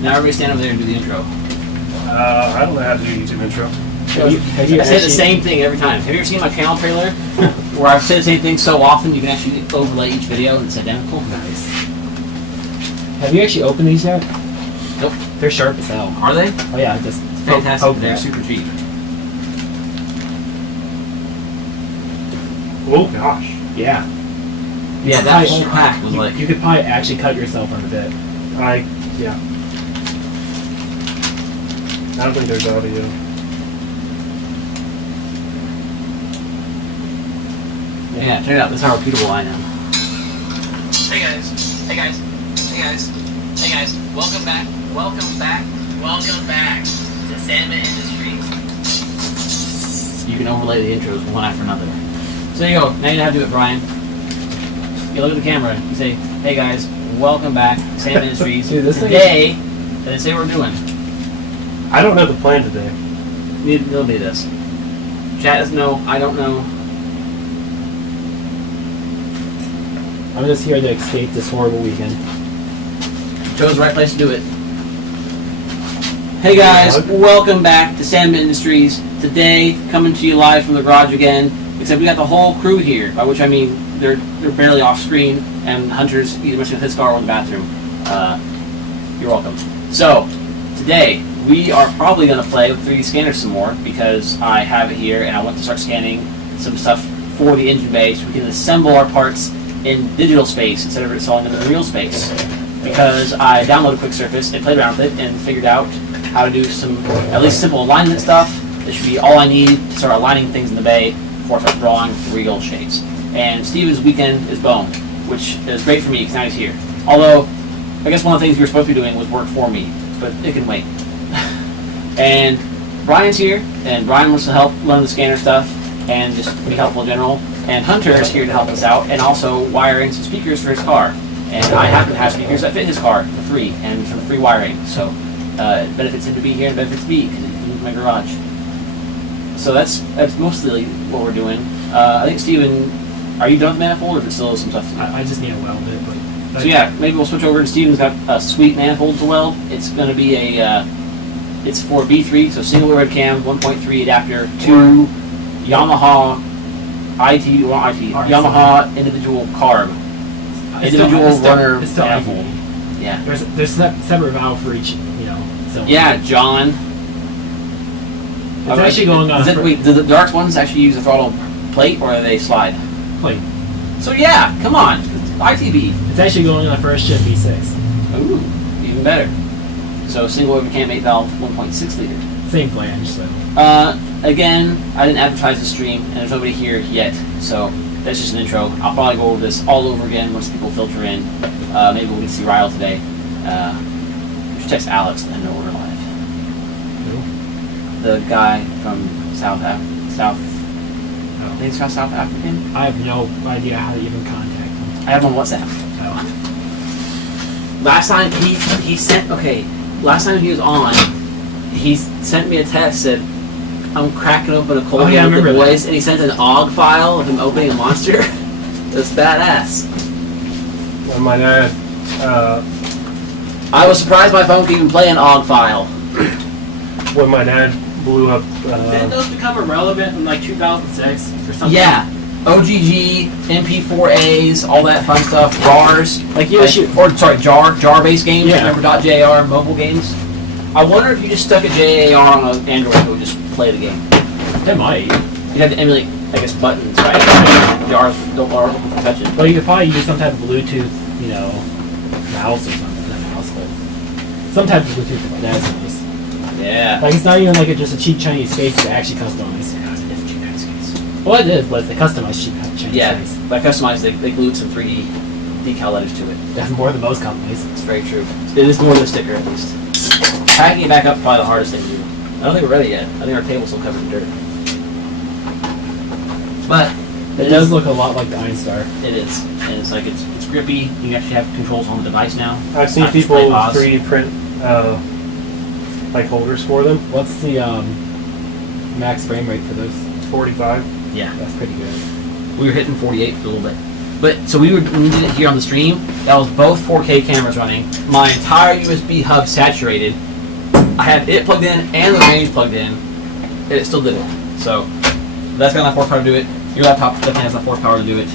Now everybody stand over there and do the intro. I don't know how to do YouTube intro. I say the same thing every time. Have you ever seen my channel trailer where I've said the same thing so often you can actually overlay each video and it's identical? Nice. Have you actually opened these yet? Nope. They're sharp as hell. Are they? Oh yeah, just Fantastic. They're super cheap. Oh gosh. Yeah. Yeah, that whole pack was like... You could probably actually cut yourself on a bit. Yeah. I don't think there's audio. Yeah, check it out. This is how repeatable I am. Hey guys. Hey guys. Hey guys. Hey guys. Welcome back. Welcome back. Welcome back to Salmon Industries. You can overlay the intros one after another. So there you go. Now you know how to do it, Brian. You look at the camera. You say, "Hey guys, welcome back to Salmon Industries." Dude, this today, and then say what we're doing. I don't know the plan today. It'll be this. Chat doesn't know. I don't know. I'm just here to escape this horrible weekend. Chose the right place to do it. Hey guys, welcome back to Salmon Industries. Today, coming to you live from the garage again. Except we got the whole crew here, by which I mean they're barely off screen, and Hunter's either missing his car or in the bathroom. You're welcome. So today we are probably going to play with 3D scanners some more because I have it here and I want to start scanning some stuff for the engine bay so we can assemble our parts in digital space instead of installing them in real space. Because I downloaded Quick Surface and played around with it and figured out how to do some at least simple alignment stuff. This should be all I need to start aligning things in the bay before I start drawing real shapes. And Steven's weekend is boned, which is great for me because now he's here. Although, I guess one of the things we were supposed to be doing was work for me, but it can wait. And Brian's here, and Brian wants to help learn the scanner stuff and just be helpful in general. And Hunter is here to help us out and also wire in some speakers for his car. And I happen to have speakers that fit his car for free and for free wiring. So it benefits him to be here and benefits me because it's in my garage. So that's mostly what we're doing. I think Steven, are you done with Manifold or is it still some stuff to do? I just need to weld it, but... So yeah, maybe we'll switch over to Steven's got a sweet Manifold to weld. It's going to be a, it's for B3, so single overhead cam, 1.3 adapter to Yamaha Yamaha individual carb. Individual runner manifold. Yeah. There's separate valve for each, So yeah, John. It's actually going on. Wait, do the dark ones actually use a throttle plate or do they slide? Plate. So yeah, come on, ITB. It's actually going on the first gen V6. Ooh, even better. So single overhead cam 8 valve, 1.6 liter. Same flange, so. Again, I didn't advertise the stream, and there's nobody here yet, so that's just an intro. I'll probably go over this all over again once people filter in. Maybe we'll get to see Ryle today. We should text Alex and then know we're live. Who? The guy from I think it's South African. I have no idea how to even contact him. I have him on WhatsApp. Oh. Last time last time he was on, he sent me a text that I'm cracking open a cold one with the voice, and he sent an OGG file of him opening a monster. That's badass. Well, my dad, I was surprised my phone could even play an OGG file. when my dad blew up, Didn't those become irrelevant in like 2006 or something? Yeah. OGG, MP4As, all that fun stuff, JARs, JAR-based games, Yeah. remember .jar, mobile games? I wonder if you just stuck a JAR on an Android, it would just play the game. It might. You'd have to emulate, I guess, buttons, right? JARs don't touch it. Well, you could probably use some type of Bluetooth, mouse or something. Not mouse, but some type of Bluetooth like that's nice. Yeah. Like it's not even like just a cheap Chinese face to actually customize. Well, it is, but it's a customized cheap Chinese face. By customized, they glued some 3D decal letters to it. That's more than most companies. It's very true. It is more than a sticker, at least. Packing it back up is probably the hardest thing to do. I don't think we're ready yet. I think our table's still covered in dirt. But It does look a lot like the Einstar. it is. And it's like it's grippy. You actually have controls on the device now. I've seen Not just people play pause. 3D print like holders for them. What's the max frame rate for those? 45. Yeah. That's pretty good. We were hitting 48 for a little bit. But so when we did it here on the stream, that was both 4K cameras running. My entire USB hub saturated. I had it plugged in and the range plugged in, and it still did it. So that's got enough horsepower to do it. Your laptop definitely has enough horsepower to do it.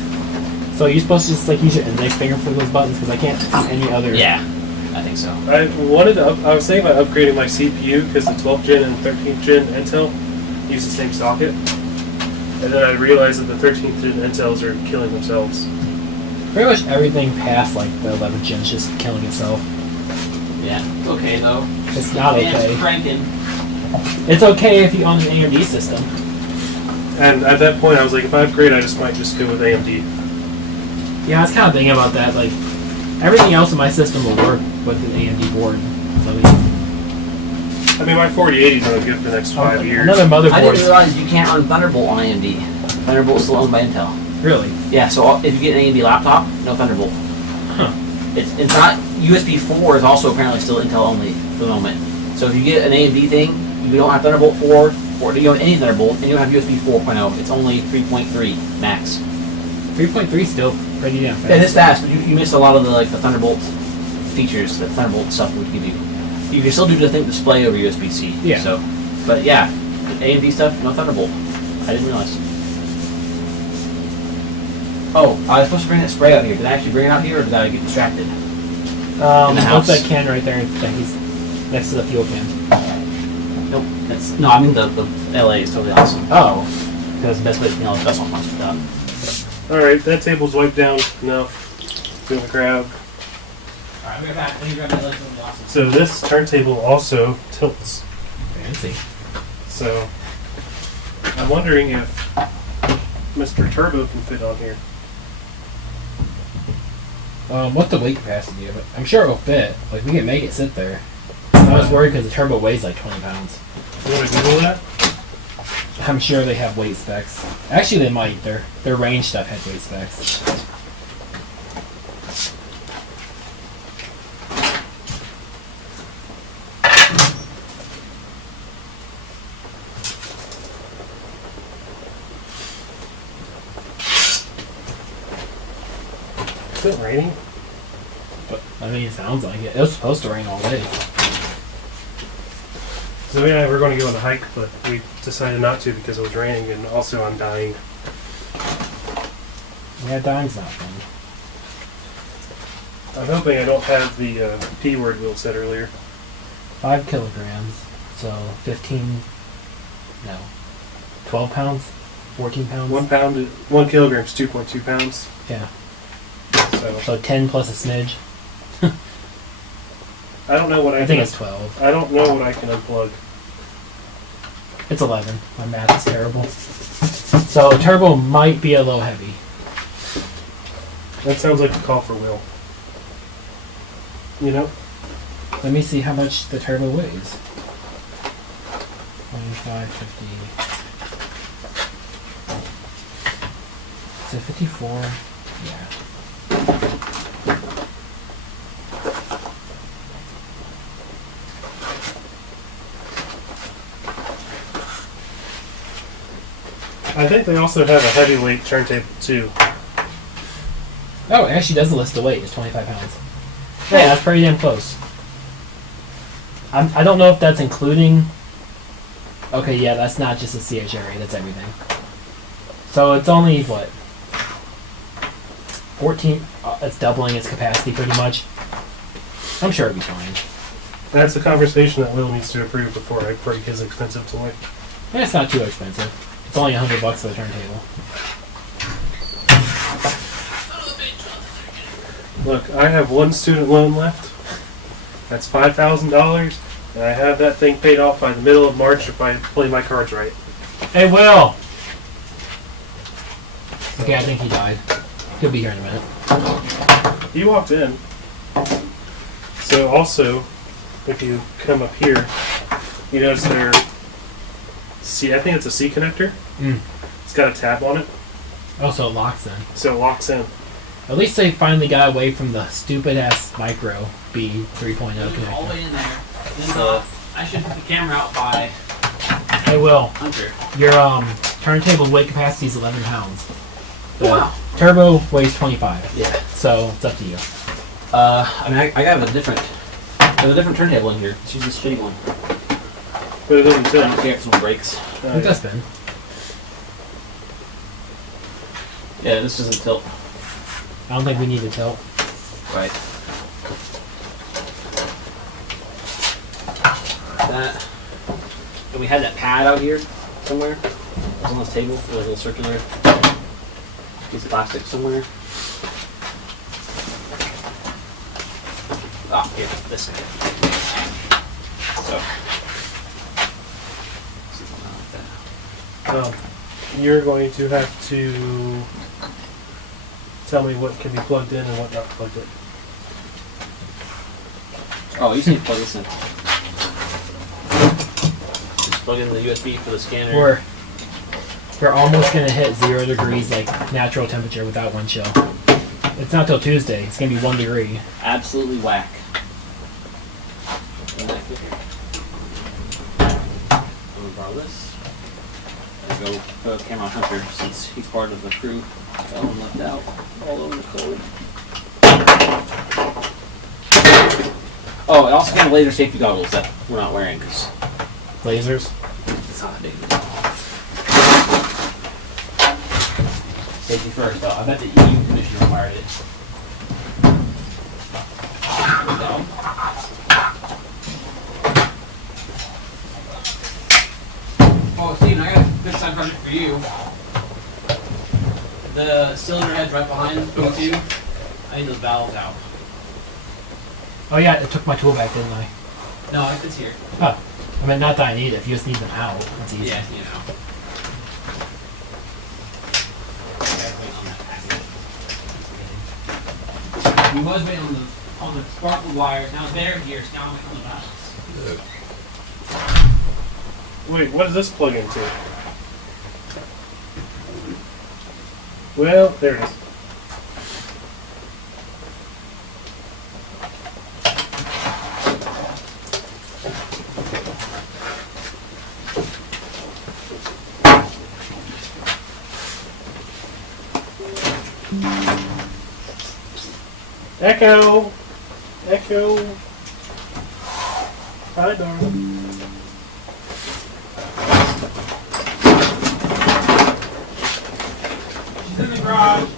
So are you supposed to just like use your index finger for those buttons? Because I can't see any other. Yeah, I think so. I was thinking about upgrading my CPU because the 12th gen and 13th gen Intel use the same socket. And then I realized that the 13th gen Intels are killing themselves. Pretty much everything past like the 11th gen is just killing itself. Yeah, it's okay though. It's not Fans okay. cranking. It's okay if you own an AMD system. And at that point, I was like, if I upgrade, I might just go with AMD. Yeah, I was kind of thinking about that. Like, everything else in my system will work with an AMD board. So I mean, my 4080 is only good for the next 5 years. Another motherboard. I didn't realize you can't run Thunderbolt on AMD. Thunderbolt's still owned by Intel. Really? Yeah, so if you get an AMD laptop, no Thunderbolt. Huh. It's not USB 4 is also apparently still Intel only for the moment. So if you get an AMD thing, you don't have Thunderbolt 4, or you don't have any Thunderbolt, and you don't have USB 4.0. It's only 3.3 max. 3.3 still pretty damn fast. It is fast, but you miss a lot of the the Thunderbolt features that Thunderbolt stuff would give you. You can still do the thing display over USB-C. Yeah. So, but yeah, AMD stuff, no Thunderbolt. I didn't realize. Oh, I was supposed to bring that spray out here. Did I actually bring it out here, or did I get distracted? In the house. What's that can right there that he's next to the fuel can? Nope. No, I mean the LA is totally awesome. Oh. Because the best way to nail the best one monster stuff. Alright, that table's wiped down enough. Feel the crowd. Alright, we're back. Let me grab that list of the awesome. So this turntable also tilts. Fancy. So I'm wondering if Mr. Turbo can fit on here. What's the weight capacity of it? I'm sure it'll fit. Like, we can make it sit there. I was worried because the turbo weighs like 20 pounds. You want to Google that? I'm sure they have weight specs. Actually, they might. Their range stuff had weight specs. Is it raining? But I mean, it sounds like it. It was supposed to rain all day. So yeah, we're going to go on a hike, but we decided not to because it was raining, and also I'm dying. Yeah, dying's not fun. I'm hoping I don't have the P word Will said earlier. 5 kilograms, so 12 pounds, 14 pounds. 1 kilogram is 2.2 pounds. Yeah. So 10 plus a smidge. I don't know what I think it's 12. I don't know what I can unplug. It's 11. My math is terrible. So turbo might be a little heavy. That sounds like a call for Will. You know? Let me see how much the turbo weighs. 25, 50. Is it 54? Yeah. I think they also have a heavyweight turntable too. Oh, it actually does list the weight. It's 25 pounds. Yeah, that's pretty damn close. I don't know if that's including... Okay, yeah, that's not just a CHRA. That's everything. So it's only, what? 14... it's doubling its capacity pretty much. I'm sure it'll be fine. That's a conversation that Will needs to approve before I break his expensive toy. Yeah, it's not too expensive. It's only $100 for the turntable. Look, I have one student loan left. That's $5,000, and I have that thing paid off by the middle of March if I play my cards right. Hey, Will! Okay, I think he died. He'll be here in a minute. He walked in. So also, if you come up here, you notice there. See, I think it's a C connector. It's got a tab on it, Oh, so it locks in. so it locks in. At least they finally got away from the stupid-ass micro B 3.0 All the connector. way in there. Then I should put the camera out by Hey, Will, Hunter. your turntable weight capacity is 11 pounds. The Wow. turbo weighs 25. Yeah. So it's up to you. I mean, I got a different. There's a different turntable in here. Let's use this shitty one. But it doesn't I tilt. don't care if some brakes. It does spin. Yeah, this doesn't tilt. I don't think we need to tilt. Right. That. And we had that pad out here somewhere. It was on this table. It was a little circular piece of plastic somewhere. Ah, here, this guy. So. something like that. You're going to have to tell me what can be plugged in and what not plugged in. Oh, you just need to plug this in. Just plug in the USB for the scanner. We're almost gonna hit 0 degrees like natural temperature without wind chill. It's not till Tuesday. It's gonna be 1 degree. Absolutely whack. I'm gonna borrow this. I'll go put a camera on Hunter since he's part of the crew. Fell and left out all over the code. Oh, it also got laser safety goggles that we're not wearing because Lasers. it's not a big deal. Safety first, though. I bet the EU Commission required it. Oh, Steven, I got a good side project for you. The cylinder head's right behind P2. I need those valves out. Oh yeah, it took my tool back, didn't I? No, it's here. Oh. I mean, not that I need it. If you just need them out, that's easy. Yeah, you know. We was waiting on the sparkle wires. Now they're here. So now I'm waiting on the valves. Wait, what does this plug into? Well, there it is. Echo! Echo! Hi, darling. She's in the garage.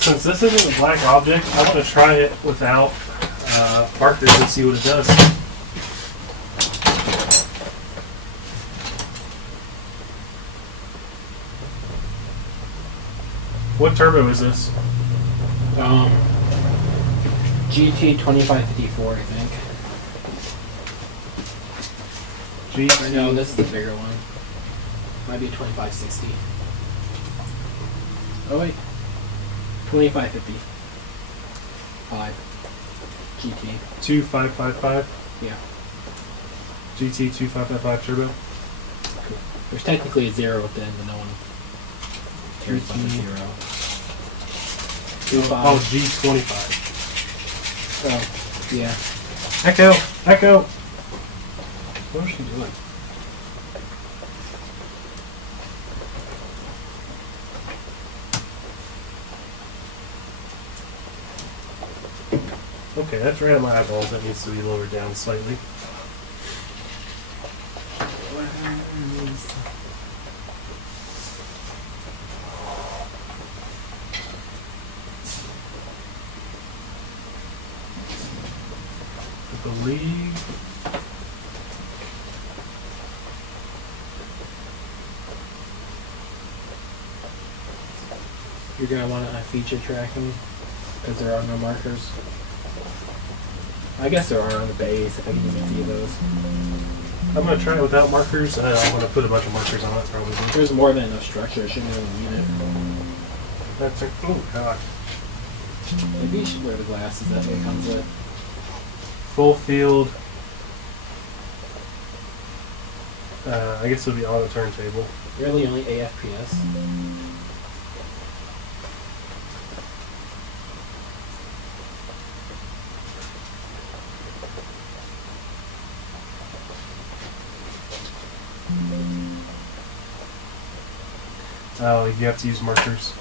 Since this isn't a black object, I want to try it without markers and see what it does. What turbo is this? GT 2554, I think. GT. No, this is the bigger one. Might be a 2560. Oh wait. 2550. 5. GT. 2555? Yeah. GT 2555 turbo? There's technically a 0 at the end, but no one cares about the 0. Oh, G25. Oh, yeah. Echo! Echo! What is she doing? Okay, that's right at my eyeballs. That needs to be lowered down slightly. I believe. You're gonna want to feature tracking because there are no markers. I guess there are on the base if I can even see those. I'm going to try it without markers, and then I'm going to put a bunch of markers on it probably. There's more than enough structure. It shouldn't really need it. That's a, oh god. Maybe you should wear the glasses that it comes with. Full field. I guess it would be on the turntable. Really only AFPS. Oh, you have to use markers.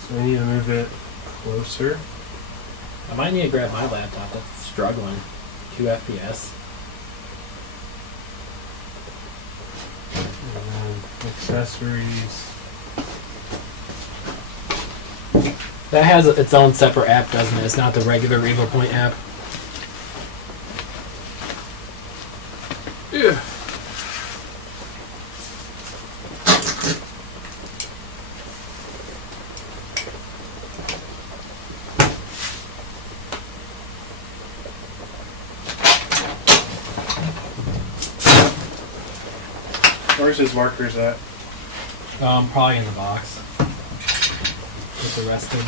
So we need to move it closer. I might need to grab my laptop. That's struggling. 2 FPS. And then accessories. That has its own separate app, doesn't it? It's not the regular RevoPoint app. Yeah. Where's his markers at? Probably in the box. With the rest of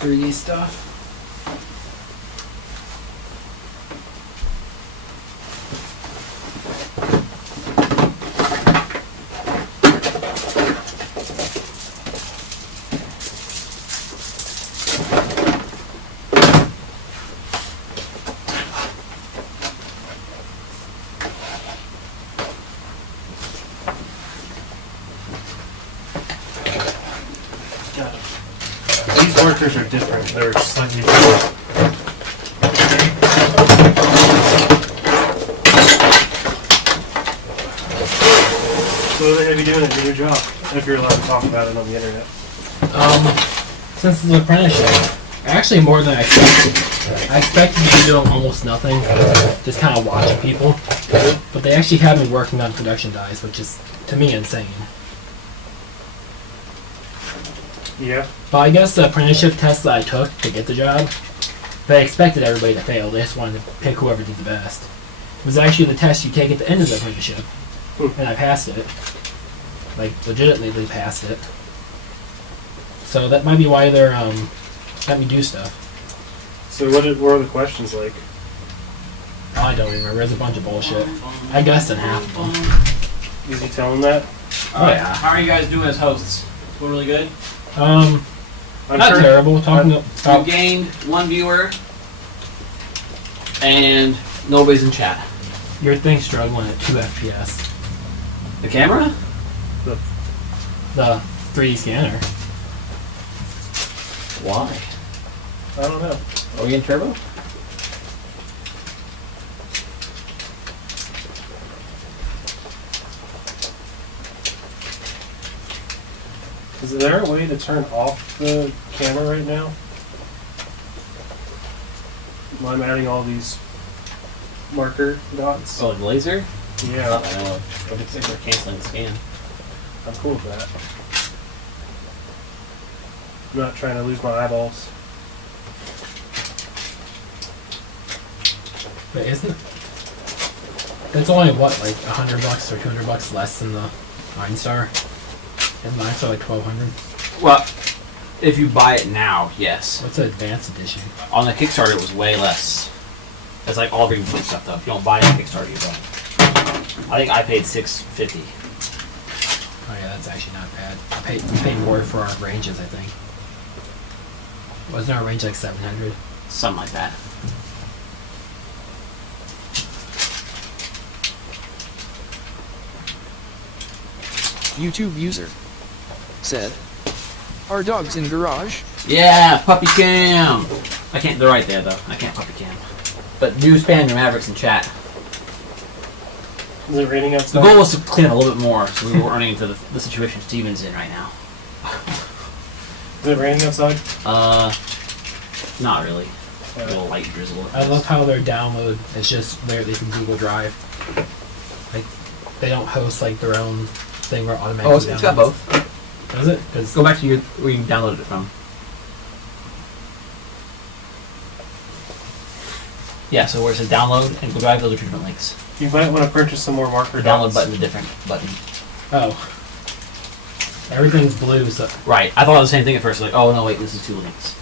the 3D stuff. These markers are different. They're slightly different. So what are they going to be doing at your job? If you're allowed to talk about it on the internet. Since it's an apprenticeship, actually more than I expected. I expected to be doing almost nothing, just kind of watching people. But they actually have been working on production dies, which is, to me, insane. Yeah. But I guess the apprenticeship test that I took to get the job, they expected everybody to fail. They just wanted to pick whoever did the best. It was actually the test you take at the end of the apprenticeship. And I passed it. Like, legitimately passed it. So that might be why they're, let me do stuff. So what are the questions like? I don't remember. There's a bunch of bullshit. I guessed in half of them. Is he telling that? Oh, yeah. How are you guys doing as hosts? Doing really good? I'm Not sure- terrible. Talking You about gained 1 viewer, and nobody's in chat. your thing struggling at 2 FPS. The camera? The 3D scanner. Why? I don't know. Are we in turbo? Is there a way to turn off the camera right now? While I'm adding all these marker dots? Oh, the laser? Yeah, I don't know. It looks like we're canceling the scan. I'm cool with that. I'm not trying to lose my eyeballs. But isn't it's only what, like $100 or $200 less than the Mindstar? Isn't Mindstar like 1200? Well, if you buy it now, yes. What's the advanced edition? On the Kickstarter, it was way less. It's like all green blue stuff though. If you don't buy it on Kickstarter, you don't. I think I paid $650. Oh yeah, that's actually not bad. We paid more for our ranges, I think. Wasn't our range like 700? Something like that. YouTube user said, "Are dogs in garage?" Yeah, puppy cam. I can't. They're right there though. I can't puppy cam. But do spam your Mavericks in chat. Is it raining The outside? goal was to clean up a little bit more, so we were running into the situation Steven's in right now. Is it raining outside? Not really. A little light drizzle. I love how their download is just literally from Google Drive. Like, they don't host like their own thing where it automatically Oh, it's got both. Does it? 'Cause Go back to where you downloaded it from. Yeah, so where it says download and Google Drive, those are two different links. You might want to purchase some more marker The download dots. button's a different button. Oh. Everything's blue, so Right. I thought it was the same thing at first. Like, oh no, wait, this is two links.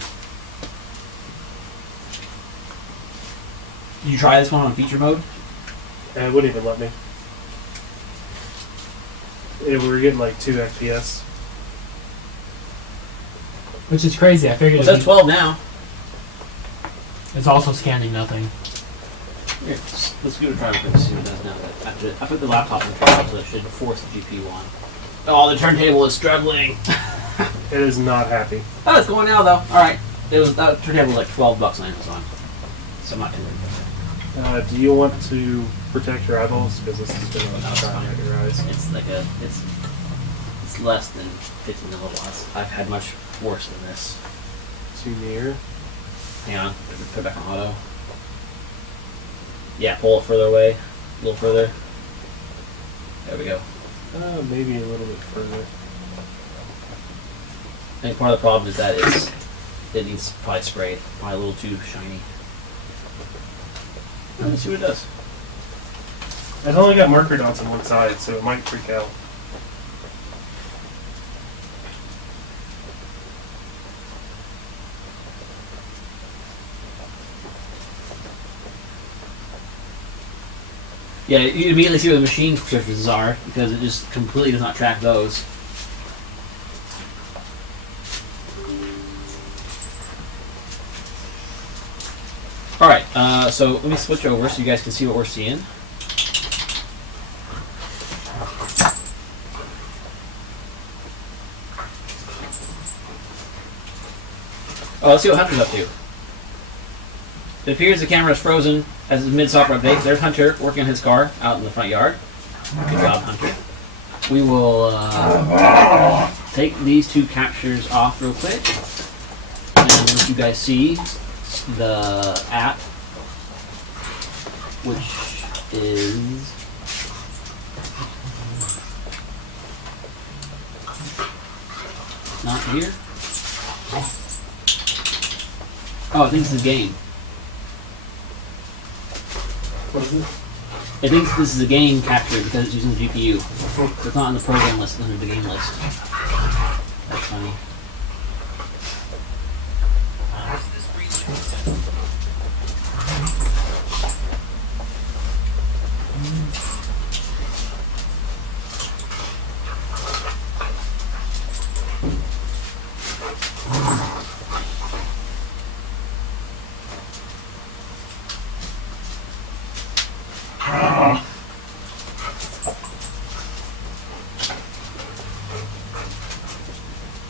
Did you try this one on feature mode? It wouldn't even let me. We were getting like 2 FPS. which is crazy. I figured It says 12 now. it's also scanning nothing. Here, let's give it a try quick to see what it does now. I put the laptop in the turntable, so it should force the GPU on. Oh, the turntable is struggling. It is not happy. Oh, it's going now though. All right, that turntable was like $12 on Amazon, so I'm not too worried about that. Do you want to protect your eyeballs? Because this is going No, to it's shine fine. at your eyes. It's like it's less than 15 milliwatts. I've had much worse than this. Too near. Hang on, put it back on auto. Yeah, pull it further away, a little further. There we go. Maybe a little bit further. I think part of the problem is that it needs probably sprayed, probably a little too shiny. Let's see what it does. It's only got marker dots on one side, so it might freak out. Yeah, you immediately see where the machine surfaces are because it just completely does not track those. Alright, so let me switch over so you guys can see what we're seeing. Oh, let's see what Hunter's up to. It appears the camera is frozen as his mid-software update. There's Hunter working on his car out in the front yard. Good job, Hunter. We will take these two captures off real quick and let you guys see the app, which is not here. Oh, I think it's the game. What is it? It thinks this is a game capture because it's using the GPU. So it's not on the program list, it's under the game list. That's funny.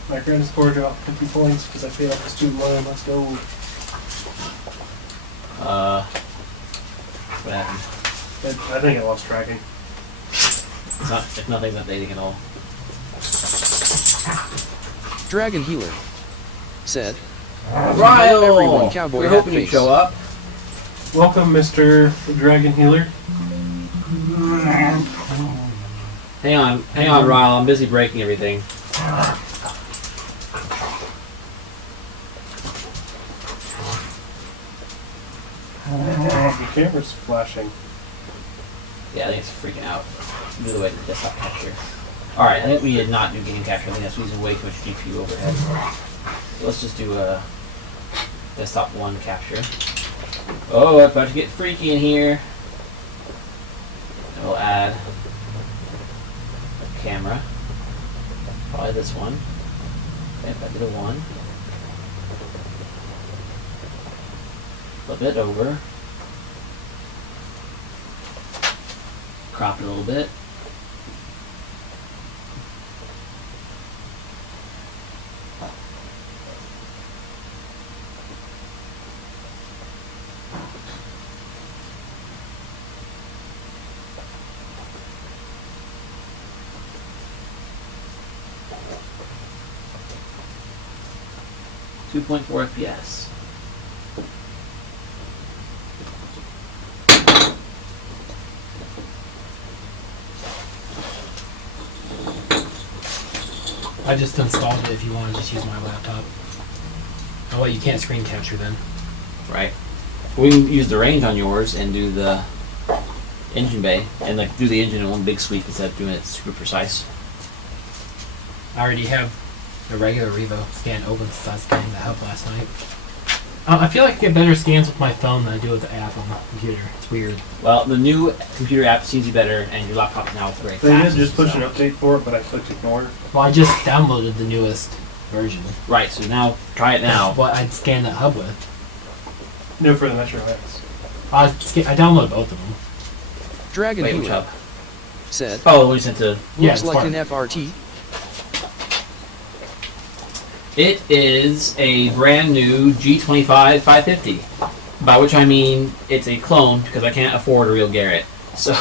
My grand score dropped 50 points because I paid off the student loan. Let's go. What happened? I think I lost tracking. It's not, if nothing's updating at all. Dragon Healer said, Ryle! everyone, cowboy We're hat hoping you'd face. show up. Welcome, Mr. Dragon Healer. Hang on, Ryle. I'm busy breaking everything. The camera's flashing. Yeah, I think it's freaking out. Move away to the desktop capture. Alright, I think we did not do game capture. I think that's using way too much GPU overhead. So let's just do a desktop 1 capture. Oh, I'm about to get freaky in here. We'll add a camera. Probably this one. Okay, if I did a 1. Flip it over. Crop it a little bit. .4 FPS. I just installed it if you want to just use my laptop. Oh, well, you can't screen capture then. Right. We can use the range on yours and do the engine bay and like do the engine in one big sweep instead of doing it super precise. I already have a regular Revo scan open since I was scanning the hub last night. I feel like I get better scans with my phone than I do with the app on the computer. It's weird. Well, the new computer app seems to be better, and your laptop is now very They fast. did just push an update for it, but I clicked ignore. Well, I just downloaded the newest version. Right, so now try it now. What I'd scan that hub with. No, for the Metro X. I downloaded both of them. Dragon Wait, which Healer hub? said, Oh, the one you sent to. Yeah, looks it's like fine. an FRT. It is a brand new G25 550, by which I mean it's a clone because I can't afford a real Garrett. So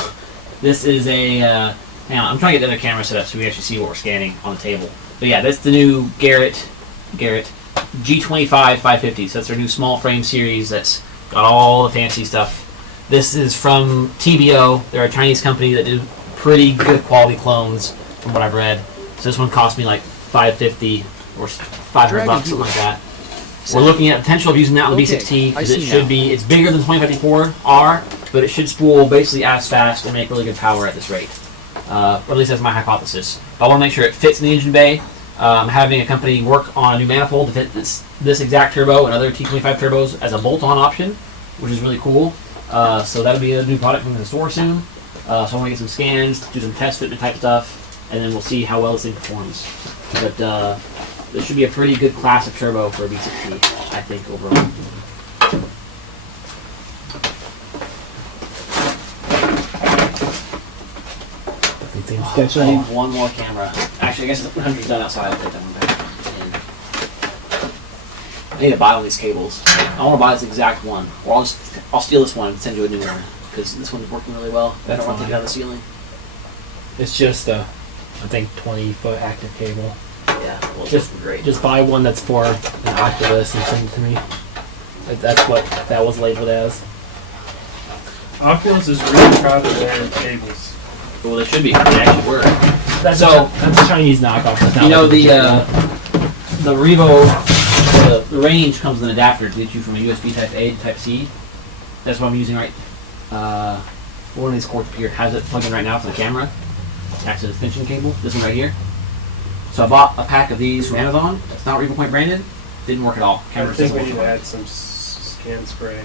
this is a. Hang on, I'm trying to get the other camera set up so we actually see what we're scanning on the table. But yeah, that's the new Garrett G25 550. So that's their new small frame series that's got all the fancy stuff. This is from TBO. They're a Chinese company that do pretty good quality clones from what I've read. So this one cost me like $550 or $500, something like that. We're looking at potential of using that on the Okay, B6T I because it see should now. be. It's bigger than the 2054R, but it should spool basically as fast and make really good power at this rate. Or at least that's my hypothesis. But I want to make sure it fits in the engine bay. I'm having a company work on a new manifold to fit this exact turbo and other T25 turbos as a bolt-on option, which is really cool. So that'll be a new product coming to the store soon. So I want to get some scans, do some test fitment type stuff, and then we'll see how well this thing performs. But this should be a pretty good classic turbo for a B6T, I think, overall. Sketch I need one more camera. Actually, I guess the 100's done outside. I'll take that one back. I need to buy one of these cables. I want to buy this exact one, or I'll steal this one and send you a new one because this one's working really well. I don't want to take it out of the ceiling. It's just a, I think, 20-foot active cable. Yeah, well, it's Just working great. Just buy one that's for an Oculus and send it to me. That's what that was labeled as. Oculus is really proud of their cables. Well, they should be. They actually work. That's So- that's a Chinese knockoff. That's not You know like the Revo, the range comes with an adapter to get you from a USB Type A to Type C. That's what I'm using right. One of these cords up here has it plugged in right now for the camera. Acts as a extension cable. This one right here. So I bought a pack of these from Amazon. It's not Revo Point branded. Didn't work at all. I Camera think doesn't we work need to for it. add some scan spray.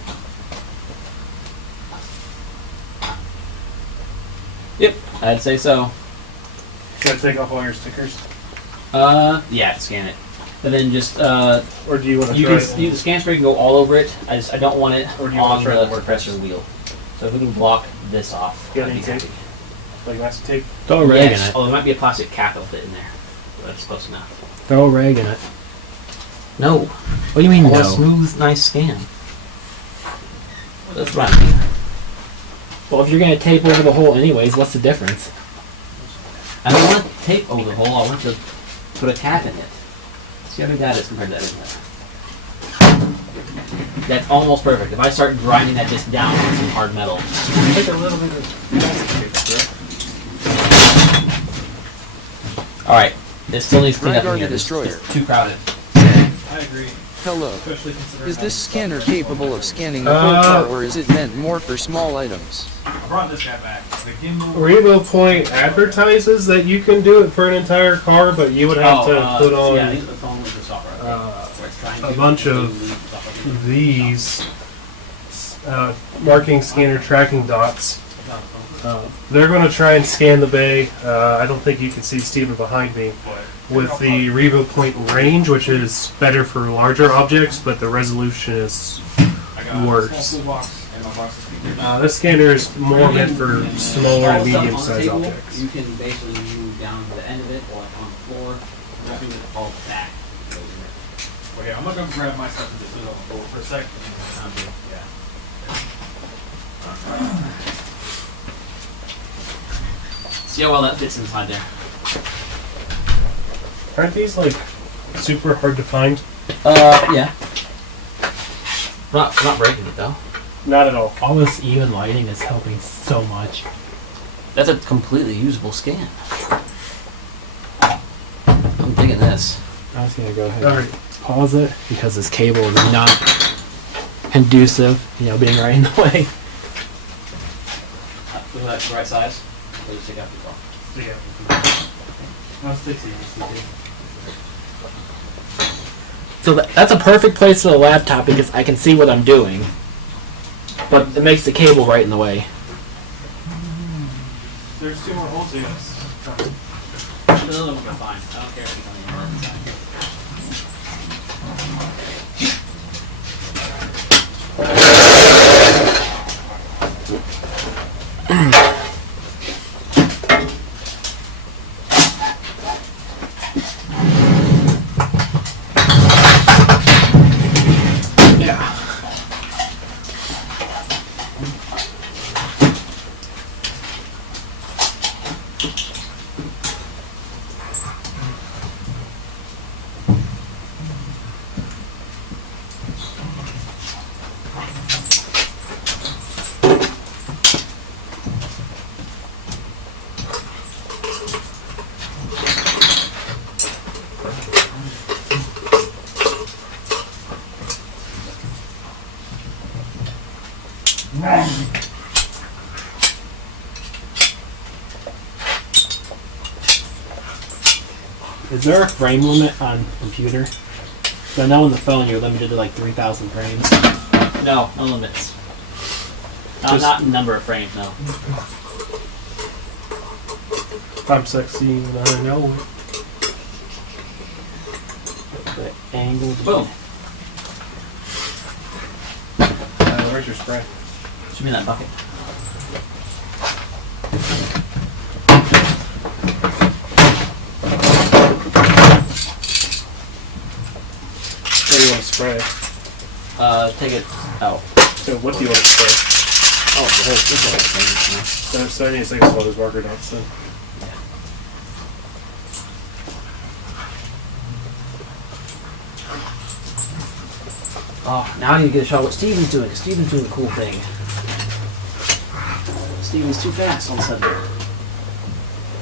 Yep, I'd say so. Should I take off all your stickers? Yeah, scan it. And then just Or do you want to you try can it? the scan spray can go all over it. I don't want it Or do you wanna on try the the work compressor wheel. So if we can block this off, Got I'd any be tape? happy. Like masking tape? Throw a rag Yes. in it. Oh, there might be a plastic cap that'll fit in there. That's close enough. Throw a rag in it. No. What do you mean I want a no? smooth, nice scan. That's what I mean. Well, if you're gonna tape over the hole anyways, what's the difference? I don't want to tape over the hole. I want to put a tap in it. See how big that is compared to that, isn't it? That's almost perfect. If I start grinding that disc down with some hard metal, Take a little bit of masking tape, all right. It still needs cleanup in Rygar here. the It's Destroyer. just too crowded. I agree. Hello. Especially considering Is this scanner capable of scanning Uh, the whole car, or is it meant more for small items? I brought this guy back. The gimbal. Revo Point advertises that you can do it for an entire car, but you would have to put on Yeah, I think the phone was the software update, where it's trying a to bunch do of software update. these marking scanner tracking dots. They're going to try and scan the bay. I don't think you can see Steven behind me. With the Revo Point range, which is better for larger objects, but the resolution is worse. This scanner is more meant for smaller and medium-sized On the table, objects. you can basically move down to the end of it, or like on the floor, just move it all back. Okay, I'm gonna go grab my stuff and just put it on the floor for a second. See how well that fits inside there. Aren't these like super hard to find? Yeah. We're not breaking it though. Not at all. All this even lighting is helping so much. That's a completely usable scan. I'm digging this. I was gonna go ahead All and right. pause it because this cable is not conducive, being right in the way. Look at that the right size. We'll just take out the phone. Yeah. So that's a perfect place for the laptop because I can see what I'm doing. But it makes the cable right in the way. There's 2 more holes in this. The other one will be fine. I don't care if it's on the other side. Is there a frame limit on computer? So I know on the phone you're limited to like 3,000 frames. No limits. Just- Not number of frames, no. I'm sexy and I know it. The angle. Boom. Where's your spray? Should be in that bucket. What do you want to spray? Take it out. So what do you want to spray? Oh, the whole thing. So I need to take all those marker dots then. Oh, now you get a shot of what Steven's doing. Steven's doing the cool thing. Steven's too fast all of a sudden.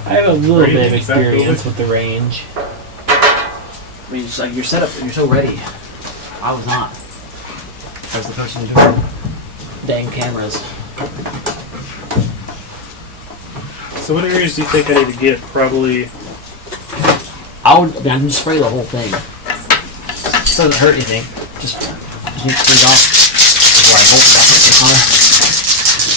I have a little bit of Range, experience exactly. with the range. I mean, just like you're set up, you're so ready. I was not. I was the person doing dang cameras. So what areas do you think I need to get? Probably. I mean, just spray the whole thing. It doesn't hurt anything. Just need to clean it off before I bolt it back into the car.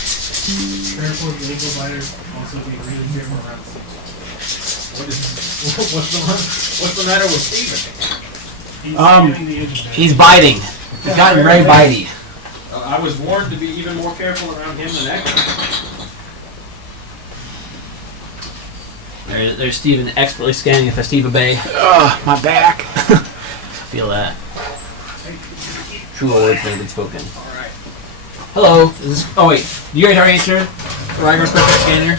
Careful with the ankle biter. Also be really careful around What's the matter with Steven? He's Um, the edge. He's biting. He's gotten very bitey. I was warned to be even more careful around him than that. There's Steven expertly scanning a Festiva Bay. Ugh, my back. Feel that. True words have been spoken. Hello. Oh wait, you guys already answered the Riker Perfect Scanner?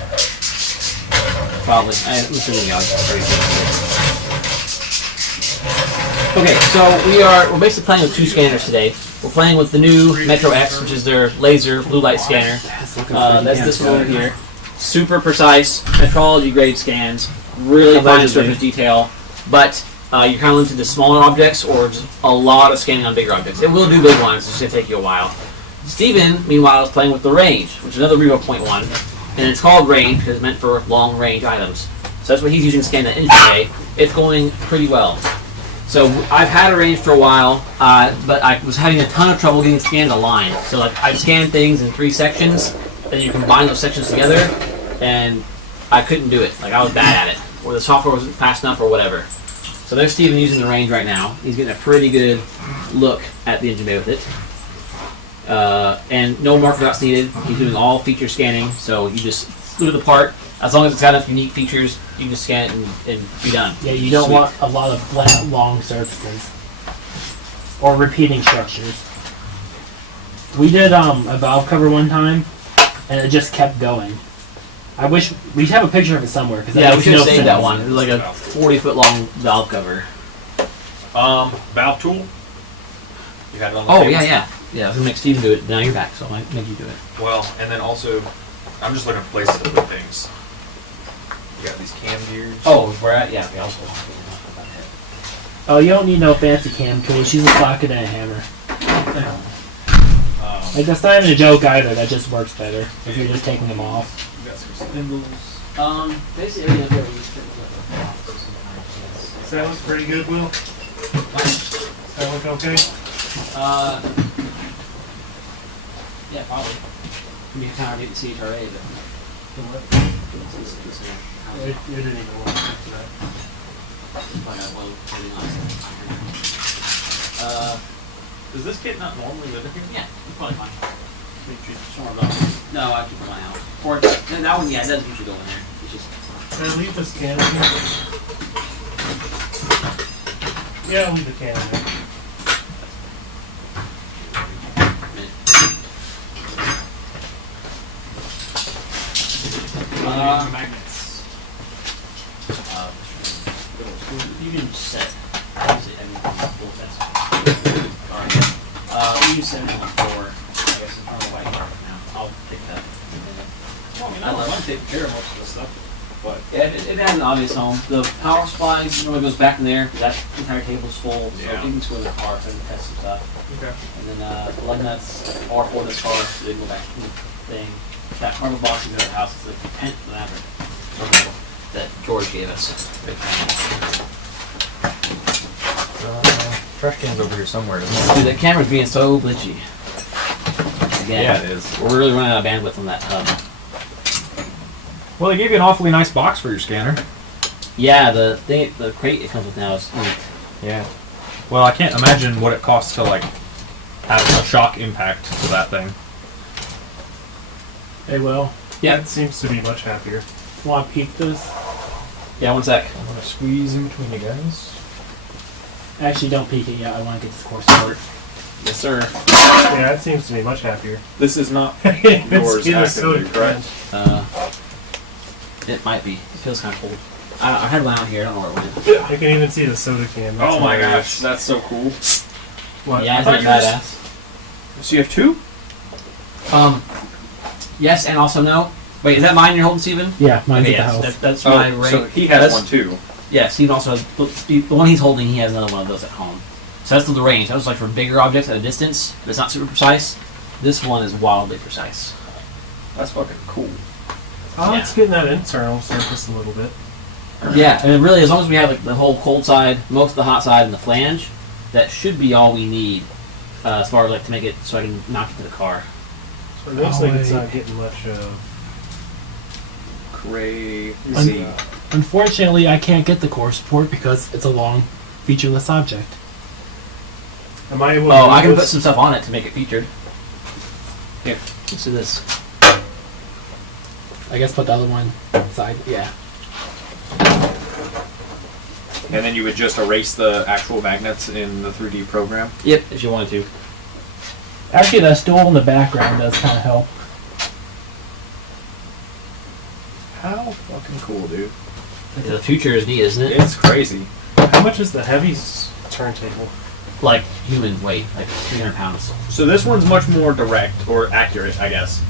Probably. I'm assuming y'all already did. Okay, so we're basically playing with 2 scanners today. We're playing with the new Metro X, which is their laser blue light scanner, That's this one over here. Super precise metrology grade scans, really fine Allegedly. surface detail, but you're kind of limited to smaller objects or just a lot of scanning on bigger objects. It will do big ones, it's just going to take you a while. Steven, meanwhile, is playing with the range, which is another Revo Point 1, and it's called range because it's meant for long range items. So that's what he's using to scan the engine bay. It's going pretty well. So I've had a range for a while, but I was having a ton of trouble getting scanned a line. So like I'd scan things in 3 sections, then you combine those sections together, and I couldn't do it. Like I was bad at it, or the software wasn't fast enough, or whatever. So there's Steven using the range right now. He's getting a pretty good look at the engine bay with it. And no marker dots needed. He's doing all feature scanning, so you just look at the part. As long as it's got enough unique features, you can just scan it and be done. Yeah, you don't Sweet. want a lot of flat, long surfaces or repeating structures. We did a valve cover one time, and it just kept going. I wish we have a picture of it somewhere because Yeah, we should have no saved sense. that one. It was like a 40-foot long valve cover. Valve tool. You had it on the Oh table? yeah. I was gonna make Steven do it. Now you're back, so I might make you do it. Well, and then also, I'm just looking for places to put things. You got these cam gears. Oh, we're at We also. Oh, you don't need no fancy cam tools. Use a socket and a hammer. Like that's not even a joke either. That just works better if you're just taking them off. You got some spindles. Basically everything up there Does that look pretty good, Will? Does that look okay? Yeah, probably. You can kind of get the CHRA, but. It didn't even work after that. Does this kit not normally live in here? Yeah, it's probably fine. No, I keep mine out. Or that one, yeah, it doesn't usually go in there. It's just. Can I leave this can in here? Yeah, I'll leave the can in there. Magnets. You can set. Obviously, everything full test. Alright. We use 7 on 4. I guess it's on the white mark now. I'll pick that. Well, I mean, I want to take care of most of this stuff, but Yeah, it has an obvious home. The power supply normally goes back in there. That entire cable's full, so Yeah. you can just go in the car and test some stuff. okay. And then the lug nuts are for this car, so they go back in the thing. That carbon box in the other house is like the 10th Maverick that George gave us. Big fan. Trash can's over here somewhere, isn't Dude, that camera's being so glitchy. Again, Yeah, it is. We're really running out of bandwidth on that hub. Well, they gave you an awfully nice box for your scanner. Yeah, the crate it comes with now is neat. Yeah. Well, I can't imagine what it costs to like have a shock impact to that thing. Hey, Will, Yeah. That seems to be much happier. want to peek this? Yeah, one sec. I'm gonna squeeze in between you guys. Actually, don't peek it yet. I want to get this course started. Yes, sir. Yeah, it seems to be much happier. This is not It's yours getting actively, so correct? It might be. It feels kind of cold. I had one out here. I don't know where it went. I can even see the soda can. That's Oh my hilarious. gosh, that's so cool. What? Yeah, I isn't thought that you were badass? So you have two? Yes, and also no. Wait, is that mine you're holding, Steven? Yeah, mine's Okay, at the yes, house. that's my ring. so he has That's- one too. Yeah, Steven also has the one he's holding. He has another one of those at home. So that's the range. That was like for bigger objects at a distance. But it's not super precise. This one is wildly precise. That's fucking cool. Oh, it's getting that internal surface a little bit. Yeah, and really, as long as we have like the whole cold side, most of the hot side, and the flange, that should be all we need as far as like to make it so I can knock it to the car. So it looks Oh, like it's wait. not getting much Crazy. Unfortunately, I can't get the core support because it's a long, featureless object. Am I able to Oh, move I can this? put some stuff on it to make it featured. Here, let's do this. I guess put the other one side. Yeah. And then you would just erase the actual magnets in the 3D program. Yep, if you wanted to. Actually, the stool in the background does kind of help. How fucking cool, dude. The future is neat, isn't it? It's crazy. How much is the heavy turntable? Like human weight, like 300 pounds. So this one's much more direct, or accurate, I guess.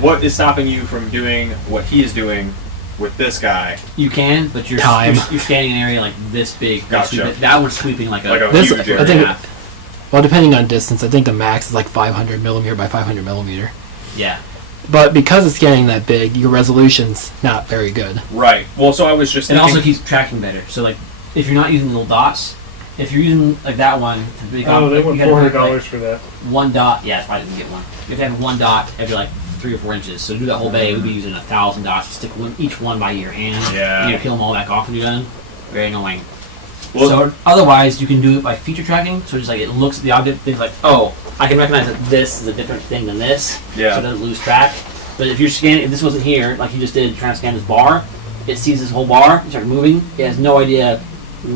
what is stopping you from doing what he is doing with this guy? You can, but you're Time. you're scanning an area like this big. Gotcha. That one's sweeping like a This- huge I area. think- Yeah. Well, depending on distance, I think the max is like 500 millimeter by 500 millimeter. Yeah. But because it's getting that big, your resolution's not very good. Right. Well, so I was just And it thinking. also keeps tracking better. So like, if you're not using little dots, if you're using like that one, to make Oh, they you want gotta make, $400 like, for that. one dot. Yeah, I didn't get one. You have to have one dot every like 3 or 4 inches. So to do that whole bay, we'd be using 1,000 dots. You stick each one by your hand. Yeah. You peel them all back off when you're done. Very annoying. Well- so otherwise, you can do it by feature tracking. So just like it looks at the object, things like, oh, I can recognize that this is a different thing than this. Yeah. So it doesn't lose track. But if you're scanning, if this wasn't here, like you just did, trying to scan this bar, it sees this whole bar, it starts moving. It has no idea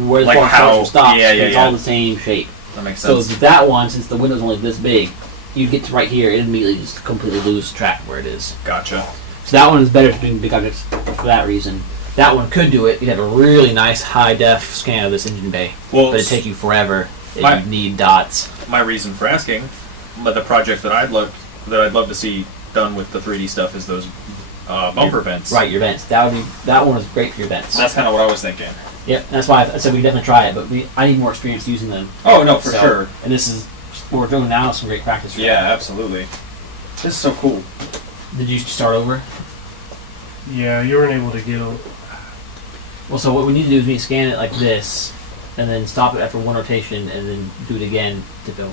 where the Like bar starts or stops. yeah, It's yeah. all the same shape. That makes So sense. with that one, since the window's only this big, you get to right here, it immediately just completely lose track where it is. Gotcha. So that one is better for doing big objects for that reason. That one could do it. You'd have a really nice high def scan of this engine bay, Well, but it'd take you forever. If My- you need dots. my reason for asking, but the project that I'd love to see done with the 3D stuff is those bumper vents. Right, your vents. That one is great for your vents. That's kind of what I was thinking. Yep, that's why I said we definitely try it, but I need more experience using them. Oh no, for So, sure. And this is what we're doing now. Some great practice. For Yeah, that. absolutely. This is so cool. Did you start over? Yeah, you weren't able to get a... Well, so what we need to do is we need to scan it like this, and then stop it after one rotation, and then do it again to go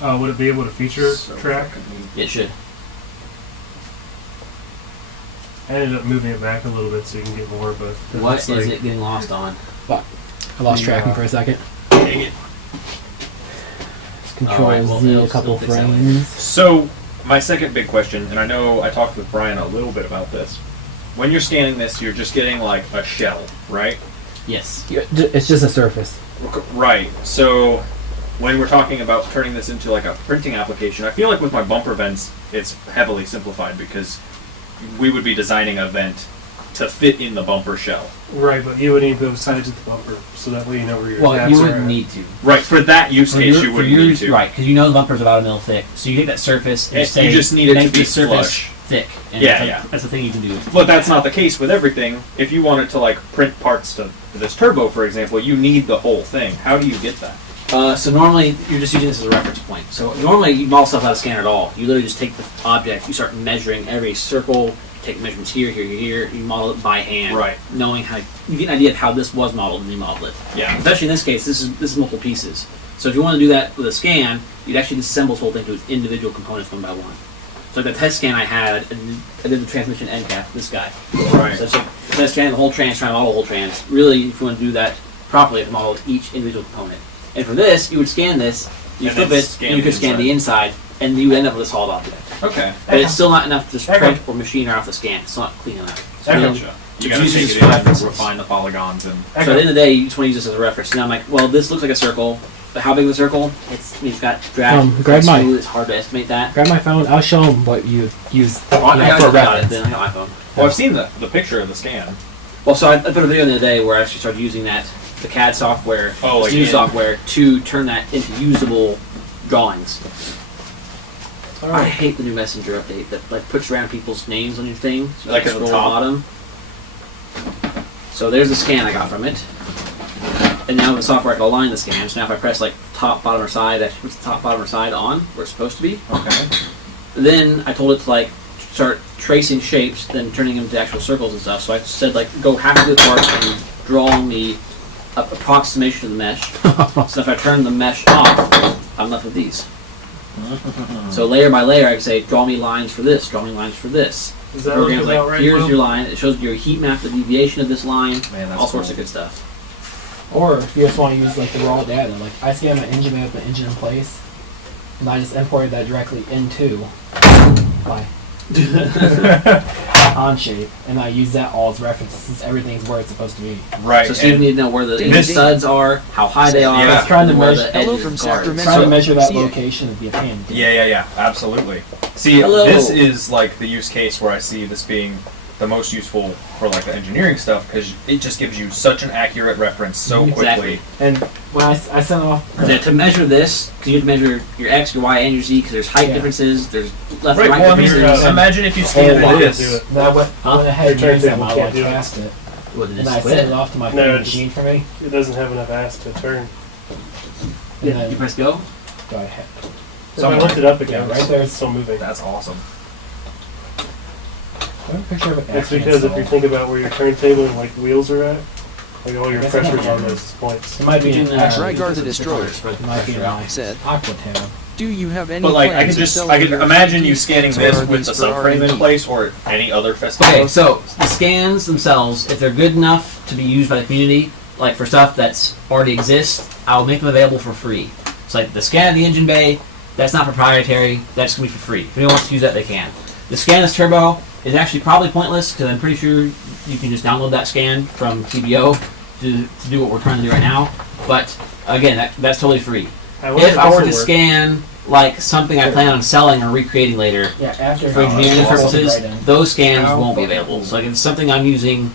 over. would it be able to feature track? It should. I ended up moving it back a little bit so you can get more, but... What it's is like- it getting lost on? I lost tracking for a second. Dang it. Control Alright, well, Z it'll a couple still fix that later. frames. So, my second big question, and I know I talked with Brian a little bit about this. When you're scanning this, you're just getting like a shell, right? Yes. It's just a surface. Right. So, when we're talking about turning this into like a printing application, I feel like with my bumper vents, it's heavily simplified because we would be designing a vent to fit in the bumper shell. Right, but you would need both sides of the bumper, so that way you know where your Well, tabs you are wouldn't at. need to. Right. For that use For case, your- you for wouldn't yours, need to. Right, because you know the bumper's about a mil thick, so you take that surface and And say, you just need it to make be the surface flush. thick. And Yeah, that's like- yeah. That's the thing you can do. But that's not the case with everything. If you wanted to like print parts to this turbo, for example, you need the whole thing. How do you get that? So normally you're just using this as a reference point. So normally you model stuff out of scanner at all. You literally just take the object, you start measuring every circle, take measurements here, here, here. You model it by hand, Right. Knowing how you get an idea of how this was modeled, and you model it. Yeah. Especially in this case, this is multiple pieces. So if you want to do that with a scan, you'd actually disassemble this whole thing to its individual components one by one. So like the test scan I had, I did the transmission end cap. This guy. Right. So it's like the test scan, the whole trans, trying to model the whole trans. Really, if you want to do that properly, you have to model each individual component. And for this, you would scan this, you And flip then it, scan and you the could scan the inside, and you would end up with a solid object. Okay. But it's still not enough to just print or machine right off the scan. It's not clean enough. So I you gotcha. know, You to gotta use take this it for in and references. refine the polygons and. So at the end of the day, you just want to use this as a reference. Now I'm like, well, this looks like a circle, but how big of a circle? It's got drafts. grab it's mine. smooth, it's hard to estimate that. Grab my phone. I'll show them what you use I for got it. reference. Then I got my phone. Well, I've seen the picture of the scan. Well, so I put a video the other day where I actually started using the CAD software, Oh, like this new in- software, to turn that into usable drawings. I Alright. hate the new Messenger update that like puts random people's names on your thing. So Like you at the scroll top? bottom. So there's the scan I got from it. And now the software I can align the scan. So now if I press like top, bottom, or side, that puts the top, bottom, or side on where it's supposed to be. Okay. Then I told it to like start tracing shapes, then turning them to actual circles and stuff. So I said like go halfway apart and draw me an approximation of the mesh. So if I turn the mesh off, I'm left with these. So layer by layer, I can say draw me lines for this, draw me lines for this. Is that Program's looking about like right, here's Will? your line. It shows your heat map, the deviation of this line, Man, that's all sorts cool. of good stuff. Or if you just want to use like the raw data, like I scan my engine bay with my engine in place, and I just imported that directly into my on shape, and I use that all as references since everything's where it's supposed to be. Right. So students need to know where the this- studs are, how high they are, Yeah. It's trying to and where measure- the Hello edges from and guards. Sacramento. Trying to measure that See it. location would be a pain. Yeah, absolutely. See, Hello. this is like the use case where I see this being the most useful for like the engineering stuff because it just gives you such an accurate reference so quickly. Exactly. And when I sent off To measure this, because you have to measure your X, your Y, and your Z, because there's height Yeah. differences, there's left Right. and right Well, I mean, differences. imagine if you scan whole lot this. to do it. that went, Huh? went ahead and Your used that turntable model, I can't do it. cast it. What, did And this I split? sent it off to my No, favorite just- machine for me. It doesn't have enough ass to turn. And then You press go? go ahead. If I lift it up again, Yeah, right there. it's still moving. That's awesome. I have a picture of it. That's actually because if you installed. think about where your turntable and like wheels are at, like all your I guess I pressure's can't on do those points. It might be in Rygar the Destroyer It might be in my said, Aqua tab. "Do you have any But like, I plans could of just, selling I could your imagine you CDs, scanning or this are with the these for subframe in R&D? place or any other Okay, festival. so the scans themselves, if they're good enough to be used by the community, like for stuff that's already exists, I'll make them available for free. It's like the scan of the engine bay, that's not proprietary, that's going to be for free. If anyone wants to use that, they can. The scan of this turbo is actually probably pointless because I'm pretty sure you can just download that scan from TBO to do what we're trying to do right now. But again, that's totally free. If I were to scan like something I plan on selling or recreating later Yeah, after for engineering that's purposes, Right in. those scans How won't be fucking available. cool. So like if it's something I'm using,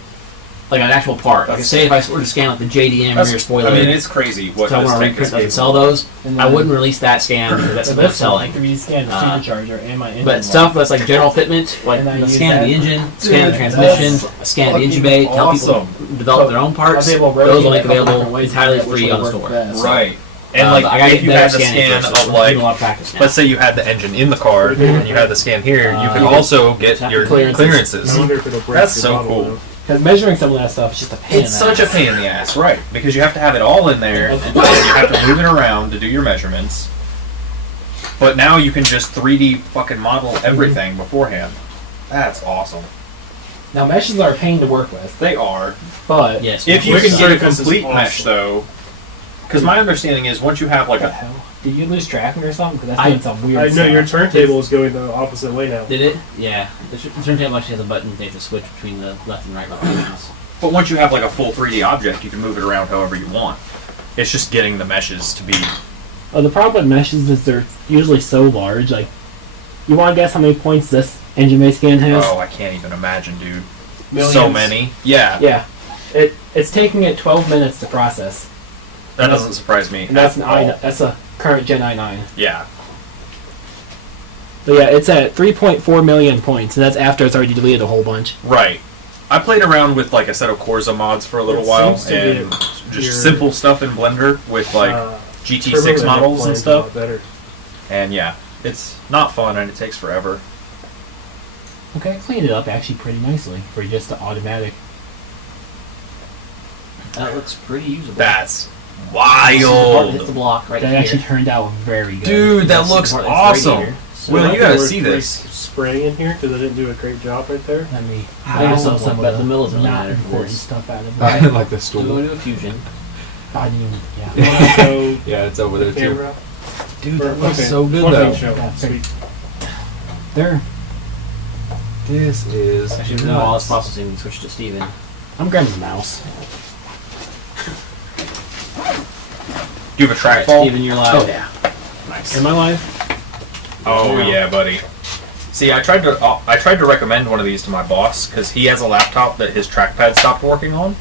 like an actual part, like That's- say if I were to scan like the JDM rear spoiler, I mean, it's crazy what so I this want to tech is reprint those and capable sell of. those, And I then- wouldn't release that scan because that's So something I'm this one, I selling. can rescan the supercharger and my engine. But stuff that's like general fitment, like And I the use scan of the that- engine, scan of the Dude, transmission, that's scan of the engine fucking bay, tell people awesome. to develop their own parts, I'll be able to those rotate will a make couple available different ways entirely that which free would on the work store. best. Right. And But like, I gotta if get you better had the scanning scan first. of We're like, doing a lot of practice now. let's say you had the engine in the car and you had the scan here, you could Uh, also get your clearances. clearances. I wonder if it'll break That's your so model, cool. though. Because measuring some of that stuff is just a pain. It's such a pain in the ass, right? Because you have to have it all in there, and you have to move it around to do your measurements. But now you can just 3D fucking model everything beforehand. That's awesome. Now meshes are a pain to work with, They are. but Yes. If you Wicked can get a Circus is complete awesome. mesh, though, because my understanding is once you have like what the a hell? Did you lose tracking or something? Because that's I- doing some weird I know your stuff. turntable is going the opposite way now. Did it? Yeah. The turntable actually has a button they have to switch between the left and right rotations. But once you have like a full 3D object, you can move it around however you want. It's just getting the meshes to be. Oh, the problem with meshes is they're usually so large. Like, you want to guess how many points this engine bay scan has? Oh, I can't even imagine, dude. Millions. So many. Yeah, Yeah, it's taking it 12 minutes to process, that doesn't surprise me. and that's at an all. that's a current Gen i9. Yeah. But yeah, it's at 3.4 million points, and that's after it's already deleted a whole bunch. Right. I played around with like a set of Corsa mods for a little It while, seems to be and just your- simple stuff in Blender with like Turbo GT6 ended up models playing and a stuff. lot better. And yeah, it's not fun and it takes forever. Okay, I cleaned it up actually pretty nicely for just the automatic. That looks pretty usable. That's Hit the wild, block right That here. actually turned out very good. dude. That That's the looks part that's right awesome. here. So Will, Might you be gotta worth see this. Spraying in here because I didn't do a great job right there. Let me. I also said that the mill doesn't not matter for important this. stuff out of I it. like the We'll stool. go to a fusion. I didn't even. You Yeah. want to show Yeah, it's over the there too. camera? Dude, Or- that looks okay, so good one thing though. show. Yeah, Sweet. There. This is Actually, no, while it's processing, we switch to Steven. I'm grabbing the mouse. Do you have a Alright, trackball? Steven, you're live. Oh yeah. Nice. Am I live? Oh yeah, buddy. See, I tried to recommend one of these to my boss because he has a laptop that his trackpad stopped working on,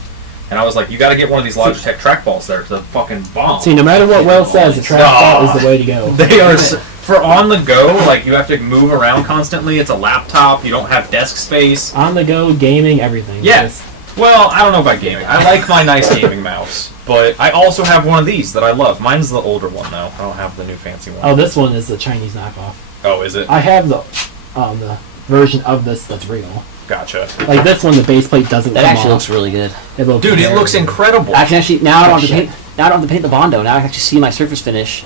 and I was like, "You got to get one of these Logitech trackballs. They're the fucking bomb." See, no matter what Weld says, the trackball is the way to go. They are for on the go. Like you have to move around constantly. It's a laptop. You don't have desk space. On the go, gaming, everything. Yeah. Just- Well, I don't know about gaming. I like my nice gaming mouse, but I also have one of these that I love. Mine's the older one though. I don't have the new fancy one. Oh, this one is the Chinese knockoff. Oh, is it? I have the version of this that's real. Gotcha. Like this one, the base plate doesn't That come actually off. looks really good. It looks Dude, it very looks good. incredible. I can actually now I don't have to shit. paint. Now I don't have to paint the Bondo. Now I can actually see my surface finish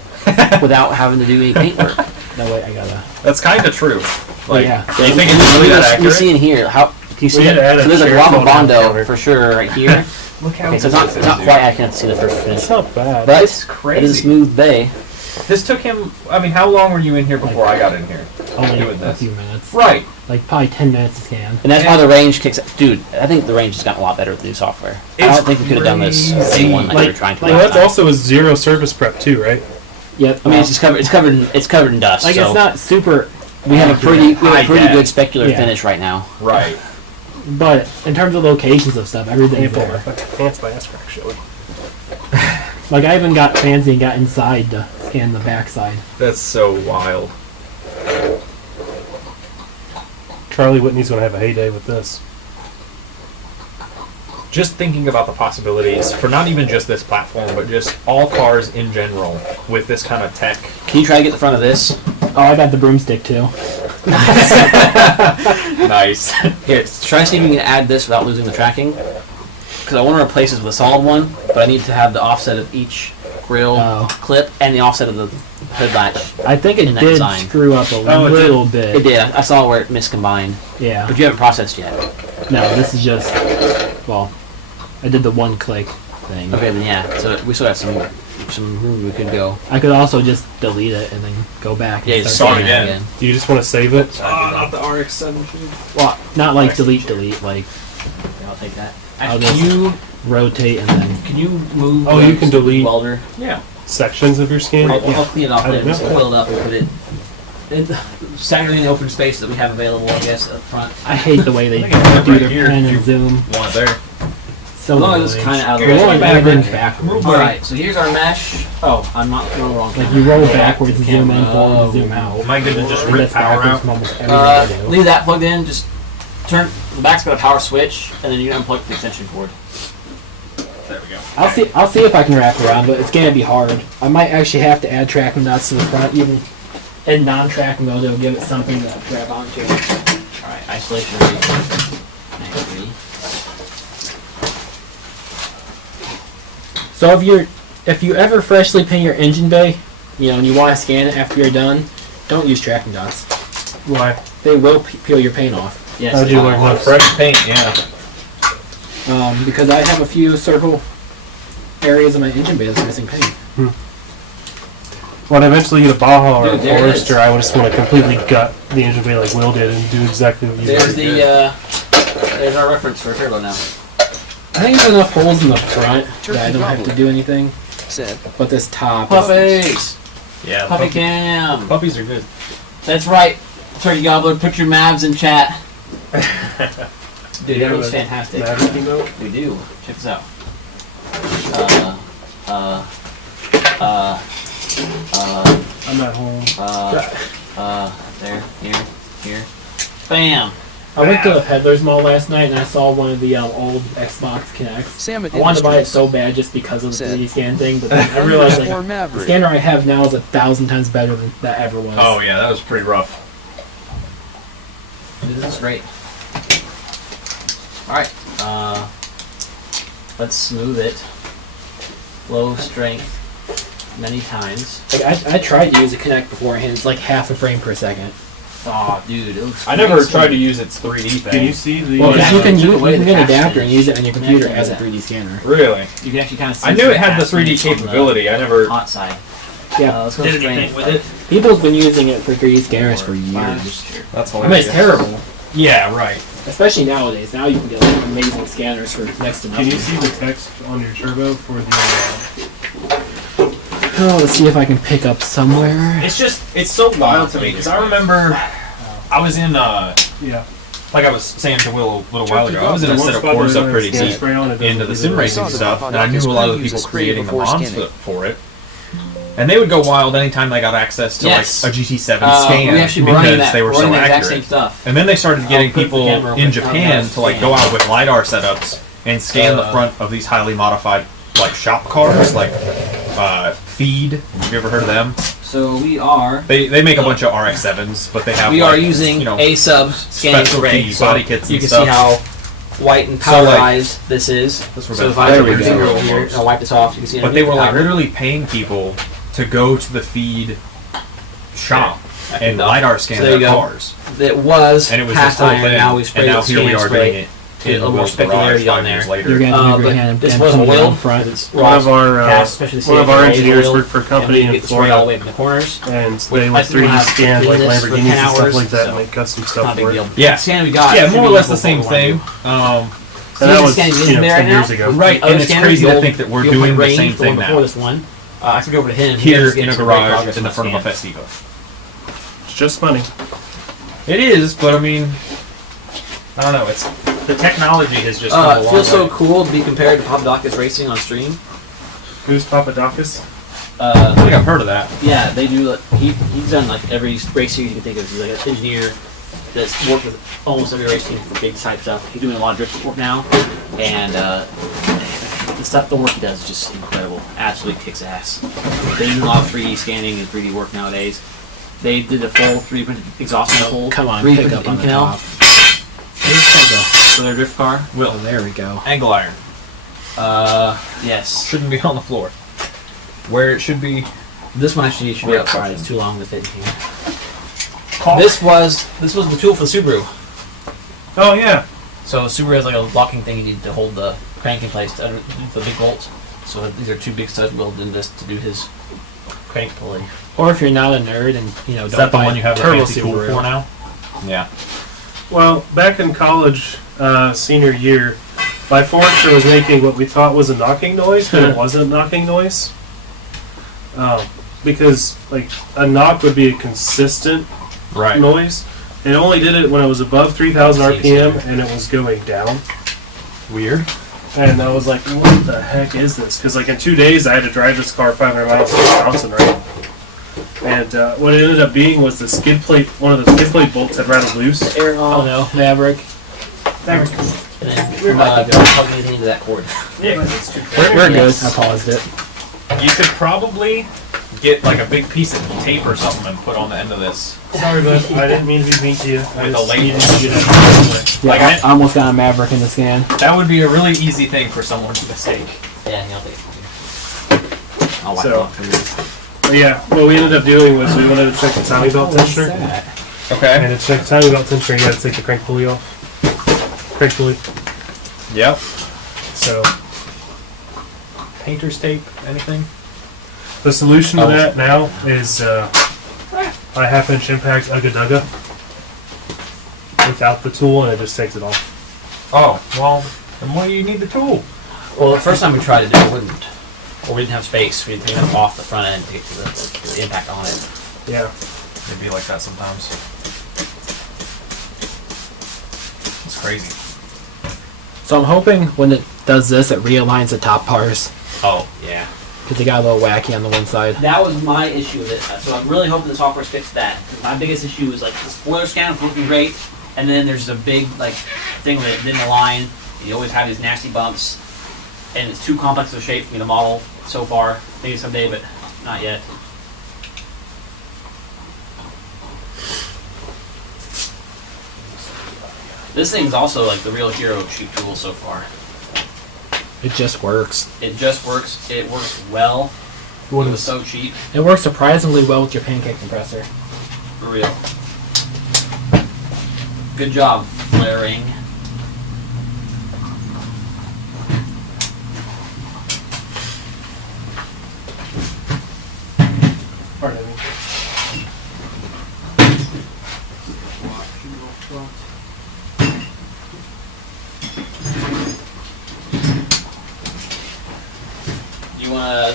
without having to do any paint work. No, wait, I gotta. That's kind of true. Like, yeah. do you think it's really that You accurate? see in here how can you see? We had to add So a there's a chair Guava fold on the Bondo counter. for sure right here. Look how Okay, so it's not quite accurate to see the first finish, It's not bad. but It's it crazy. is a smooth bay. This took him. I mean, how long were you in here before I got in here? Only doing a this. few minutes. Right. Like probably 10 minutes to scan. And that's why the range kicks. Dude, I think the range has gotten a lot better with the new software. I It's don't think we could have done this crazy. day one like we were trying to. Like last that's time. also a zero surface prep too, right? Yep. I mean, it's just covered. It's covered in dust. like so it's not super. we have a pretty High good def. specular Yeah. finish right now. Right. But in terms of locations of stuff, Can everything's you pull my there. fucking pants by ass crack, Shelly? Like I even got fancy and got inside to scan the backside. That's so wild. Charlie Whitney's gonna have a heyday with this. Just thinking about the possibilities for not even just this platform, but just all cars in general with this kind of tech. Can you try to get the front of this? Oh, I got the broomstick too. Nice. Here, try to see if you can add this without losing the tracking. Because I want to replace this with a solid one, but I need to have the offset of each grill Oh. clip and the offset of the hood latch. I think it In that did design. screw up a Oh, it did? little bit. It did. I saw where it miscombined, Yeah. but you haven't processed yet. No, this is just, well, I did the one click thing. Okay, then yeah. So we still have some room we could go. I could also just delete it and then go back. Yeah, and just start start again. again. Do you just want to save it? Not the RX-7. Well, not like delete, like Yeah, I'll take that. I'll Actually, just rotate and then. can you move? Oh, you can delete welder. Yeah. sections of your scan? I'll clean it off I there, didn't just know that. oil it up and put it in staggered in the open space that we have available, I guess, up front. I hate the way they I think it's do right their here. pen You- and zoom. Want it there. So As long as it's annoying. kind of out of the You're way. rolling everything backwards. Alright, so here's our mesh. Oh, I'm not going the wrong Like camera. you roll backwards and zoom in, Camera. forward and zoom out. Am I good to just And rip that's power backwards out? from almost everything I do. Leave that plugged in, just turn the back's got a power switch, and then you can unplug the extension cord. There we go. I'll see if I can wrap around, but it's gonna be hard. I might actually have to add tracking nuts to the front, even in non-tracking mode. It'll give it something to grab onto. Alright, isolation rate. 93. So if you ever freshly paint your engine bay, and you want to scan it after you're done, don't use tracking dots. Why? They will peel your paint off. Yes. How'd you learn that? Fresh paint, yeah. Because I have a few circle areas of my engine bay that's missing paint. When I eventually get a Baja or a Dude, there it Forester, is. I would just want to completely gut the engine bay like Will did and do exactly what you There's did. there's our reference for a turbo now. I think there's enough holes in the front Turkey that I don't have to gobbler. do anything. Said. But this top is... Puppies! Yeah. Puppy cam! Puppies are good. That's right. Turkey Gobbler, put your mavs in chat. Dude, that looks fantastic. Maverick emote? We do. Check this out. I'm at home. There, here. Bam! I went to the Peddler's Mall last night and I saw one of the old Xbox Kinects. Salmon I wanted to buy it Industries. so bad just because of the Said. 3D scan thing, but then I realized Or the Maverick. scanner I have now is 1,000 times better than that ever was. Oh yeah, that was pretty rough. Dude, this is great. Alright, let's smooth it. Low strength many times. Like I tried to use a Kinect beforehand. It's like half a frame per second. Oh, dude, it looks I never great. tried to use its 3D thing. Can you see the... Well, 'cause Yeah, you can took away the get an caption. adapter and use it on your computer Yeah, as a yeah. 3D scanner. Really? You can actually kind of see I knew it had the some 3D captions on the capability. I never. hot side. Yeah, Let's go Did straight. anything with it? people's been using it for 3D scanners for years. That's I mean, it's terrible. Yeah, right. Especially nowadays. Now you can get like amazing scanners for next to nothing. Can you see the text on your turbo for the... Oh, let's see if I can pick up somewhere. It's so wild to me because I remember I was in yeah. like I was saying to Will a little while ago. I was in a The one set of spot cores that up I pretty scan deep spray on, it doesn't into the do sim that. racing I saw stuff, that and I knew a lot of the people use a spray creating the before mods scanning. for it. And they would go wild anytime they got access to Yes. like a GT7 We scan actually were running because that. they were we're so running the exact same accurate. stuff. And then they started getting I'll put the people camera over in it. Japan to like go out with LiDAR setups and scan the front of these highly modified like shop cars, like Feed. Have you ever heard of them? So we are They make a bunch of RX-7s, but they have we like, are using you know, a sub scanning specialty spray. body kits You and can stuff. see how white and So, like- powderized this is. This would've So been if I there put we my go. finger over here and I wipe this off, you can see But they were like powder. literally paying people to go to the Feed shop and Yeah. LiDAR scan So there you their go. cars. It was And it was cast this whole iron. thing. Now we sprayed and now it here we scan are spray. doing it Get a in little more Will's garage specularity 5 on years there. later. You're gonna move But your hand this and wasn't put it oiled. in front. It's One of our cast, especially the one of CFA our engineers oiled, worked for a and company we in get the spray all the Florida, way up in the corners. and We- they I would think we'll 3D have to scan do like this for Lamborghinis 10 and stuff hours, like that so and make custom Not a stuff big for deal. it. Yeah. The scanner we got. Yeah, should more be or less equal the to what same we wanna thing. do. And that was, Scanning you engine know, bay 10 right now? years ago. Right, Other and it's scanners, crazy the to old- think that we're the old doing the range, same the thing one before now. this one. I took it over to him. Here He's in a getting some great garage progress in the on front of a scan. Festiva. It's just money. It is, but I mean, I don't know. It's The technology has just come a It long feels so way. cool to be compared to Papadakis Racing on stream. Who's Papadakis? I think I've heard of that. Yeah, they do. He's done like every race series you can think of. He's like an engineer that's worked with almost every race team for big type stuff. He's doing a lot of drift work now, and the work he does is just incredible. Absolutely kicks ass. They do a lot of 3D scanning and 3D work nowadays. They did a full 3D printed exhaust manifold. Come on, 3D pick printed up on the canal top. Where's that for their drift car. go? Oh, there we go. Angle iron Yes. shouldn't be on the floor. Where it should be. This one actually should be Great outside. question. It's too long to fit in here. This was the tool for the Subaru. Oh yeah. So Subaru has like a locking thing you need to hold the crank in place to the big bolts. So these are two big studs welded in this to do his crank pulley. Or if you're not a nerd and Is don't that the buy one you have the turbo fancy tool Subaru. for now? Yeah. Well, back in college, senior year, my forester was making what we thought was a knocking noise, but it wasn't knocking noise. Because like a knock would be a consistent Right. noise. It only did it when it was above 3,000 RPM and it was going down. Weird. And I was like, what the heck is this? Because like in 2 days I had to drive this car 500 miles to Wisconsin, right? And what it ended up being was the skid plate, one of the skid plate bolts had rattled loose. Oh no, Maverick. And then don't plug anything into that cord. Yeah. We're good. Yes. I paused it. You could probably get like a big piece of tape or something and put on the end of this. Sorry, bud. I didn't mean to be mean to you. I With a just label. needed to get it out of the way. Yeah, Like I almost got a Maverick in the scan. That would be a really easy thing for someone to mistake. Yeah, I'll take it from here. I'll wipe it So- off for you. But yeah, what we ended up doing was we wanted to check the timing belt tensioner. Okay. And to check the timing belt tensioner, you got to take the crank pulley off. Crank pulley. Yep. So Painter's tape, anything? the solution to Oh. that now is a half-inch impact Ugga without the tool, and it just takes it off. Oh, well, then why do you need the tool? Well, the first time we tried to do it, wouldn't. Or we didn't have space. We didn't have off the front end to get to the impact on it. Yeah. It'd be like that sometimes. It's crazy. So I'm hoping when it does this, it realigns the top bars Oh, yeah. because they got a little wacky on the one side. That was my issue with it. So I'm really hoping the software's fixed that. 'Cause my biggest issue was like the spoiler scan was looking great, and then there's a big like thing that didn't align. You always have these nasty bumps, and it's too complex of a shape for me to model so far. Maybe someday, but not yet. This thing's also like the real hero of cheap tools so far. It just works. It just works. It works well. It was so cheap. It works surprisingly well with your pancake compressor. For real. Good job, flaring. Pardon me. You wanna?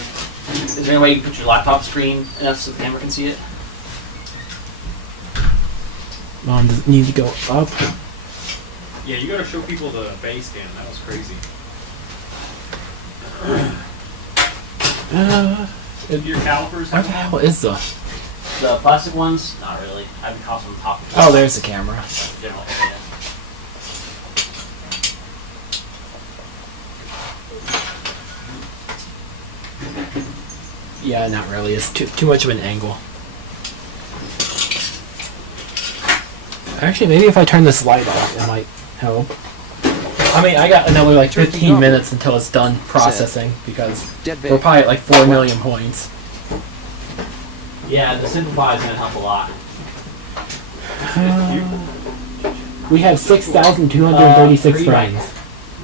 Is there any way you can put your laptop screen enough so the camera can see it? Does it need to go up? Yeah, you gotta show people the base scan. That was crazy. Your calipers? Where the hell is the? The plastic ones? Not really. I've been tossing on the top. Oh, there's the camera. General area. Yeah, not really. It's too much of an angle. Actually, maybe if I turn this light off, it might help. I mean, I got another like 15 minutes until it's done processing because Dead we're bait. probably at like 4 million points. Yeah, the simplify is gonna help a lot. We have 6,236 Three frames. right.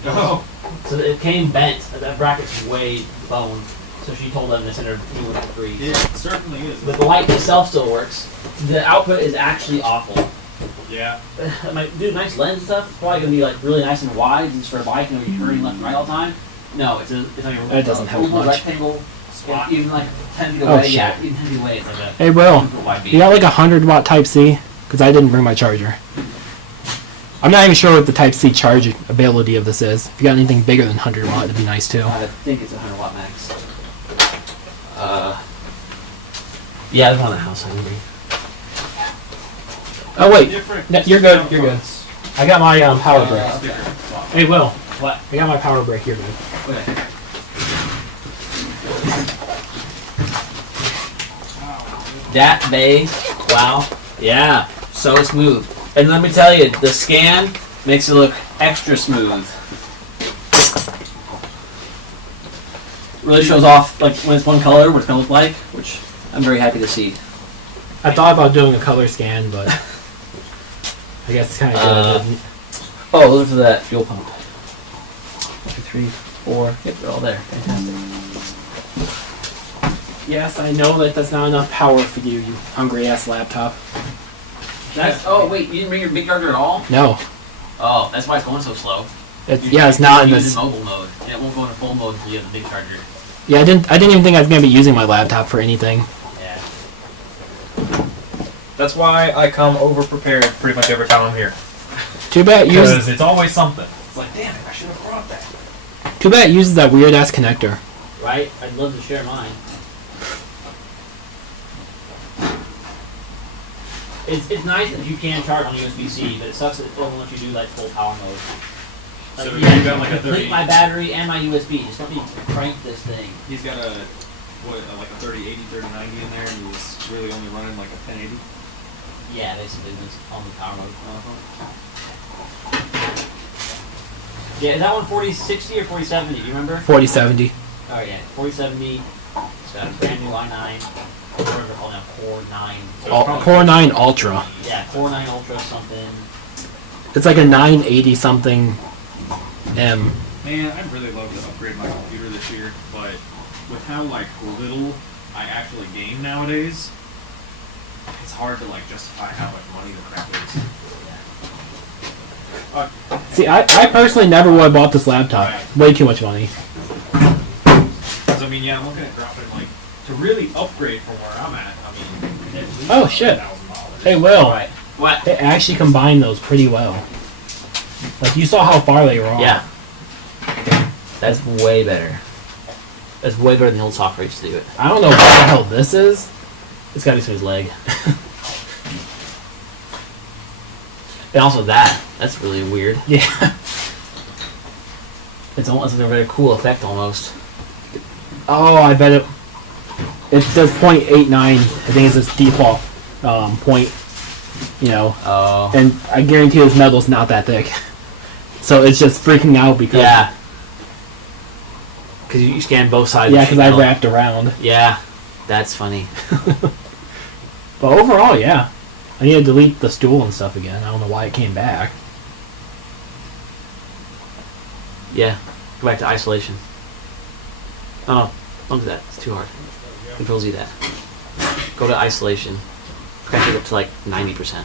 Oh. So it came bent. That bracket's way bone. So she told them to send her new one for free. It certainly is. But the light itself still works. The output is actually awful. Yeah. Like, dude, nice lens and stuff. It's probably gonna be like really nice and wide, just for a bike, and you're turning left and right all the time. No, it's like a That doesn't help oval much. rectangle spot, even like 10 feet Oh, away. shit. Yeah, even 10 feet away, it's like a Hey, Will, 2 foot wide beam. you got like a 100 watt Type C? Because I didn't bring my charger. I'm not even sure what the Type-C charge ability of this is. If you got anything bigger than 100 watt, it'd be nice too. I think it's 100 watt max. Yeah, there's one in the house. I agree. Oh wait, Different no, you're good. You're good. components. I got my power brick. Different. Hey, Will. What? I got my power brick. You're good. Okay. That base, wow, yeah, so smooth. And let me tell you, the scan makes it look extra smooth. Really shows off like when it's one color, what it's gonna look like, which I'm very happy to see. I thought about doing a color scan, but I guess it's kind of good. Oh, those are for that fuel pump. 1, 2, 3, 4. Yep, they're all there. Fantastic. Yes, I know that that's not enough power for you, you hungry ass laptop. That's. Oh wait, you didn't bring your big charger at all? No, Oh, that's why it's going so slow. it's not in Use this. in mobile mode, and it won't go into full mode until you have the big charger. Yeah, I didn't even think I was gonna be using my laptop for anything. Yeah. That's why I come over prepared pretty much every time I'm here. Too bad it uses. Because it's always something. It's like, damn it, I should have brought that. Too bad it uses that weird ass connector. Right? I'd love to share mine. It's nice that you can charge on USB-C, but it sucks that it won't let you do like full power mode. Like, So yeah, you've got like a complete 30. my battery and my USB. Just let me crank this thing. He's got a like a 3080, 3090 in there, and he's really only running like a 1080. Yeah, basically it's on the power mode. Yeah, is that one 4060 or 4070? Do you remember? 4070. Oh yeah, 4070. It's got a brand new i9. Whatever they're calling it, Core 9. Core 9 Ultra. Yeah, Core 9 Ultra something. It's like a 980 something M. Man, I'd really love to upgrade my computer this year, but with how like little I actually game nowadays, it's hard to like justify how much money the crap is. See, I personally never would have bought this laptop. Way too much money. Because I mean, yeah, I'm looking at dropping like to really upgrade from where I'm at. I mean, at least Oh, shit. $1,000. Hey, Will. Right. What? They actually combined those pretty well. Like, you saw how far they were off. Yeah. That's way better. That's way better than the old software used to do it. I don't know what the hell this is. It's gotta be somebody's leg. And also that's really weird. Yeah. It's almost like a very cool effect almost. Oh, I bet it does 0.89. I think it's its default point, you know. Oh. And I guarantee this metal's not that thick. So it's just freaking out because... Yeah. Because you scan both sides. Yeah, of the because I metal. wrapped around. Yeah. That's funny. But overall, yeah. I need to delete the stool and stuff again. I don't know why it came back. Yeah. Go back to isolation. Oh, don't do that. It's too hard. Control Z that. Go to isolation. Crank it up to like 90%.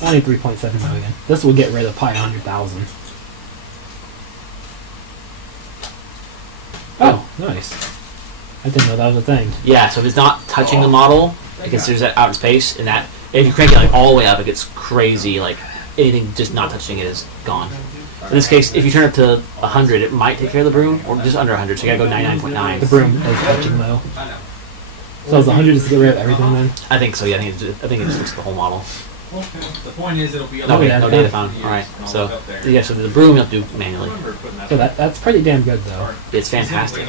Only 3.7 million. This will get rid of probably 100,000. Oh, nice. I didn't know that was a thing. Yeah, so if it's not touching the model, it considers that out in space, and that if you crank it like all the way up, it gets crazy. Like anything just not touching it is gone. In this case, if you turn it to 100, it might take care of the broom, or just under 100. So you gotta go 99.9. The broom is touching though. So is 100 just to get rid of everything then? I think so. Yeah, I think it just looks the whole model. The point is, it'll be No, yeah, no yeah. data found. All right. So yeah, so the broom you have to do manually. So that's pretty damn good though. It's fantastic.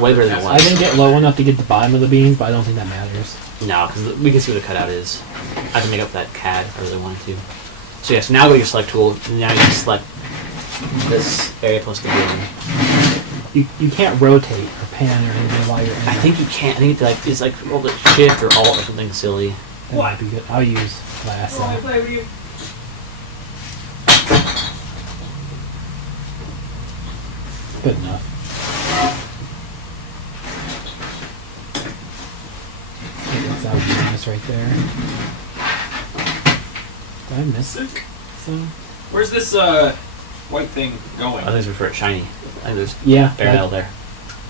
Way better than it I was. didn't get low enough to get the bottom of the beams, but I don't think that matters. No, because we can see what the cutout is. I can make up that CAD if I really wanted to. So yeah, so now go to your select tool. And now you can select this area plus the broom. You can't rotate or pan or anything while you're in I there. think you can't. I think it's like roll the shift or alt or something silly. That might be good. I'll use glass. Good enough. I think that would be nice right there. Did I miss it? So, Where's this white thing going? I think it's for it shiny. I think there's yeah. bare metal there.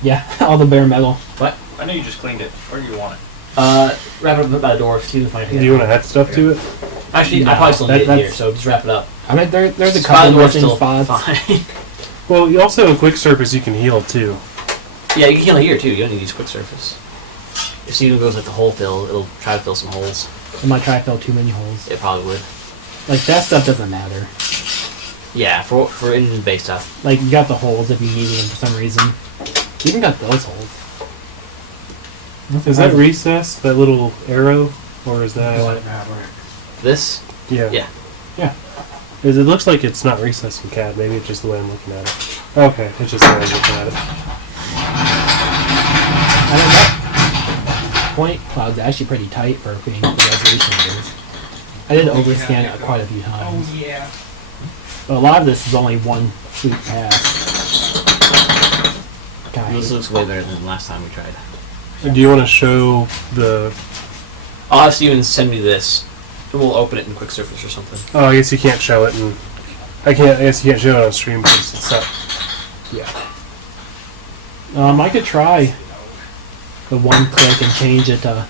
Yeah, all the bare metal. I know you just cleaned it. Where do you want it? Wrap it up by the door. See if I Do you want to add stuff to it? Actually, I No, probably still need it that's- here, so just wrap it up. I mean, there's a By the couple door missing still spots. fine. Well, you also have a quick surface you can heal too. Yeah, you can heal it here too. You don't need to use quick surface. If Steven goes like the hole fill, it'll try to fill some holes. I might try to fill too many holes. It probably would. Like, that stuff doesn't matter. Yeah, for engine-based stuff. Like, you got the holes if you needed them for some reason. You even got those holes. Is that recess, that little arrow? Or is that... This? Yeah. Yeah. Yeah. Because it looks like it's not recessed in CAD. Maybe it's just the way I'm looking at it. Okay, it's just the way I'm looking at it. I don't know. Point cloud's actually pretty tight for being the resolution it is. I did overscan it quite a few times. yeah. But a lot of this is only one sweep pass. This looks way better than the last time we tried. Do you want to show the... I'll have Steven send me this. And we'll open it in quick surface or something. Oh, I guess you can't show it, and I guess you can't show it on stream because it's not. Yeah. I could try the one click and change it to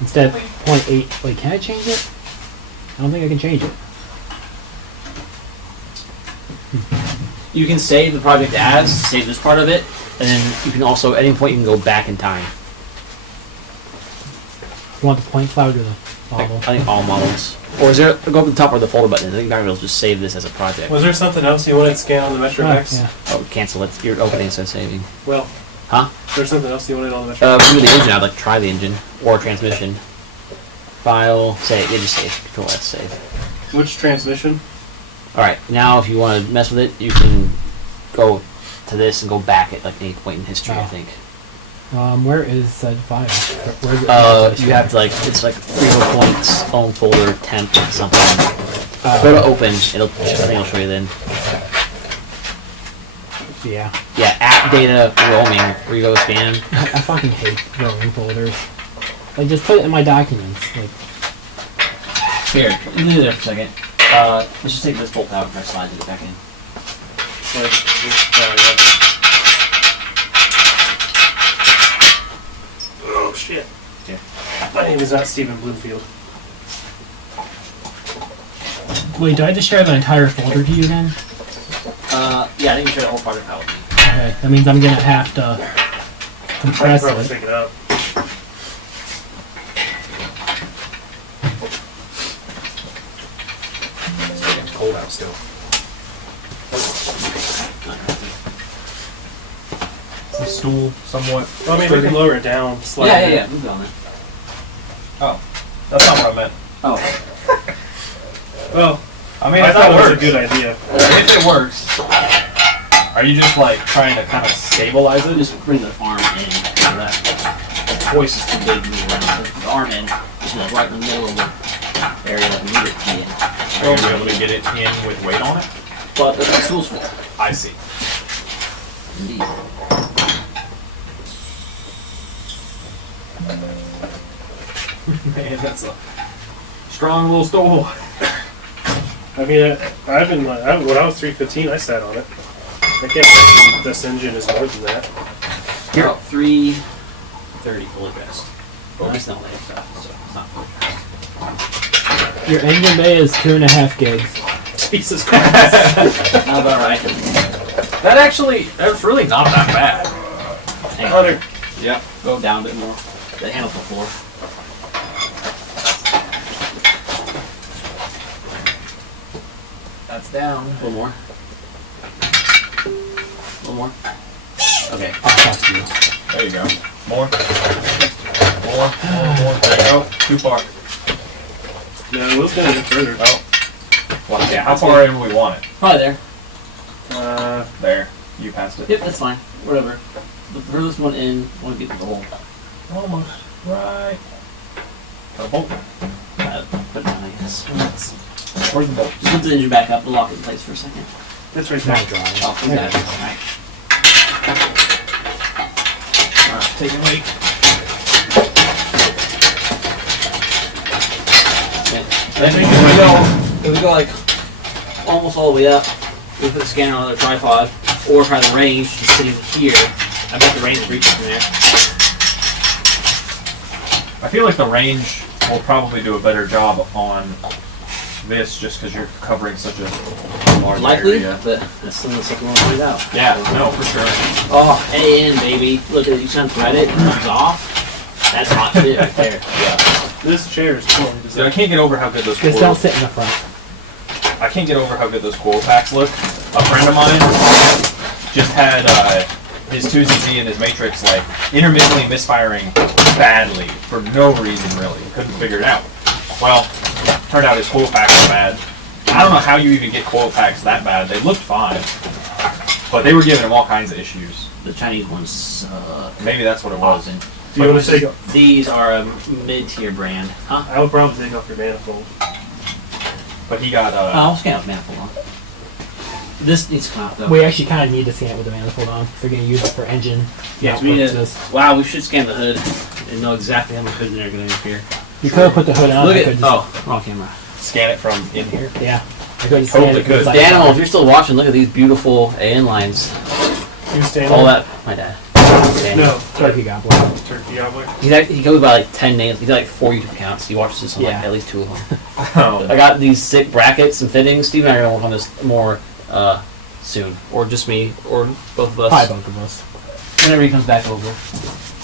instead of 0.8. Wait, can I change it? I don't think I can change it. You can save the project as, save this part of it, and then you can also, at any point, you can go back in time. You want the point cloud or the model? I think all models. Or is there, go up to the top where the folder button is. I think Barry will just save this as a project. Was there something else you wanted to scan on the Metro X? Yeah. Oh, cancel it. You're opening instead of saving. Well, Huh? is there something else you wanted on the Metro If you do the engine, I'd like to try the engine. Or transmission. File, save. Yeah, just save. Control S, save. Which transmission? Alright, now if you want to mess with it, you can go to this and go back at like any point in history, I Oh. think. Where is said file? Where is it? You have to like, it's like 3 points, home folder, temp, something. Oh. Go to open, I think it'll show you then. Yeah. Yeah, app data roaming, where you go scan. I fucking hate rolling folders. Like, just put it in my documents. Like, Here, leave it there for a second. Let's just take this bolt out and try to slide it back in. Oh shit. Yeah. My name is not Stephen Bloomfield. wait, do I have to share the entire folder to you again? Yeah, I think you should have the whole project out. Okay, that means I'm gonna have to I can compress probably it. pick it up. It's getting cold out still. Is the stool somewhat? Well, I mean, we can lower it down. Slide Yeah, it. yeah, yeah. Move it on there. Oh, that's not what I meant. Oh. Well, I mean, I if thought that it was a works. good idea. If it works, are you just like trying to kind of stabilize it? Just bring the arm in. So that voice is too big to move around. So the arm in, just like right in the middle of the area that we need it to be in. Are you gonna be able to get it in with weight on it? But that's what the tool's for. I see. Indeed. Man, that's a strong little stool. I mean, I've been when I was 315, I sat on it. I can't imagine this engine is more than that. You're about 330 fully dressed. Well, that's not later stuff, so it's not fully dressed. Your engine bay is 2.5 gigs. Jesus Christ. Not about right. That's really not that bad. Hang on. Hunter, Yep. Go down a bit more. The handle to the floor. That's down. A little more. A little more. Okay. I'll talk to you. There you go. More. More. There you go. Too far. no, Will's gonna go further. Oh. Well, yeah. How far in we want it? Probably there. There. You passed it. Yep, that's fine. Whatever. The furthest one in, I want to get to the hole. Almost. Right. A bolt. Put it down, I guess. Where's the bolt? Just lift the engine back up and lock it in place for a second. That's right My there. drive. Oh, exactly. Alright. Alright, taking weight. I think if we go like almost all the way up, we put the scanner on the other tripod, or if I have the range just sitting here, I I got the range reach from there. I feel like the range will probably do a better job on this just because you're covering such a large Likely, area. but that's still something we want to find out. Yeah, no, for sure. Oh, AN, baby. Look at it. You can thread it. It comes off. That's hot shit right there. This chair is cool. Dude, I can't get over how good those Just coil. don't sit in the front. I can't get over how good those coil packs look. A friend of mine just had his 2ZZ and his Matrix like intermittently misfiring badly for no reason really. Couldn't figure it out. Well, turned out his coil packs were bad. I don't know how you even get coil packs that bad. They looked fine, but they were giving him all kinds of issues. The Chinese ones suck. Maybe that's what it was. Do you want to take? These are a mid-tier brand. Huh? I would probably take off your manifold. But he got I'll scan with manifold on. This needs to come out though. We actually kind of need to scan it with the manifold on. If we're going to use it for engine. Yes, we need to. Wow, we should scan the hood and know exactly how much hood in there going to interfere. You could have put the hood on. Look I at could just, wrong camera. scan it from in here. Yeah. I could just scan Totally it. could. Like Daniel, if you're still watching, look at these beautiful AN lines. You stand All up? that, my dad. No, Turkey gobbler. turkey gobbler. He goes by like 10 names. He's got like 4 YouTube accounts. He watches this on like Yeah. at least 2 of them. Oh. I got these sick brackets and fittings. Steve and I are going to work on this more soon. Or just me, or both of us. Probably both of us. Whenever he comes back over.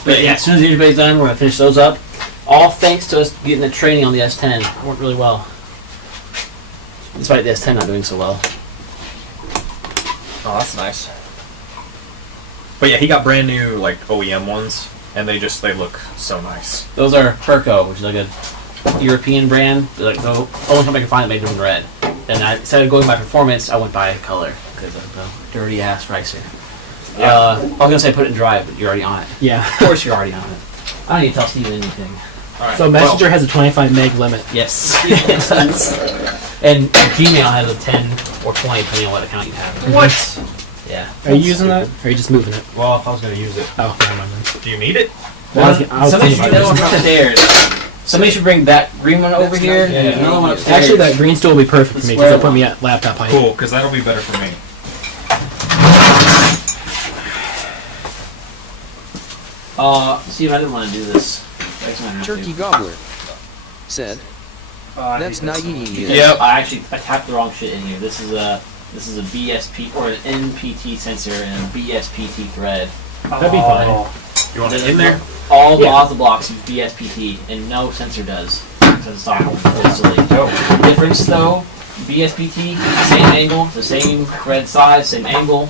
But yeah, as soon as everybody's done, we're going to finish those up. All thanks to us getting the training on the S10. It worked really well. Despite the S10 not doing so well. Oh, that's nice. But yeah, he got brand new like OEM ones, and they look so nice. Those are Perco, which is like a European brand. They're like the only company I can find that made them in red. And instead of going by performance, I went by color because of the dirty ass ricer. Yeah. I was gonna say put it in drive, but you're already on it. Yeah. Of course, you're already on it. I don't need to tell Steven anything. All right. So Messenger has a 25 meg limit. Yes. And Gmail has a 10 or 20 depending on what account you have. What? Yeah. Are you using that? Or are you just moving it? Well, if I was gonna use it, Oh, never mind then. do you need it? I was Somebody thinking should about go using upstairs. Somebody should bring that green one over here and there's another one it. upstairs. Actually, that green stool will be perfect for me because it'll put me at laptop height. Cool, because that'll be better for me. Steve, I didn't want to do this. I guess I'm gonna have to. Turkey gobbler said, "That's naive." Yep. I tapped the wrong shit in here. This is a BSP or an NPT sensor and a BSPT thread. That'd be fine. You want it in there? All Yeah. Mazda blocks use BSPT and no sensor does. Because it's stock installed. The difference though, BSPT, same angle, the same thread size, same angle.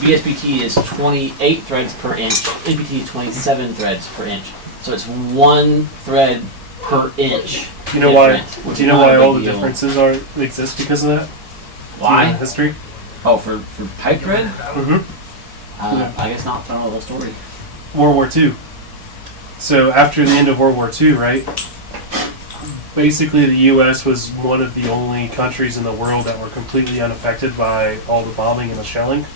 BSPT is 28 threads per inch. NPT is 27 threads per inch. So it's 1 thread per inch. Do you know why? different, which Do you is know not why a all big the deal. differences exist because of that? Do you know Why? the history. Oh, for pipe thread? Mm-hmm. I guess not. I don't know the whole story. World War II. So after the end of World War II, right? Basically, the U.S. was one of the only countries in the world that were completely unaffected by all the bombing and the shelling,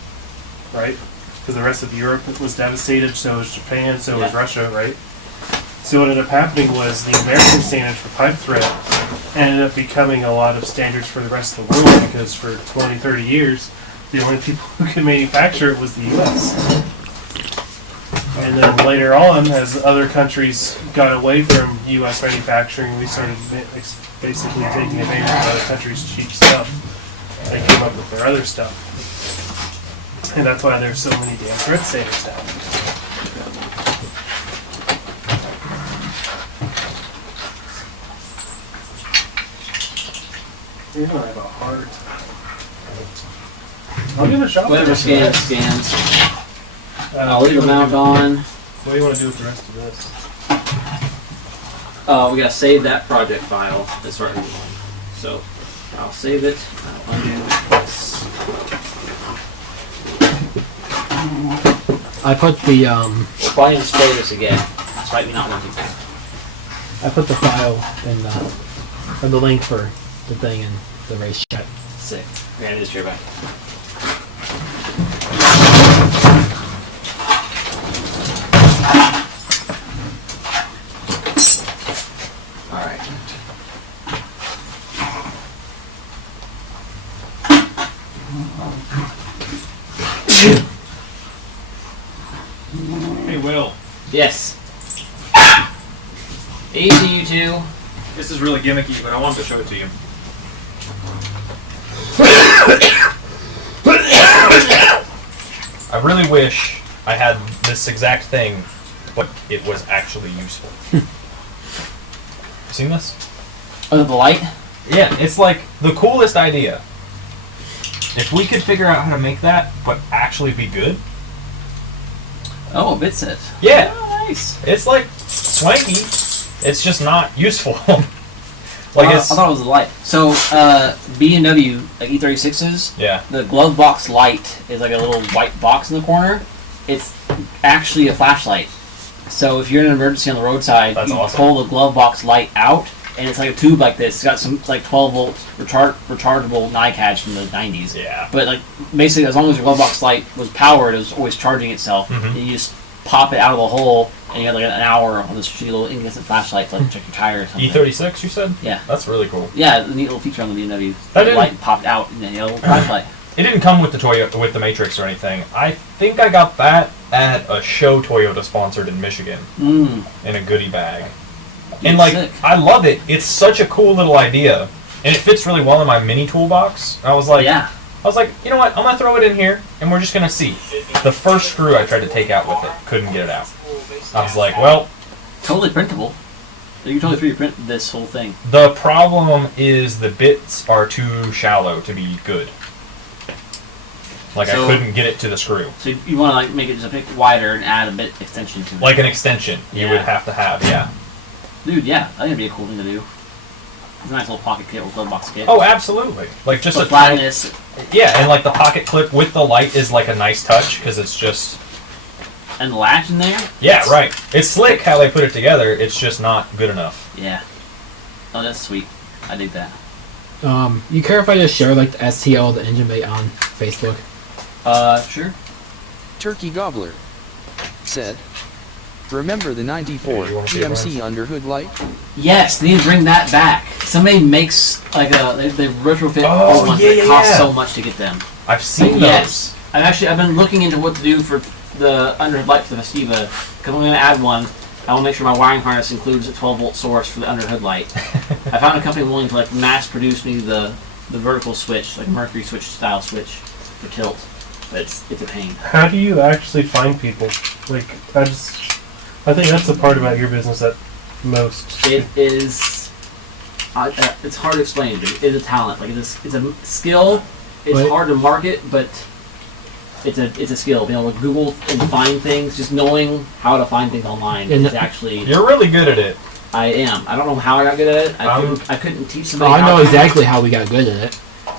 right? Because the rest of Europe was devastated, so was Japan, so was Yeah. Russia, right? So what ended up happening was the American standards for pipe thread ended up becoming a lot of standards for the rest of the world because for 20, 30 years, the only people who could manufacture it was the U.S. And then later on, as other countries got away from U.S. manufacturing, we started basically taking advantage of other countries' cheap stuff and came up with their other stuff. And that's why there's so many damn thread standards now. You're gonna have a hard time. I'll give it a shot. Whatever scans. I'll what leave the mount on. do you want to do with the rest of this? We gotta save that project file and start a new one. So I'll save it. I'll undo this. I put the Why didn't display this again? Despite me not wanting to. file in or the link for the thing in the race chat. Sick. Okay, I just here back. Alright. Easy, you two. This is really gimmicky, but I wanted to show it to you. I really wish I had this exact thing, but it was actually useful. Seen this? Oh, the light? Yeah, it's like the coolest idea. If we could figure out how to make that, but actually be good. Oh, a bit set. Yeah. Oh, nice. It's like swanky. It's just not useful. I thought it was the light. So, B&W, like E36s, Yeah. the glove box light is like a little white box in the corner. It's actually a flashlight. So if you're in an emergency on the roadside, That's you awesome. pull the glove box light out, and it's like a tube like this. It's got some like 12-volt rechargeable NiCads from the 90s. Yeah. But like basically, as long as your glove box light was powered, it was always charging itself. Mhm. And you just pop it out of the hole, and you have like an hour on this shitty little incandescent flashlight to like check your tire or something. E36, you said? Yeah. That's really cool. Yeah, the neat little feature on the BMW. That The didn't- light popped out, and then you had a little flashlight. It didn't come with the with the Matrix or anything. I think I got that at a show Toyota sponsored in Michigan Mm. in a goodie bag. Yeah, And like, sick. I love it. It's such a cool little idea, and it fits really well in my mini toolbox. I was like, Yeah. you know what? I'm gonna throw it in here, and we're just gonna see. The first screw I tried to take out with it, couldn't get it out. I was like, well, Totally printable. You can totally 3D print this whole thing. the problem is the bits are too shallow to be good. Like, So- I couldn't get it to the screw. So you want to like make it just a bit wider and add a bit extension to it. Like an extension, you Yeah. would have to have, yeah. Dude, yeah, I think it'd be a cool thing to do. It's a nice little pocket kit or glove box kit. Oh, absolutely. Like just But a tiny, flatness. yeah, and like the pocket clip with the light is like a nice touch because it's just And the latch in there. yeah, right. It's slick how they put it together. It's just not good enough. Yeah. Oh, that's sweet. I dig that. You care if I just share like the STL, the engine bay on Facebook? Sure. Turkey Gobbler said, remember the 94 Yeah, you wanna see it, PMC underhood light? Yes, they need to bring that back. Somebody makes like they retrofit Oh, old ones yeah, that yeah, cost yeah. so much to get them. I've seen those. Yes. I've been looking into what to do for the underhood light for the Festiva, because I'm going to add one. I want to make sure my wiring harness includes a 12-volt source for the underhood light. I found a company willing to like mass produce me the vertical switch, like Mercury switch style switch for tilt, but it's a pain. How do you actually find people? Like, I think that's the part about your business that most. It is. It's hard to explain. It is a talent. Like it's a skill. It's Wait. hard to market, but it's a skill. Being able to Google and find things, just knowing how to find things online And is actually. You're really good at it. I am. I don't know how I got good at it. I couldn't teach somebody. I how know to- exactly how we got good at it.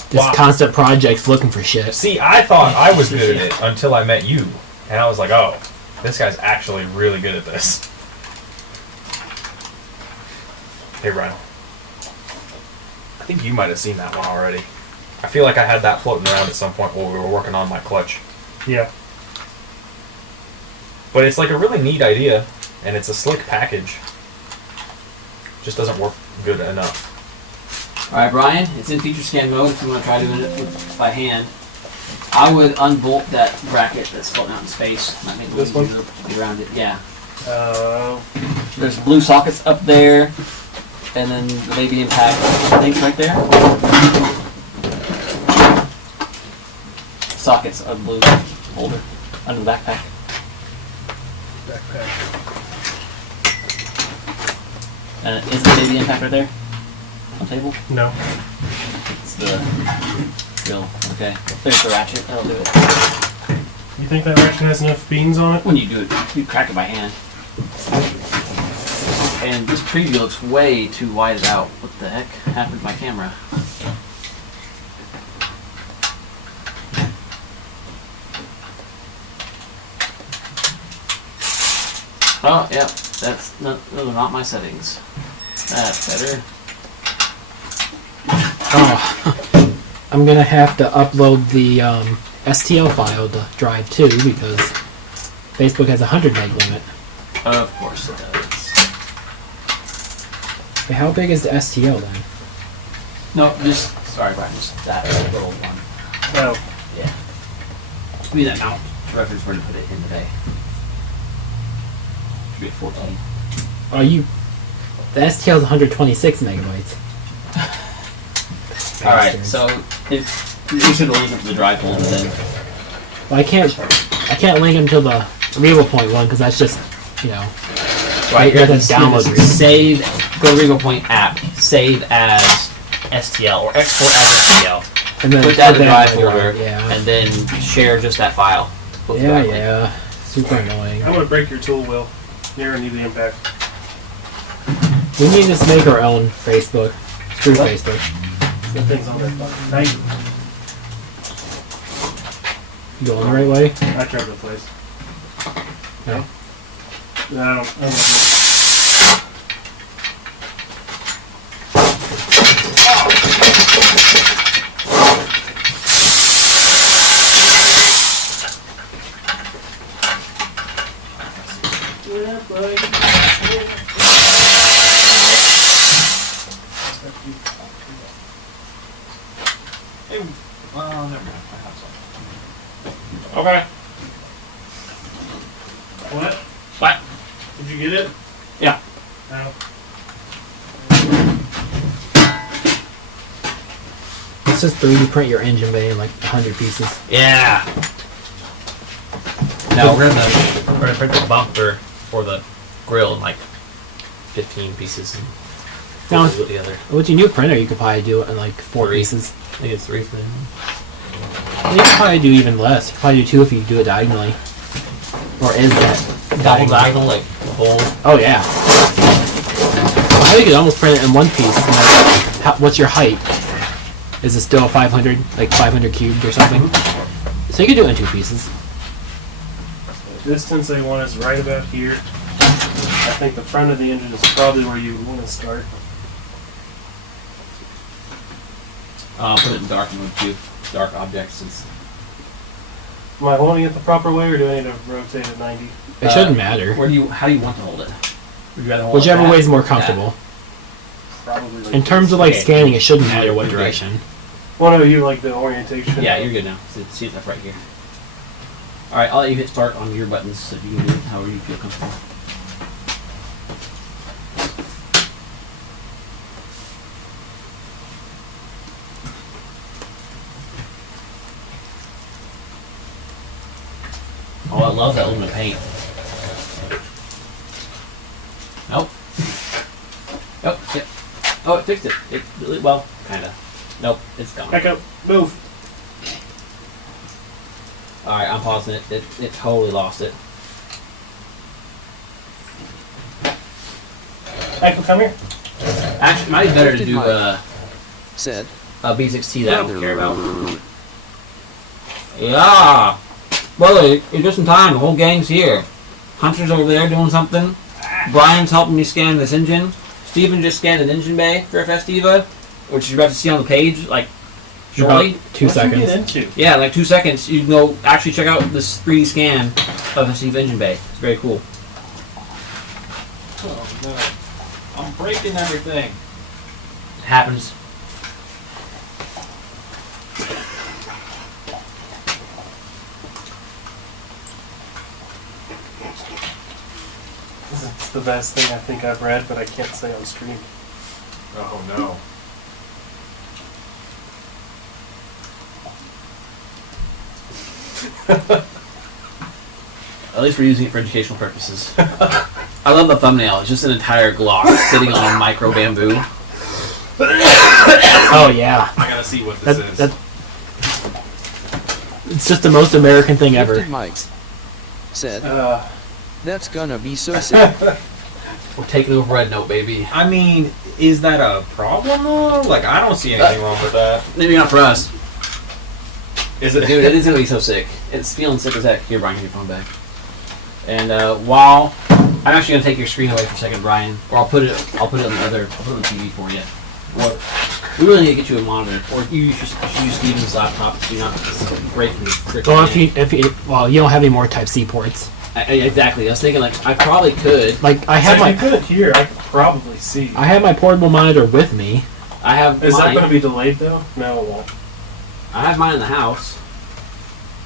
Just Wow. constant projects looking for shit. See, I thought I was good at it until I met you, and I was like, oh, this guy's actually really good at this. Hey, Ryan. I think you might have seen that one already. I feel like I had that floating around at some point while we were working on my clutch. Yeah. But it's like a really neat idea, and it's a slick package. Just doesn't work good enough. All right, Brian. It's in feature scan mode. If you want to try doing it by hand, I would unbolt that bracket that's floating out in space. Might make it a This little one? easier to get around it. Yeah. Uh, There's blue sockets up there, and then the baby impact things right there. Sockets of blue holder under the backpack. And is the baby impact right there on the table? no. It's the drill. Okay. There's the ratchet. That'll do it. You think that ratchet has enough beans on it? When you do it, you crack it by hand. And this preview looks way too whited out. What the heck happened to my camera? Oh, yeah. Those are not my settings. That's better. Oh, I'm gonna have to upload the STL file to drive too because Facebook has a 100 meg limit. Of course it does. Wait, how big is the STL then? No, just sorry, Brian. Just that little one. No. Yeah. Give me that mount reference where to put it in the bay. Should be at 14. Oh, you The STL is 126 megabytes. All right, Bastards. so you should link it to the drive folder then. Well, I can't link them to the Revo.1 one because that's just, you know, Right, you have to download it. save. Go to RevoPoint app. Save as STL or export as STL. and then Put that in the drive in folder, Yeah. and then share just that file. Both Yeah, directly. yeah. Super annoying. I'm gonna break your tool, Will. Near need the impact. We need to just make our own Facebook. Screw What? Facebook. The thing's on there. Fucking night. You going the right way? I tried the place. No. No, I don't know. Hey, well, never mind. I have some. Okay. What? What? Did you get it? Yeah. No. Let's just 3D print your engine bay in like 100 pieces. Yeah. No, we're gonna print the bumper or the grill in like 15 pieces and Now, put it together. with your new printer, you could probably do it in like 4 3. pieces. I think it's 3 for them. You could probably do even less. You could probably do 2 if you do it diagonally. Or is that Double diagonal, like whole. Oh yeah. I think you could almost print it in 1 piece. And like, what's your height? Is it still 500, like 500 cubed or something? So you could do it in 2 pieces. The distance they want is right about here. I think the front of the engine is probably where you want to start. Put it in dark mode too. Dark objects. Since Am I holding it the proper way, or do I need to rotate it 90? It shouldn't matter. how do you want to hold it? Would you rather hold it Whichever that? way is more comfortable. Probably. Like In terms of like Okay. scanning, it shouldn't matter what direction. Well, no, you like the orientation. Yeah, you're good now. See it's up right here. Alright, I'll let you hit start on your buttons so you can do it however you feel comfortable. Oh, I love that aluminum paint. Nope. Oh, yeah. Oh, it fixed it. Well, kinda. Nope, it's gone. Back up. Move. Alright, I'm pausing it. It totally lost it. Michael, come here. Actually, it might be better to do Said, B6T that I don't care about. Yeah! Well, you're just in time. The whole gang's here. Hunter's over there doing something. Brian's helping me scan this engine. Steven just scanned an engine bay for Festiva, which you're about to see on the page, like, shortly. About 2 What'd you seconds. get into? Yeah, in like 2 seconds, you can go actually check out this 3D scan of the Festiva engine bay. It's very cool. Oh no. I'm breaking everything. It happens. It's the best thing I think I've read, but I can't say on stream. Oh no. At least we're using it for educational purposes. I love the thumbnail. It's just an entire Glock sitting on micro bamboo. Oh yeah. I gotta see what this is. That, it's just the most American thing ever. Gifted Mike said, Uh, that's gonna be so sick. We're taking over Red Note, baby. I mean, is that a problem though? Like, I don't see anything wrong with that. Maybe not for us. Is it? Dude, it is gonna be so sick. It's feeling sick as heck. Here, Brian, give your phone back. And while I'm actually gonna take your screen away for a second, Brian, or I'll put it on the TV for you. Or we really need to get you a monitor, or you should use Steven's laptop so you're not breaking the freaking. Well, if you don't have any more Type C ports. Exactly. I was thinking like I probably could. Like I so have if you my put it here, I could probably see. I have my portable monitor with me. I have Is that mine. going to be delayed though? No, it won't. I have mine in the house.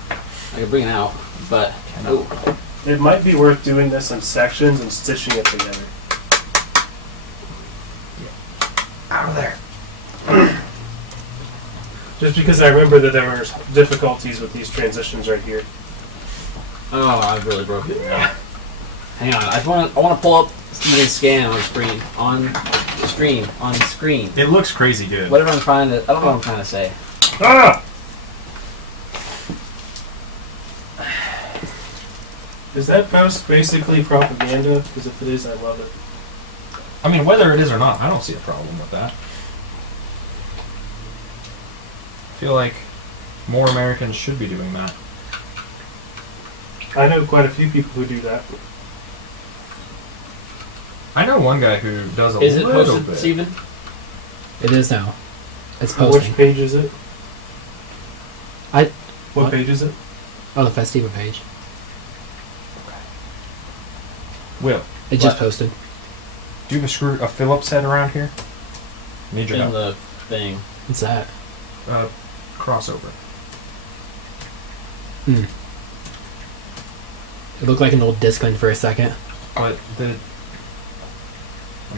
I can bring it out, but It might be worth doing this in sections and stitching it together. Out of there. Just because I remember that there were difficulties with these transitions right here. Oh, I've really broken it now. Hang on, I want to pull up somebody's scan on screen. On screen. It looks crazy good. Whatever I'm trying to, I don't know what I'm trying to say. Ah! Is that post basically propaganda? Because if it is, I love it. I mean, whether it is or not, I don't see a problem with that. I feel like more Americans should be doing that. I know quite a few people who do that. I know one guy who does a Is it little posted, bit. Steven? It is now. It's Which posting. page is it? I- What what? page is it? Oh, the Festiva page. Will, It just What? posted. do you have a Phillips head around here? Need your In help. the thing. What's that? Crossover. Hmm. It looked like an old Discman for a second. But I'm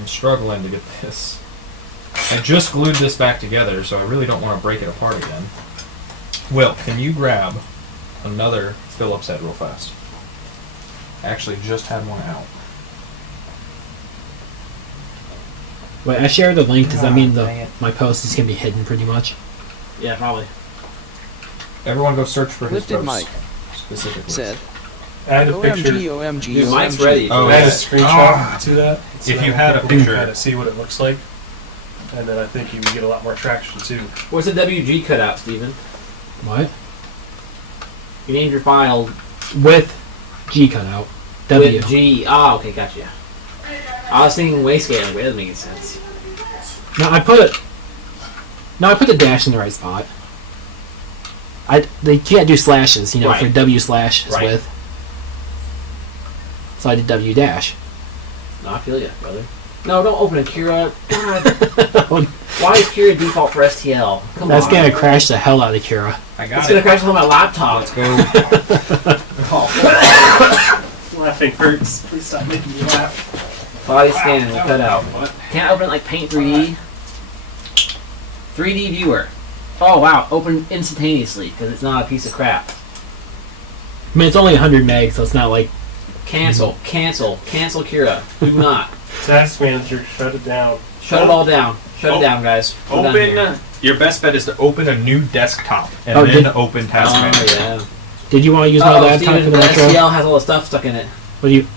struggling to get this. I just glued this back together, so I really don't want to break it apart again. Will, can you grab another Phillips head real fast? I actually just had one out. Wait, I shared the link. Does that mean dang it. my post is gonna be hidden pretty much? Yeah, probably. Everyone go search for his Lifted post. mic. Specifically. Said, Add a picture. OMG, OMG, Dude, Mike's OMG. ready. Oh, Add a yeah. screenshot to that. so If you that had a people can picture. kinda see what it looks like. And then I think you would get a lot more traction too. What's the WG cutout, Steven? What? You named your file With G cutout. W. with G. Oh, okay, gotcha. I was thinking wayscaling, but it doesn't make any sense. No, I put the dash in the right spot. They can't do slashes, for Right. W slash is Right. with. So I did W dash. No, I feel you, brother. No, don't open it, Kira. God. Why is Kira default for STL? Come That's on. gonna crash the hell out of Kira. I got It's it. gonna crash on my laptop. Let's go. Laughing hurts. Please stop making me laugh. Body scan will cut out. Can't open it like Paint 3D. 3D viewer. Oh wow, open instantaneously because it's not a piece of crap. I mean, it's only 100 meg, so it's not like. Cancel, cancel, cancel Kira. Do not. Task manager, shut it down. Shut it all down. Shut it down, guys. We're done here. Open. Your best bet is to open a new desktop and Oh, then did- open Task Oh, Manager. yeah. Did you want to use my Oh, laptop Steven, for the the metro? STL has all the stuff stuck in it. What do you?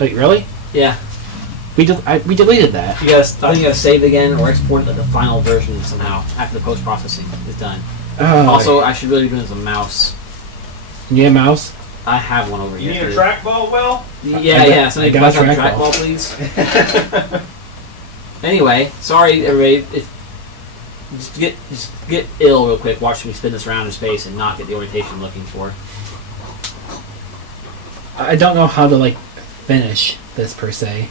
Wait, really? Yeah. We deleted that. You gotta, I think you gotta save it again or export it to the final version somehow after the post-processing is done. Oh, Also, I should really be doing this with a mouse. you need a mouse? I have one over You here. need a trackball, Will? Yeah. Somebody I got bust out a trackball. trackball, please. Anyway, sorry everybody. Just get ill real quick. Watch me spin this around in space and not get the orientation I'm looking for. I don't know how to finish this per se.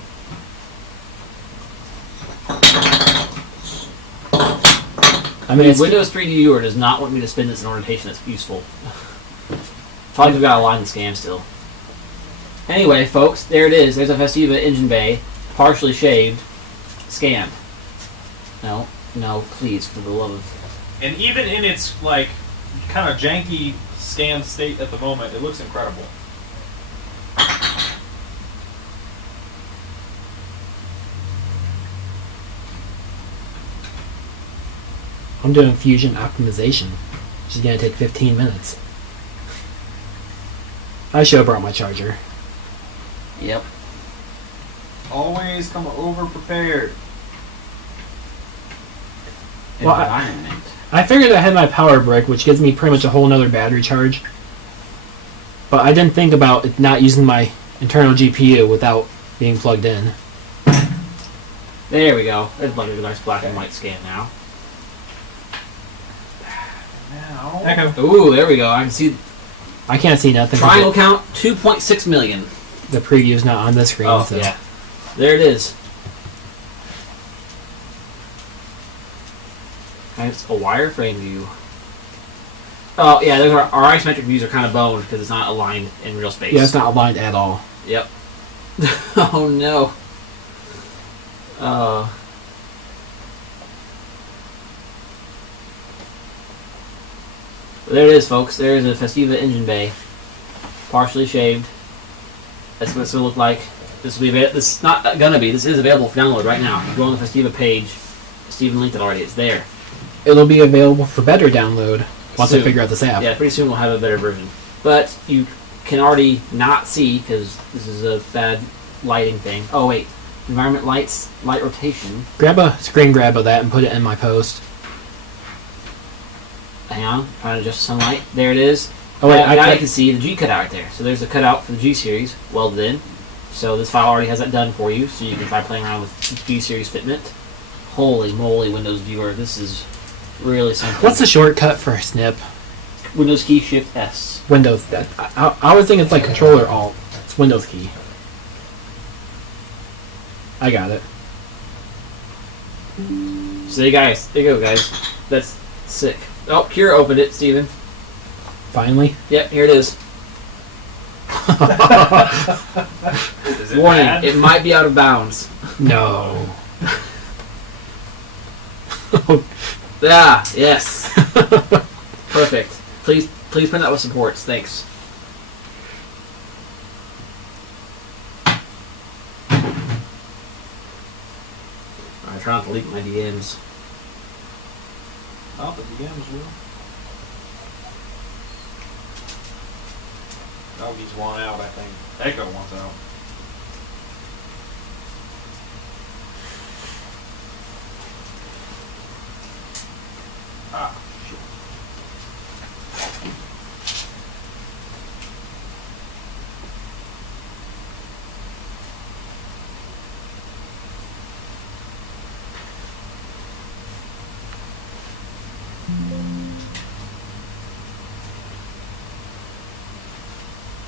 I mean, it's Windows 3D Viewer does not want me to spin this in orientation that's useful. Probably we've got a line in scam still. Anyway, folks, there it is. There's a Festiva engine bay, partially shaved, scanned. No, please, for the love of... And even in its kind of janky scanned state at the moment, it looks incredible. I'm doing fusion optimization, which is gonna take 15 minutes. I should have brought my charger. Yep. Always come over prepared. Well, Environment. I figured I had my power brick, which gives me pretty much a whole nother battery charge. But I didn't think about it not using my internal GPU without being plugged in. There we go. There's a nice black and white scan now. Now. Echo. Ooh, there we go. I can see I can't see nothing. 'cause triangle count 2.6 million. The preview's not on the screen. Oh, so. yeah. There it is. And it's a wireframe view. Oh, yeah, those are, our isometric views are kind of boned because it's not aligned in real space. Yeah, it's not aligned at all. Yep. Oh, no. There it is, folks. There is a Festiva engine bay, partially shaved. That's what it's gonna look like. This will be. This is not gonna be. This is available for download right now. You go on the Festiva page. Steven linked it already. It's there. It'll be available for better download once I Soon. figure out this app. Yeah, pretty soon we'll have a better version. But you can already not see because this is a bad lighting thing. Oh wait, environment lights, light rotation. Grab a screen grab of that and put it in my post. Hang on, trying to adjust sunlight. There it is. Oh wait, now you can see the G cutout right there. So there's a cutout for the G series welded in. So this file already has that done for you, so you can try playing around with G series fitment. Holy moly, Windows Viewer, this is really something. what's the shortcut for snip? Windows key Shift S. Windows. I always think it's like Control or Alt. It's Windows key. I got it. So there you go, guys. That's sick. Oh, Kira opened it, Steven. Finally. Yep, here it is. Is it Warning, bad? it might be out of bounds. No. Ah, yes. Perfect. Please print that with supports. Thanks. I try not to leak my DMs. Oh, the DMs will. Doggy's one out, I think. Echo wants out. Ah, shit.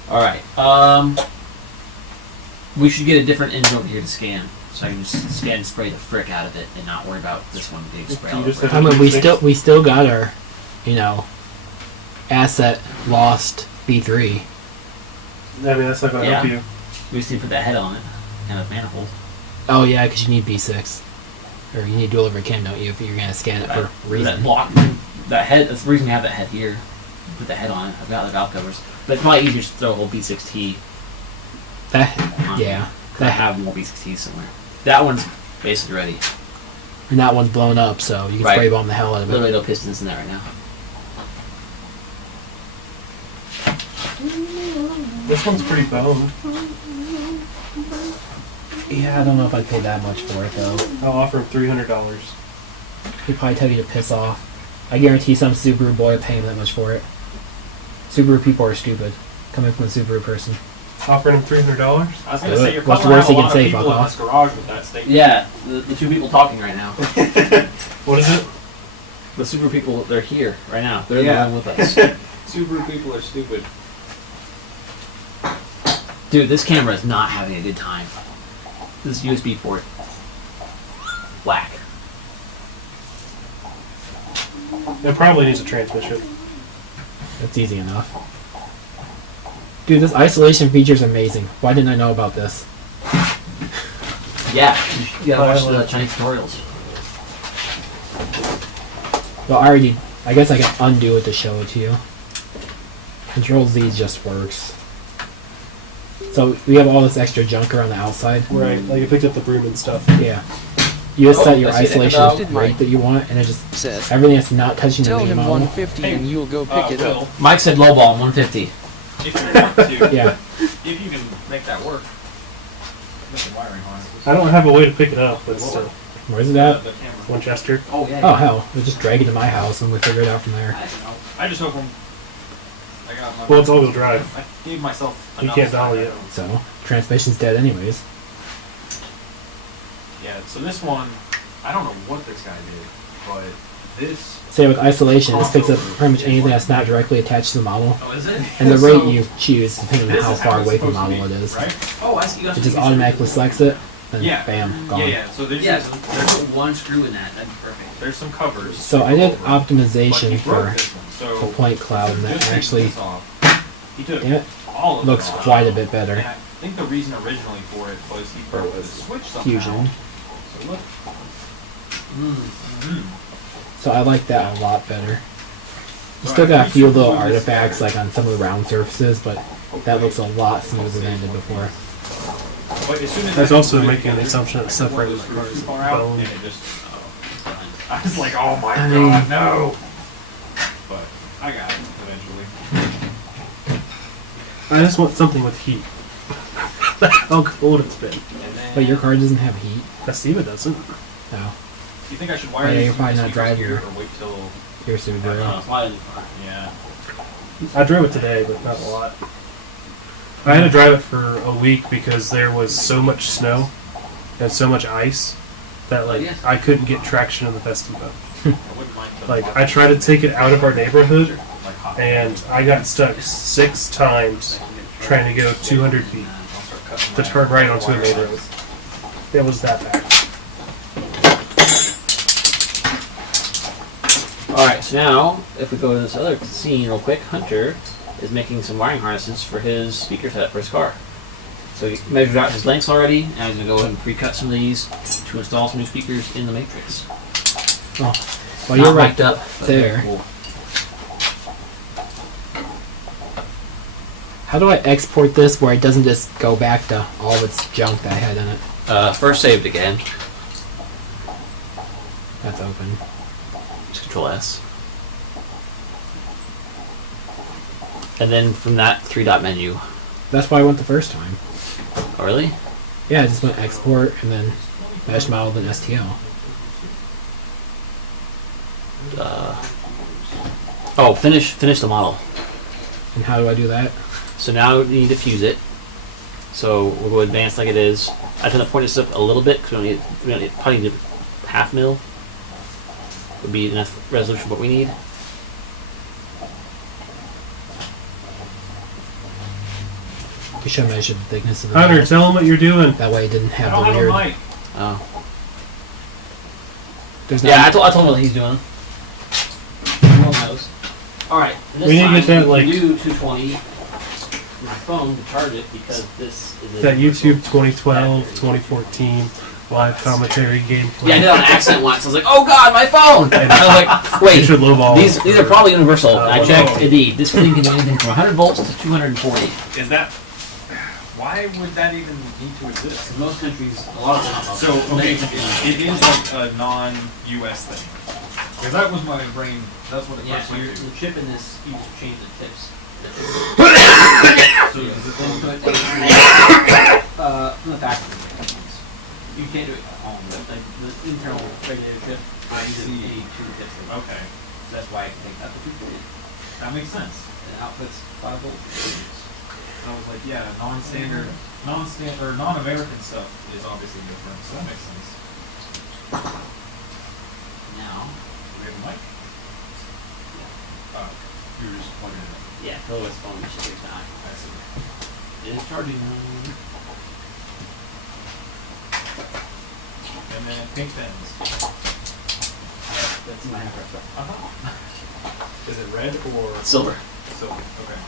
All right. We should get a different engine over here to scan, so I can just scan and spray the frick out of it, and not worry about this one being sprayed all You just over. have I mean, we still got our, asset lost B3. I mean, that's not going to Yeah. help you. We just need to put that head on it and a manifold. Oh yeah, because you need B6, or you need dual over cam, don't you? If you're gonna scan it for a That reason. block, that head. That's the reason we have that head here. Put the head on it. I've got the valve covers, but it's probably easier to throw a whole B6T. That, on yeah, here, 'cause I have more B6Ts somewhere. That one's basically ready. and that one's blown up, so you can Right. spray bomb the hell out of it. Literally no pistons in that right now. This one's pretty boned. Yeah, I don't know if I'd pay that much for it though. I'll offer him $300. He'd probably tell you to piss off. I guarantee some Subaru boy would pay him that much for it. Subaru people are stupid. Coming from a Subaru person. Offering him $300? I was Do gonna say it. you're What's the calling worst out a he can lot say, of people fuck in off? this garage with that statement. Yeah, the two people talking right now. What is it? The super people, they're here right now. They're in Yeah. the room with us. Subaru people are stupid. Dude, this camera is not having a good time. This USB port. Whack. It probably needs a transmission. That's easy enough. Dude, this isolation feature is amazing. Why didn't I know about this? Yeah, you gotta watch the Chinese tutorials. Well, I guess I can undo it to show it to you. Control Z just works. So we have all this extra junk around the outside. Right, like you picked up the broom and stuff. Yeah. You just set your I see it. isolation Posted rate Mike. that you want, and it just Said, everything that's not touching the tell main him model. 150 and you'll go pick it up. Will, Mike said lowball 150. if you want to, Yeah. if you can make that work. Get the wiring harnesses. I don't have a way to pick it up, but still. Where's it at? The camera. Winchester. Oh yeah. Oh hell, we'll just drag it to my house and we'll figure it out from there. I don't know. I just hope I got my. Well, it's all-wheel drive. I gave myself. You enough can't time. dolly it. So transmission's dead anyways. Yeah. So this one, I don't know what this guy did, but this. Say with isolation, this picks up pretty much anything that's not directly attached to the model, Oh, is it? and the So, rate you choose depending on this how is far it's away from the supposed to model be, it is. Right? Oh, I see. You got It just automatically selects it, and Yeah. bam, gone. Yeah, yeah. So there's Yeah, some, so there's one screw in that. That'd be perfect. there's some covers. So I did over it, but he optimization broke for this one, so the point cloud, and that just taking actually this off, he took it all of looks it off. quite a bit And better. I think the reason originally for it was he broke the switch somehow. Fusion. So look. Mm. Mhm. So I like that a lot better. You still got a few little artifacts like on some of the round surfaces, but that looks a lot smoother than it did before. But as soon as I was I also put it making in, the assumption that separated my too car's far out, bone. and it just, I was like, oh my I mean- god, no! But I got it eventually. I just want something with heat. How cold it's been. And then, But your car doesn't have heat. Festiva doesn't. No, do you think I should wire Yeah, these you're probably not speakers driving. here or wait till? your Subaru. Slide in the car. Yeah. I drove it today, but not a lot. I had to drive it for a week because there was so much snow and so much ice that like Yes. I couldn't get traction in the Festiva. I wouldn't mind killing Like I tried to take it out of our neighborhood like hot. and I got stuck 6 times trying to go 200 feet to turn right onto a main road. It was that bad. Alright, so now, if we go to this other scene real quick, Hunter is making some wiring harnesses for his speaker setup for his car. So he measured out his lengths already, and he's going to go ahead and pre-cut some of these to install some new speakers in the Matrix. Oh, well, you're Not right mic'd up, but there. very cool. How do I export this where it doesn't just go back to all of its junk that I had in it? First saved again. That's open. Just Control S. And then from that 3-dot menu. That's why I went the first time. Oh, really? Yeah, I just went export and then mesh model then STL. Finish the model. And how do I do that? So now we need to fuse it. So we'll go advanced like it is. I tend to point this up a little bit because we don't need probably need half mil. Would be enough resolution for what we need. You should measure the thickness of the Hunter, metal. tell him what you're doing. That way it didn't I have don't the have weird. a mic. Oh. There's Yeah, not- I told him what he's doing. Everyone knows. Alright, this We need to time get that, we like- can do 220 from my phone to charge it because this is a That universal YouTube 2012, adapter. 2014 live commentary gameplay. Yeah, I did it on accident once. I was like, oh god, my phone! I was like, You wait, should lowball. these are probably universal. And I lowball. checked, indeed. This thing can do anything from 100 volts to 240. Is that? Why would that even need to exist? In most countries, a lot of them. So okay, it is like a non-US thing. Because that was my brain. That's what it Yeah, first so went your to. the chip in this, you just change the tips. So does it Then then put from the factory. You can't do it at home, but like the internal regulator chip, I you see. need 2 tips. Okay, That's why I think that's what you did. that makes sense. And it outputs 5 volts. I was like, yeah, non-standard, or non-American stuff is obviously different, so that makes sense. Now, Do we have a mic? Oh, you were just plugging it in. yeah, fill with phone, you should take time. I see. It is charging now. And then pink pens. That's in my hand right Is it red or Silver. silver? Okay.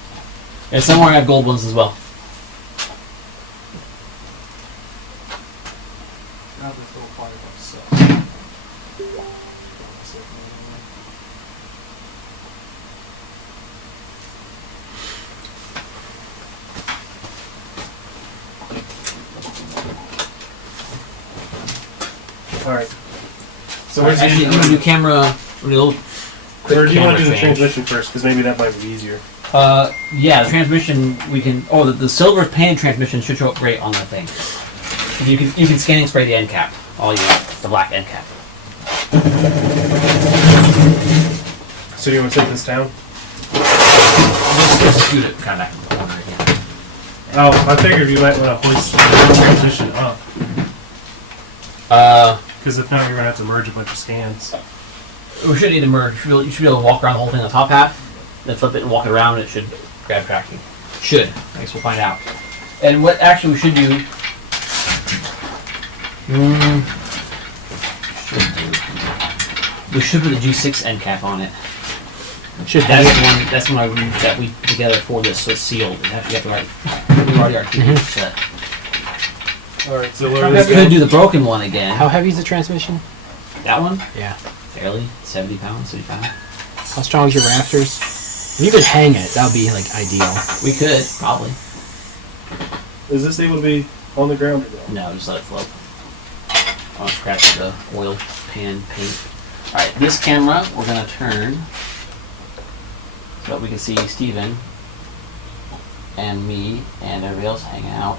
And somewhere I have gold ones as well. Now this little firebox stuff. Alright. So where's actually I'm gonna do camera a little quick Or do you want to do the change. transmission first? Because maybe that might be easier. Yeah, the transmission we can. Oh, the silver painted transmission should show up great on that thing. You can scan and spray the end cap. All you want, the black end cap. So do you want to take this down? Just scoot it kind of back in the corner again. Oh, I figured you might want to hoist the transmission up. Because if not, you're going to have to merge a bunch of scans. We shouldn't need to merge. You should be able to walk around the whole thing on the top half, then flip it and walk it around. It should grab tracking. Should. I guess we'll find out. And what actually we should do. We should put the G6 end cap on it. Should That's have the one. That's one that we put together for this, so it's sealed. We have to get the right. We already are set. Alright, so We where is could do the broken one again. How heavy is the transmission? That one? Yeah. Fairly 70 pounds, 75. How strong is your rafters? If you could hang it, that would be like ideal. We could, probably. Is this able to be on the ground or no? No, just let it float. I'll scratch the oil pan paint. Alright, this camera we're going to turn so that we can see Steven and me and everybody else hanging out.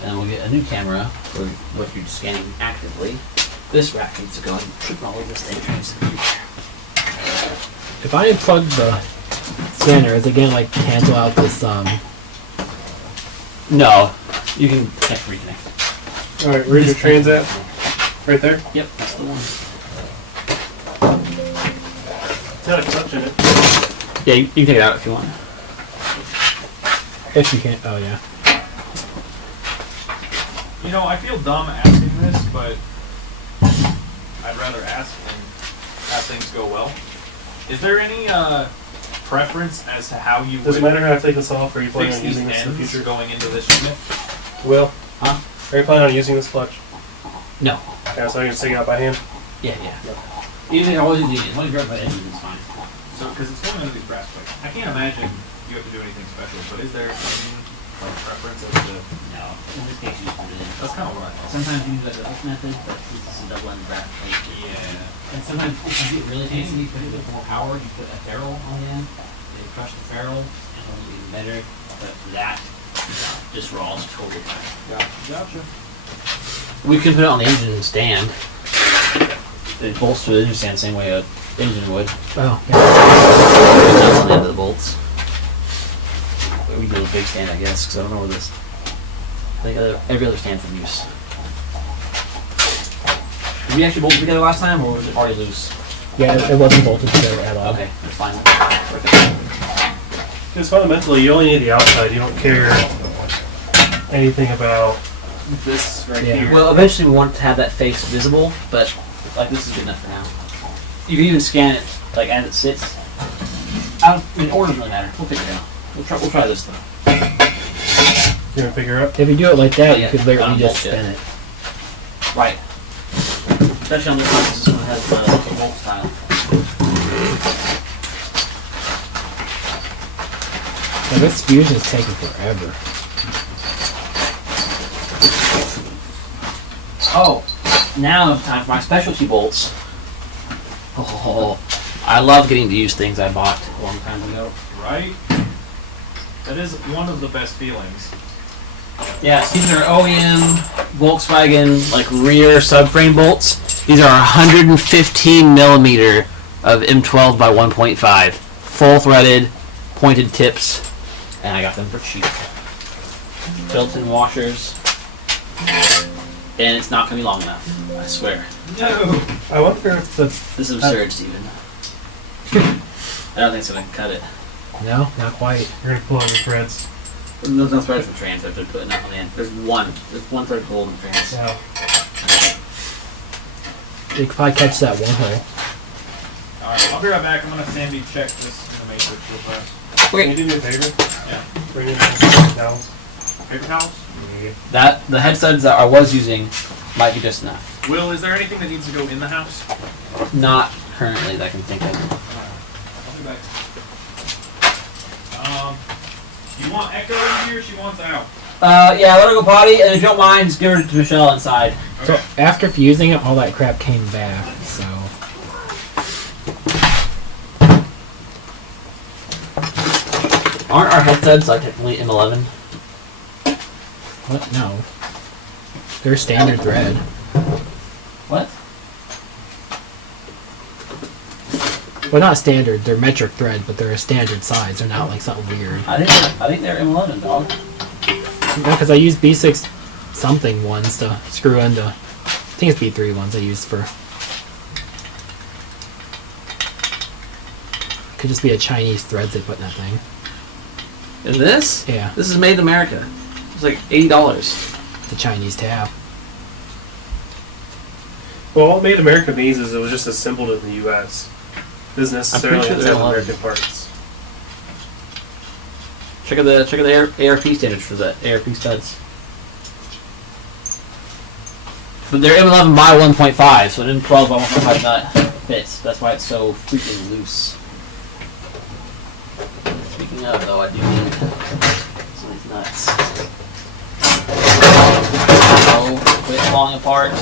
And then we'll get a new camera for what you're scanning actively. This rack needs to go and keep all of this thing trains to the future. If I unplug the scanner, is it gonna like cancel out this No, you can reconnect. Alright, where's your trans at? Right there? Yep, that's the one. It's got a clutch in it. Yeah, you can take it out if you want. if you can't oh yeah. You know, I feel dumb asking this, but I'd rather ask and have things go well. Is there any preference as to how you Does it would matter how I take this off, or are you planning fix on these using this in the ends future? going into this unit? Will? Huh? Are you planning on using this clutch? No. Yeah, so I can just take it out by hand? Yeah. Even if I wasn't using it, as long as you're up by the engine, it's fine. So, because it's going into these brass plates, I can't imagine you have to do anything special. But is there any like preference as to? No. In this case, you just put it in. That's kind of what I thought. Sometimes you use like the hook method, but since it's a double-ended brass plate. Yeah. And sometimes if you get really fancy, you put it with more power, you put a ferrule on the end, they crush the ferrule, and it'll be even better. But for that, just raw is totally fine. Gotcha. We could put it on the engine stand. It bolts to the engine stand the same way an engine would. Oh yeah. That's on the end of the bolts. But we do a big stand, I guess, because I don't know where this. I think every other stand's in use. Did we actually bolt it together last time, or was it already loose? Yeah, it wasn't bolted together at all. Okay, that's fine. Perfect. Because fundamentally, you only need the outside. You don't care anything about this right Yeah. here. Well, eventually we want to have that face visible, but like this is good enough for now. You can even scan it like as it sits. I mean, order doesn't really matter. We'll figure it out. We'll try this though. You want to figure out? If you do it like that, Yeah, you could literally just bolt it. spin it. Right. Especially on this one, this one has the bolt style. Yeah, this fusion is taking forever. Oh, now it's time for my specialty bolts. Oh, I love getting to use things I bought a long time ago. Right? That is one of the best feelings. Yeah, these are OEM Volkswagen like rear subframe bolts. These are 115 millimeter of M12 by 1.5, full threaded, pointed tips, and I got them for cheap. Built-in washers, and it's not gonna be long enough. I swear. No. I wonder if the This is absurd, Steven. I don't think it's gonna cut it. No, not quite. you're gonna pull out your threads. There's no threads for trans. I've been putting up on the end. There's one thread hole in the trans. Yeah. You could probably catch that one hole. Alright, I'll be right back. I'm gonna Sandy check this in the matrix real fast. Can you do me a favor? Yeah. Bring in some towels. Paper towels? That the head studs that I was using might be just enough. Will, is there anything that needs to go in the house? Not currently that I can think of. I'll be back. You want Echo in here? She wants out. Yeah, let her go potty, and if you don't mind, just give her to Michelle inside. So after fusing it, all that crap came back. So Aren't our head studs like technically M11? what? No, they're standard thread. What? Well, not standard. They're metric thread, but they're a standard size. They're not like something weird. I think they're M11, dog. No, because I use B6 something ones to screw into. I think it's B3 ones I use for. Could just be a Chinese threads they put in that thing. Is this? Yeah, This is made in America. It's like $80. the Chinese tab. Well, what Made America means is it was just assembled in the U.S. It doesn't necessarily sure have they're allowed. American parts. Check out the ARP standards for the ARP studs. But they're M11 by 1.5, so an M12 by 1.5 nut fits. That's why it's so freaking loose. Speaking of, though, I do need some of these nuts. Oh, quit falling apart.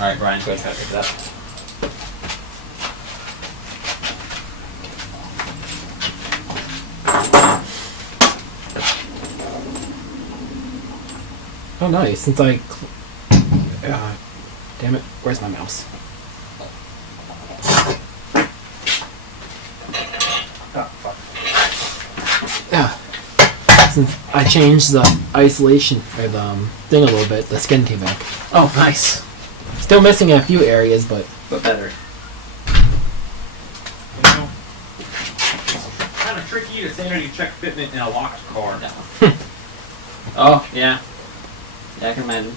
Alright, Brian, go ahead and pick it up. Oh, nice. Since I... damn it. Where's my mouse? Oh, fuck. Yeah. Since I changed the isolation, or the thing a little bit, the skin came back. Oh, nice. Still missing in a few areas, but... But better. You know, it's kind of tricky to sanity check fitment in a locked car. No. Oh, yeah. Yeah, I can imagine.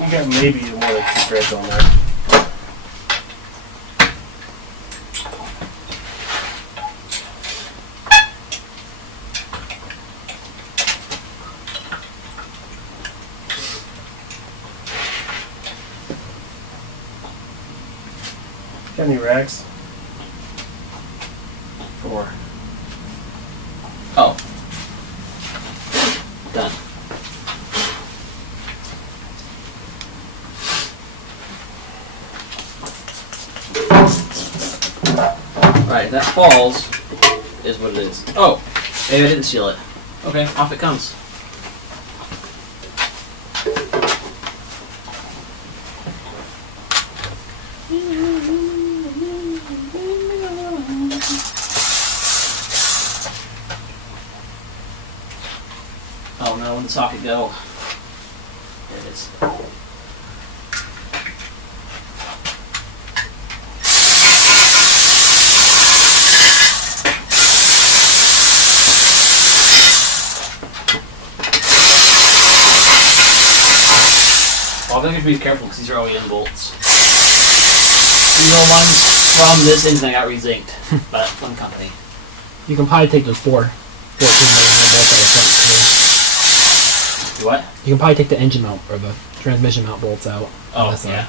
You got maybe more than 2 threads on there. Got any rags? For. Oh. Done. Right, that falls is what it is. Oh, maybe I didn't seal it. Okay, off it comes. Oh no, where'd the socket go? There it is. Well, I think you should be careful because these are OEM bolts. These are ones from this engine that got rezinked by that one company. You can probably take those 14 Do what? You can probably take the engine mount, or the transmission mount bolts out. on Oh, this side. yeah.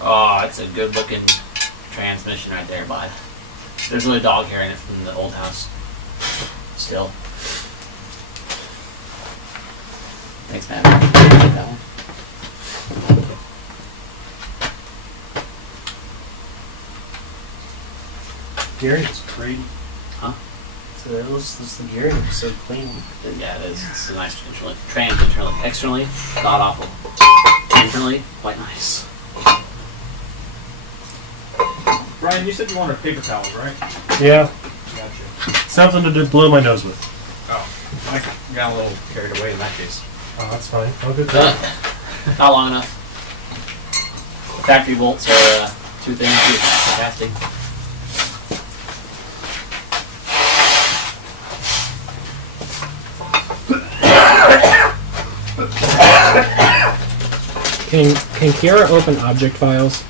Oh, it's a good looking transmission right there, bud. There's really dog hair in it from the old house. Still. Thanks, man. That one. Gearing is pretty. Huh? So the gearing is so clean. Yeah, it is. It's a nice trans internally. Externally, god awful. Internally, quite nice. Brian, you said you wanted paper towels, right? Yeah. Gotcha. Something to blow my nose with. Oh, I got a little carried away in that case. Oh, that's fine. I'll do But that. not long enough. The factory bolts are two things. Fantastic. Can Kira open object files?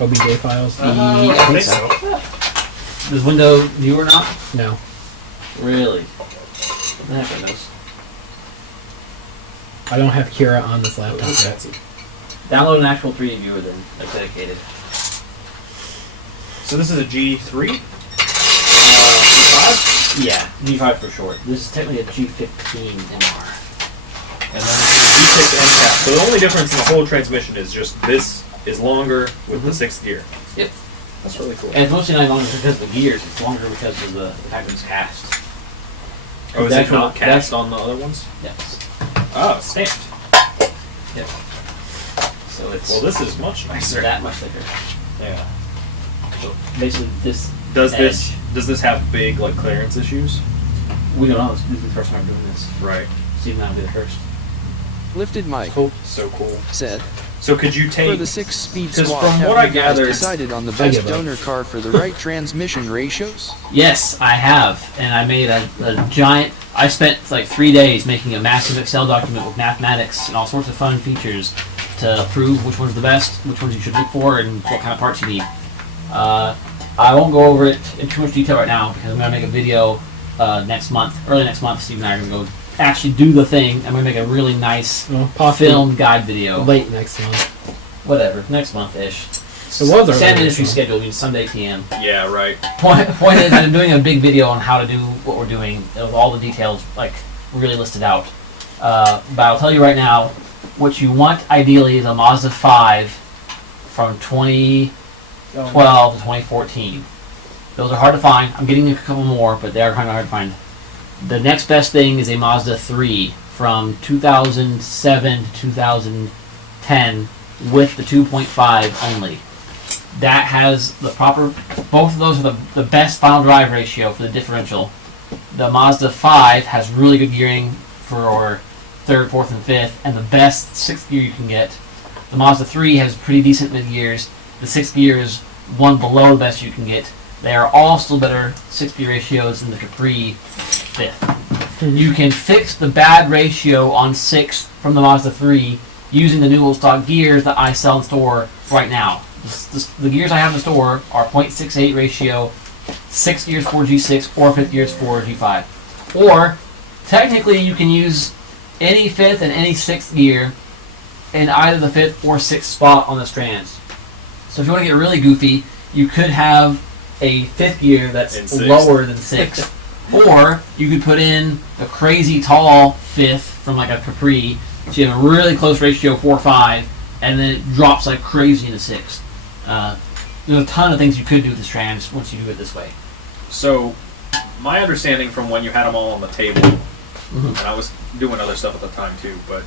OBJ files? I think so. Does Window view or not? No. Really? What the heck, Windows? I don't have Kira on this laptop yet. Download an actual 3D viewer then, like dedicated. So this is a G3? G5? Yeah, G5 for short. This is technically a G15 MR. And then this is G6 end cap. So the only difference in the whole transmission is just this is longer with the 6th gear. Yep. That's really cool. And it's mostly not longer because of the gears, it's longer because of the fact that it's cast. Oh, is The it actual- not cast on the other ones? Yes. Oh, stamped. Yep. So it's Well, this is much nicer. that much thicker. Yeah. So basically, this Does edge, this have big like clearance issues? we don't know. This is the first time we're doing this. Right. Steve and I will be the first. Lifted Mike So cool. said, So could you for take? the 6-speed 'cause swap, from have what I you guys gathered- decided on the I best give up. donor car for the right transmission ratios? Yes, I have, and I made a giant. I spent like 3 days making a massive Excel document with mathematics and all sorts of fun features to prove which one's the best, which ones you should look for, and what kind of parts you need. I won't go over it in too much detail right now because I'm going to make a video next month, early next month. Steve and I are going to go actually do the thing. I'm going to make a really nice filmed guide video. Late next month. Whatever, next month-ish. It was early Sam next Industry month. schedule means Sunday PM. Yeah. Right. Point is, I'm doing a big video on how to do what we're doing with all the details, like really listed out. But I'll tell you right now, what you want ideally is a Mazda 5 from 2012 to 2014. Those are hard to find. I'm getting a couple more, but they are kind of hard to find. The next best thing is a Mazda 3 from 2007 to 2010 with the 2.5 only. That has the proper, both of those are the best final drive ratio for the differential. The Mazda 5 has really good gearing for third, fourth, and fifth, and the best sixth gear you can get. The Mazda 3 has pretty decent mid gears. The sixth gear is one below the best you can get. They are all still better sixth gear ratios than the Capri fifth. You can fix the bad ratio on sixth from the Mazda 3 using the new old stock gears that I sell in store right now. The gears I have in the store are 0.68 ratio, 6 gears for G6 or 5th gears for G5. Or, technically you can use any 5th and any 6th gear in either the 5th or 6th spot on the strands. So if you want to get really goofy, you could have a 5th gear that's In sixth. lower than 6th. Or you could put in a crazy tall 5th from like a Capri, so you have a really close ratio 4-5, and then it drops like crazy into 6th. There's a ton of things you could do with the strands once you do it this way. So, my understanding from when you had them all on the table, and I was doing other stuff at the time too, but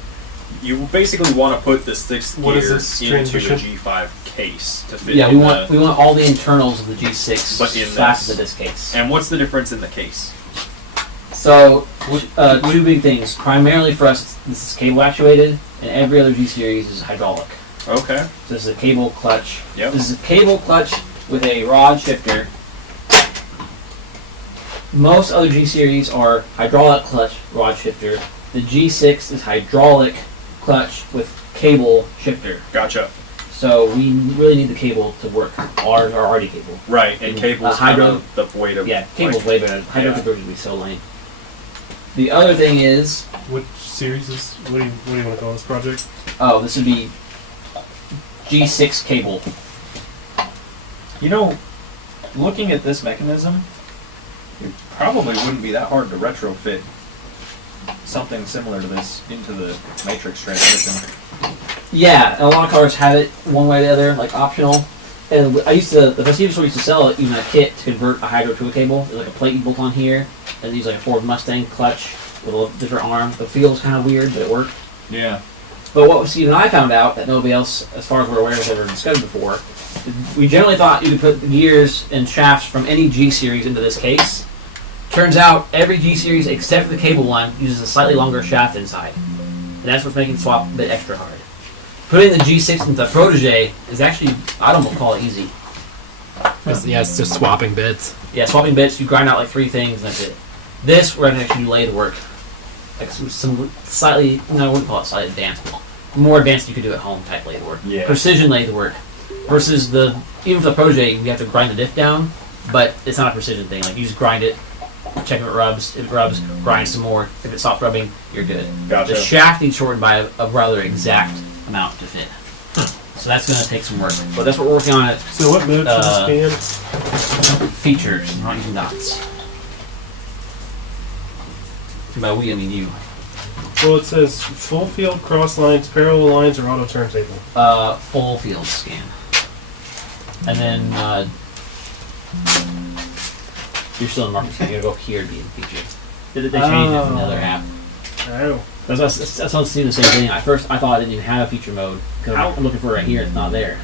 you basically want to put the sixth What gear is this into a transmission? G5 case to fit. Yeah, in we want all the internals of the G6 But in slapped this. into this case. And what's the difference in the case? So, two big things. Primarily for us, this is cable actuated, and every other G series is hydraulic. Okay. So this is a cable clutch. Yep. This is a cable clutch with a rod shifter. Most other G series are hydraulic clutch rod shifter. The G6 is hydraulic clutch with cable shifter. Gotcha. So we really need the cable to work. Ours are already cable. Right, and cable's hydro- kind of the way to. Yeah, cable's way better. Hydro Yeah. conversion would be so lame. The other thing is, Which series is? What do you want to call this project? oh, this would be G6 cable. You know, looking at this mechanism, it probably wouldn't be that hard to retrofit something similar to this into the matrix transmission. Yeah, and a lot of cars have it one way or the other, like optional. And the Festiva store used to sell it, even a kit to convert a hydro to a cable. There's like a plate you bolt on here, and use like a Ford Mustang clutch with a different arm. The feel is kind of weird, but it worked. Yeah. But what Steve and I found out that nobody else, as far as we're aware, has ever discovered before, we generally thought you could put the gears and shafts from any G series into this case. Turns out every G series except for the cable one uses a slightly longer shaft inside. And that's what's making the swap a bit extra hard. Putting the G6 into the Protege is actually, I'd almost call it easy. It's just swapping bits. Yeah, swapping bits, you grind out like 3 things and that's it. This, we're going to actually do lathe work. Like some slightly, no, I wouldn't call it slightly advanced, but more advanced you could do at home type lathe work. Yeah. Precision lathe work. Versus even for the Protege, we have to grind the diff down, but it's not a precision thing. Like you just grind it, check if it rubs. If it rubs, grind some more. If it stops rubbing, you're good. Gotcha. The shaft needs shortened by a rather exact amount to fit. So that's going to take some work. But that's what we're working on at So what mode should this be in? features. I'm not using dots. By we, I mean you. Well, it says full field, cross lines, parallel lines, or auto turntable. Full field scan. And then you're still in market scan. You're going to go here to be in feature. They changed it from the other app. Oh. That's what I was seeing the same thing. At first, I thought I didn't even have a feature mode because I'm looking for it right here. It's not there.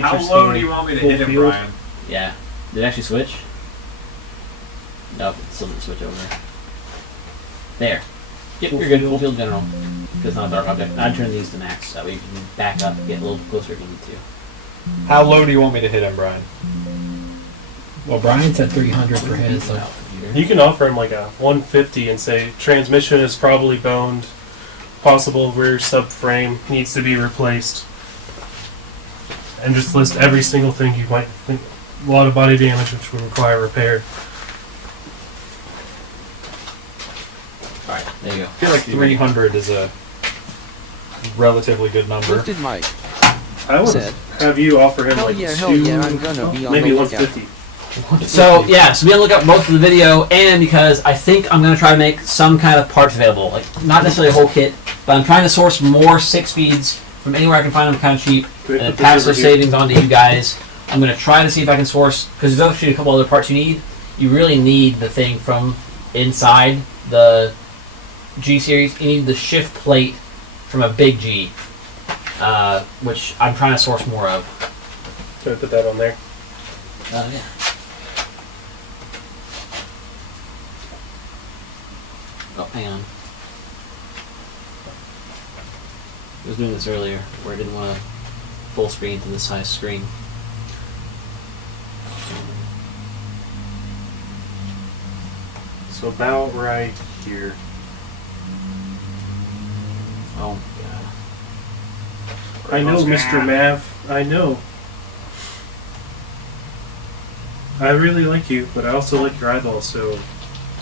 How low do you want me to hit him, Brian? Yeah. Did it actually switch? Nope, it still didn't switch over. There. Yep, you're good. Full field general. Because it's not a dark object. I'd turn these to max. That way you can back up and get a little closer if you need to. How low do you want me to hit him, Brian? Well, Brian said 300 for his, so. You can offer him like a 150 and say transmission is probably boned, possible rear subframe needs to be replaced, and just list every single thing you might think. A lot of body damage which would require repair. Alright, there you go. I feel like 300 is a relatively good number. Lifted Mike. I would Said, have you offer him hell like yeah, I'm gonna be on maybe the lookout. 150. So yeah, so be on the lookout both for the video and because I think I'm gonna try to make some kind of parts available. Like not necessarily a whole kit, but I'm trying to source more 6-speeds from anywhere I can find them kind of cheap and pass those savings on to you guys. I'm gonna try to see if I can source because there's actually a couple other parts you need. You really need the thing from inside the G series. You need the shift plate from a big G, which I'm trying to source more of. Can I put that on there? Yeah. Oh, hang on. I was doing this earlier, where I didn't want to full screen to this size screen. So about right here. Oh, God. I know, Mr. Mav. I know. I really like you, but I also like your eyeballs, so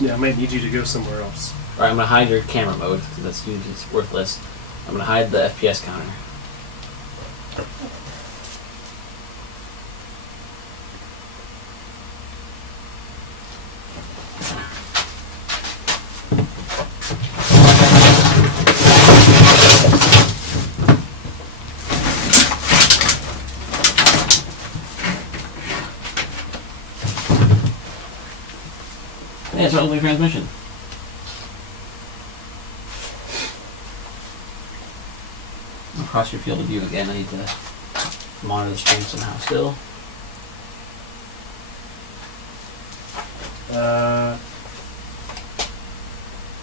yeah, I might need you to go somewhere else. Alright, I'm going to hide your camera mode, because that's usually worthless. I'm going to hide the FPS counter. Yeah, it's not only transmission. Across your field of view again. I need to monitor the stream somehow still.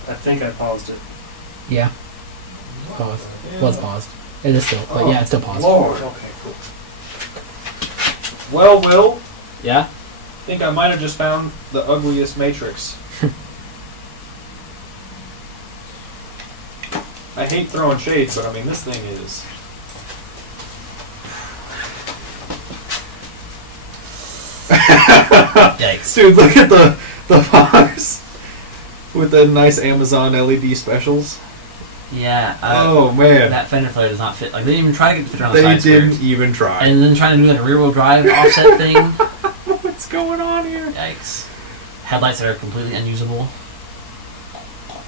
I think I paused it. Yeah. Paused. Was paused. It is still, but yeah, it's still paused. Lord. Okay, cool. Well, Will, Yeah? I think I might have just found the ugliest matrix. I hate throwing shade, but I mean, this thing is... Yikes. Dude, look at the box with the nice Amazon LED specials. Yeah. Oh man, That fender flare does not fit. Like, they didn't even try to get it to fit on the they side didn't skirts. even try. And then trying to do like a rear wheel drive offset thing. What's going on here? Yikes. Headlights that are completely unusable.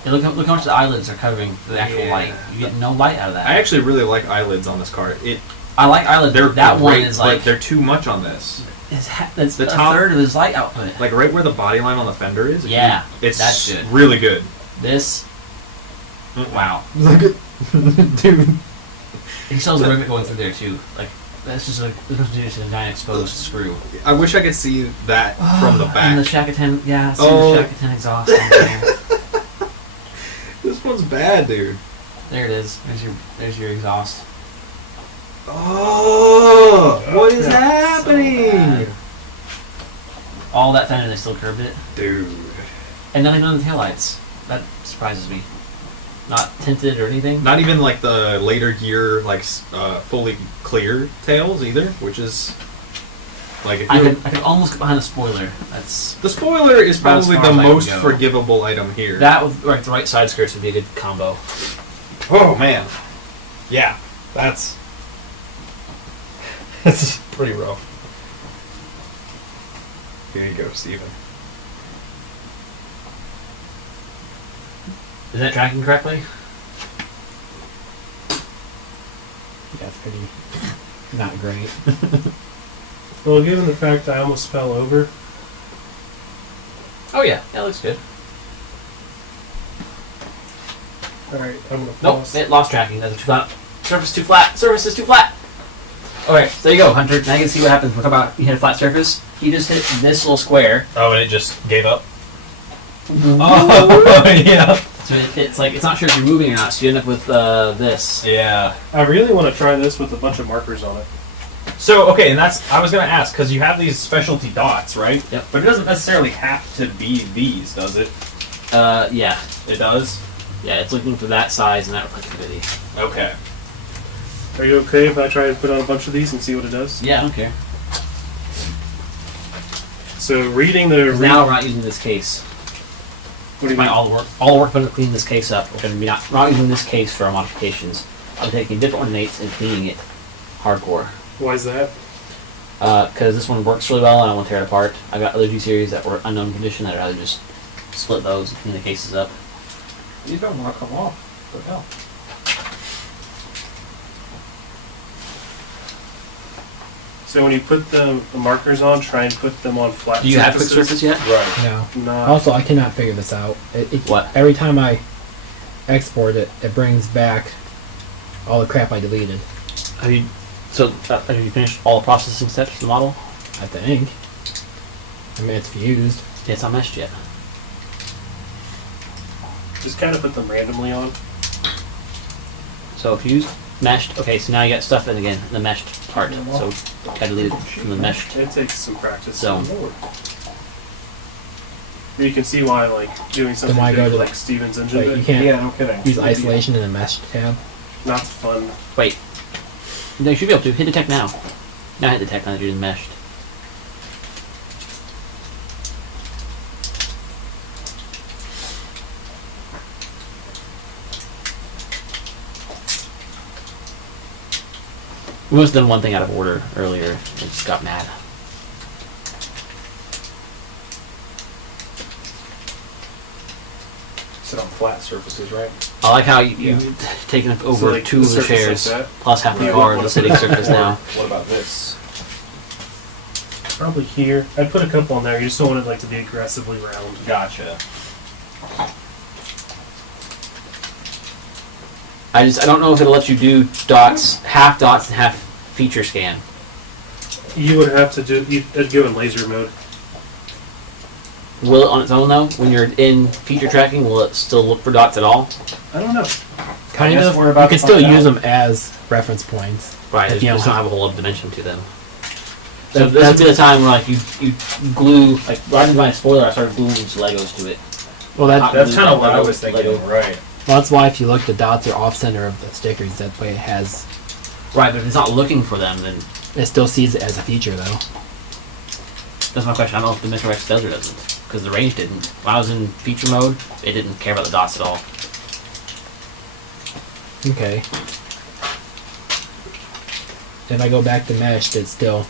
Yeah, look how much the eyelids are covering the actual light. You get no light out of that. I actually really like eyelids on this car. I like eyelids. They're that one great, is but like they're too much on this. that's the a top- third of his light output. Like right where the body line on the fender is. Yeah, it's that's good. really good. This, wow. Look at, dude. He still has a rivet going through there too. Like that's just like just a giant exposed screw. I wish I could see that from the And the back. Shaka 10, yeah, see Oh. the Shaka 10 exhaust on there. This one's bad, dude. There it is. There's your exhaust. Oh, what is Yeah. happening, All that fender, they still curved it. dude? And nothing on the taillights. That surprises me. Not tinted or anything. Not even like the later year, like fully clear tails either, which is like if I you. could almost get behind the spoiler. That's The spoiler is About as probably far the as I would most go. forgivable item here. that with like the right side skirts would be a good combo. Oh man, yeah, that's pretty rough. Here you go, Steven. Is that tracking correctly? Yeah, it's pretty not great. Well, given the fact I almost fell over, Oh yeah, that looks good. Alright, I'm gonna Nope, pause. it lost tracking. That's too flat. Surface too flat. Surface is too flat. Okay, so there you go, Hunter. Now you can see what happens. We'll talk about you hit a flat surface. He just hit this little square. Oh, and it just gave up. Oh, yeah. So it's like it's not sure if you're moving or not. So you end up with this. Yeah. I really want to try this with a bunch of markers on it. So, okay, and that's, I was going to ask, because you have these specialty dots, right? Yep. But it doesn't necessarily have to be these, does it? Yeah, It does? yeah. It's looking for that size and that reflectivity. Okay. Are you okay if I try to put on a bunch of these and see what it does? Yeah, I don't care. So reading the... 'Cause now we're not using this case. What do you Might mean? all the work done to clean this case up. We're going to be not using this case for our modifications. I'm taking different ornaments and cleaning it hardcore. Why is that? Because this one works really well and I want to tear it apart. I've got other G series that were unknown condition that I'd rather just split those and clean the cases up. These don't want to come off. But no. So when you put the markers on, try and put them on flat Do you have quick surfaces. surface yet? Right. No. Nah. Also, I cannot figure this out. What? Every time I export it, it brings back all the crap I deleted. Have you have you finished all the processing steps for the model? I think. I mean, it's fused. Yeah, it's not meshed yet. Just kind of put them randomly on. So fused, meshed. Okay, so now you got stuff in again, the meshed part. So I deleted from the meshed. It takes some practice. So You can see why, like, doing something why go big to- like Steven's engine Wait, you did, can't no kidding. use isolation in the mesh tab. not fun. Wait. No, you should be able to. Hit detect now. Now hit detect now that you're in meshed. We must have done one thing out of order earlier. I just got mad. Sit on flat surfaces, right? I like how you've taken up over like, two the of the surface chairs, like that? plus half the Yeah, car what- of the sitting surface now. What about this? Probably here. I'd put a couple on there. You just don't want it like to be aggressively round. Gotcha. I don't know if it'll let you do dots, half dots and half feature scan. You would have to do. It'd go in laser mode. Will it on its own though? When you're in feature tracking, will it still look for dots at all? I don't know. Kind guess of. we're about You can to still find use out. them as reference points. Right, If they you just don't don't have- have a whole other dimension to them. So this would be the time where like you glue, like when I did my spoiler, I started gluing some Legos to it. Well, Hot That's glue, kind of like what I Lego- was thinking. Lego. Right. well, that's why if you look, the dots are off center of the stickers. That way, it has. Right, but if it's not looking for them, then It still sees it as a feature, though. that's my question. I don't know if the Metro X does or doesn't, because the range didn't. When I was in feature mode, it didn't care about the dots at all. Okay. If I go back to meshed, it still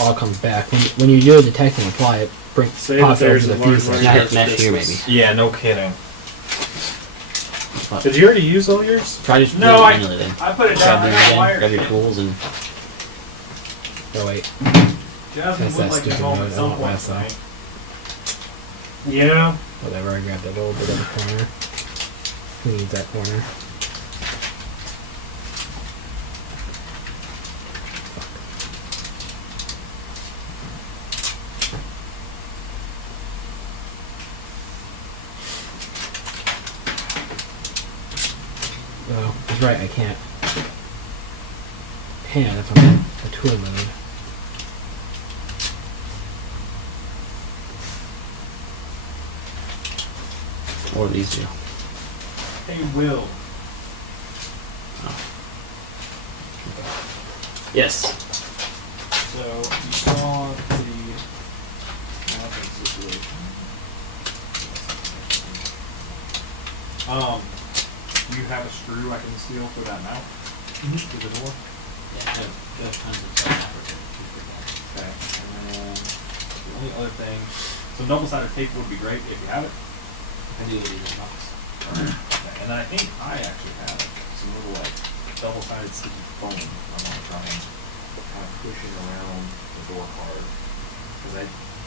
all comes back. When you do a detect and apply, it Say that pops over there's to a the large fuse. line. Yeah, hit mesh here maybe. Yeah, no kidding. Did you already use all yours? Try just No, do it I- manually then. I put it Grab down. them I got again, wired. grab your tools, and Oh wait, Jasmine That's would that like to stupid home mode at I some want point last time. tonight. Yeah. whatever. I grabbed that little bit of the corner. Who needs that corner? Oh, he's right. I can't pan if I'm in a tour mode. what do these do? Hey, Will. Yes. So you saw the mounting situation. Do you have a screw I can seal for that mount to the door? Yeah, there's tons of stuff. Okay. And then the only other thing, some double-sided tape would be great if you have it. I do need this box. Okay. And then I think I actually have some little like double-sided sticky foam I want to try and have pushing around the door card because I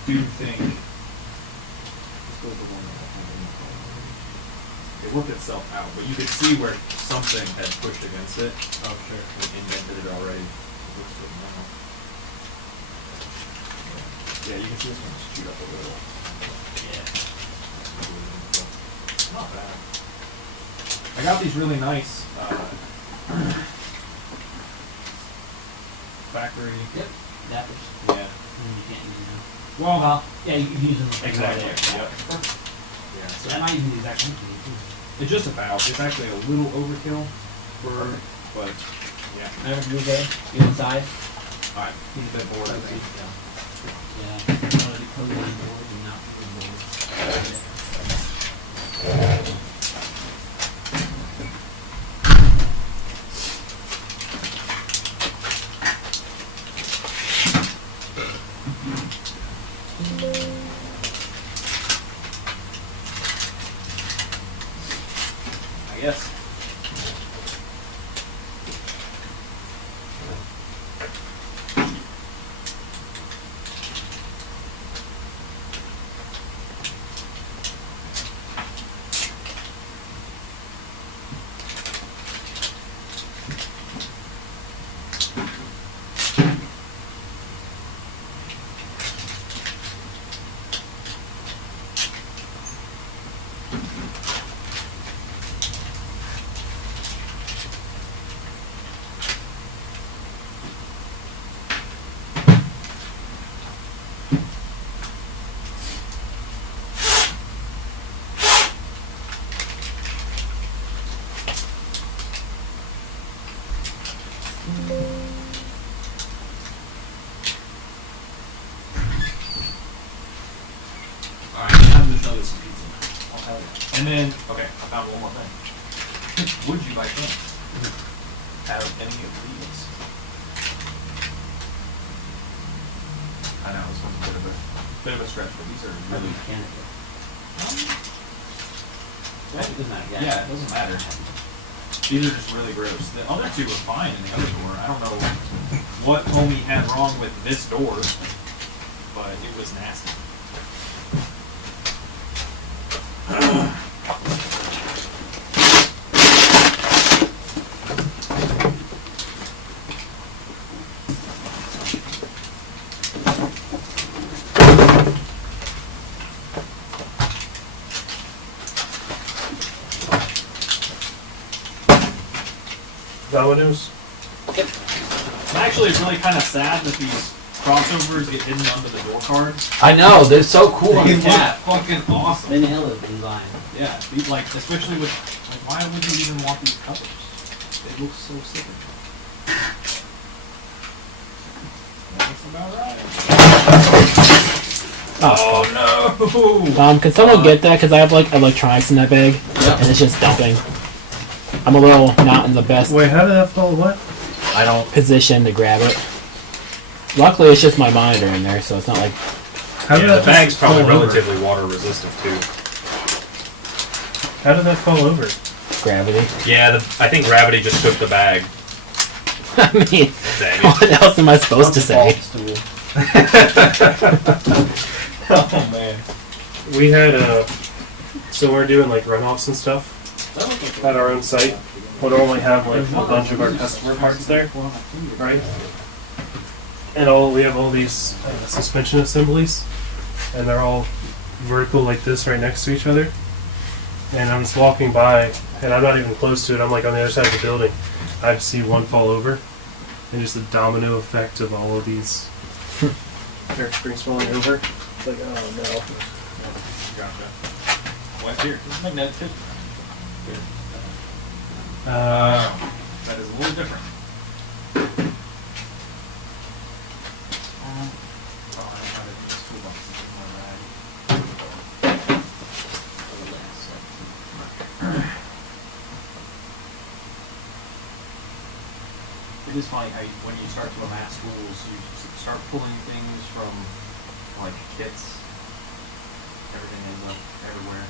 do think this was the one that I had in the phone. it worked itself out, but you could see where something had pushed against it. Oh, sure. It indented it already. It looks good now. Yeah, you can see this one shoot up a little. Yeah. Not bad. I got these really nice factory. Yep. That was. Yeah. You can't use them. Well, Yeah, you can use them. exactly. Yeah. Yep. Yeah. So I might even use that company too. it's just about. It's actually a little overkill for, but yeah. Never do that. You inside. All right. Keep that board, I think. Yeah. I want to be coding on board and not on board. I guess. I'm just gonna get some pizza. And then, okay, I found one more thing. Would you by chance have any of these? I know this one's a bit of a stretch, but these are really. Mechanical. Yeah, it doesn't matter. These are just really gross. The other two were fine in the other door. I don't know what homie had wrong with this door, but it was nasty. Dominoes. Actually, it's really kind of sad that these crossovers get hidden under the door cards. I know, they're so cool on They the look cap. fucking awesome. They nailed it design. Yeah, these, like, especially with, like, why would you even want these colors? They look so sick. That's about right. Oh no! Can someone get that? Because I have like electronics in that bag, Yep. and it's just dumping. I'm a little not in the best Wait, how did that fall? What? I don't. position to grab it. Luckily, it's just my monitor in there, so it's not like. How did Yeah, that the bag's just probably fall over? relatively water resistant too. How did that fall over? Gravity. Yeah, I think gravity just took the bag. I mean, Dang it. what else am I supposed to say? Oh man. We had so we're doing like runoffs and stuff at our own site. We'll normally have like a bunch of our customer parts there, right? And we have all these suspension assemblies, and they're all vertical like this right next to each other. And I'm just walking by, and I'm not even close to it. I'm like on the other side of the building. I see one fall over, and just the domino effect of all of these air springs falling over. It's like, oh no. Gotcha. What's here? This is magnetic too. Here. That is a little different. Oh, I don't have it in this toolbox. This is my rag. It is funny how when you start to amass tools, you start pulling things from like kits. Everything ends up everywhere.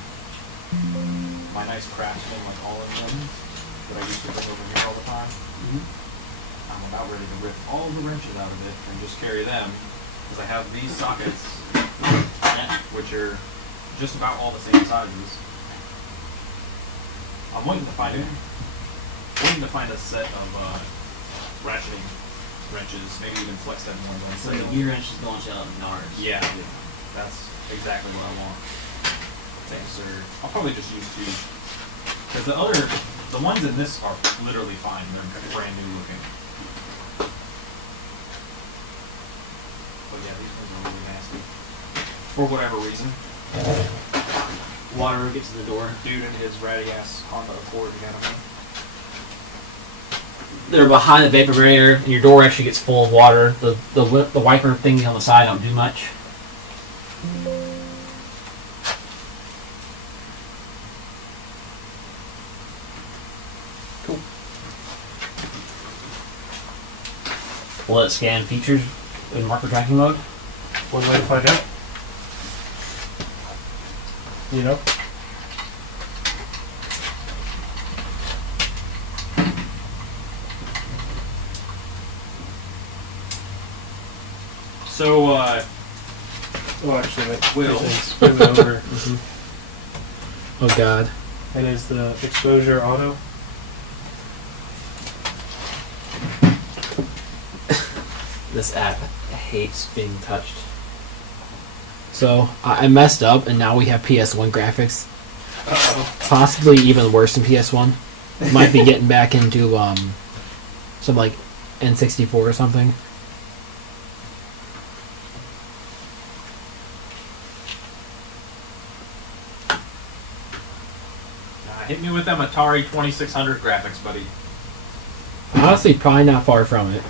My nice Craftsman, like all of them that I used to bring over here all the time. I'm about ready to rip all the wrenches out of it and just carry them because I have these sockets, which are just about all the same sizes. I'm waiting to find a set of ratcheting wrenches, maybe even flex that ones on So the sale. gear wrench is going out in Menards. Yeah, that's exactly what I want. Thanks, sir. I'll probably just use 2. Because the ones in this are literally fine. They're brand new looking. But yeah, these ones are really nasty. For whatever reason. Water gets to the door. Dude in his ratty ass Honda Accord got them. They're behind the vapor barrier, and your door actually gets full of water. The wiper things on the side don't do much. Cool. Will it scan features in marker tracking mode? One way to find out. You know? So, Oh, actually, wait. Will. Spin it over. Oh God. And is the exposure auto? This app hates being touched. So I messed up, and now we have PS1 graphics. Uh-oh. Possibly even worse than PS1. Might be getting back into some like N64 or something. Hit me with them Atari 2600 graphics, buddy. Honestly, probably not far from it.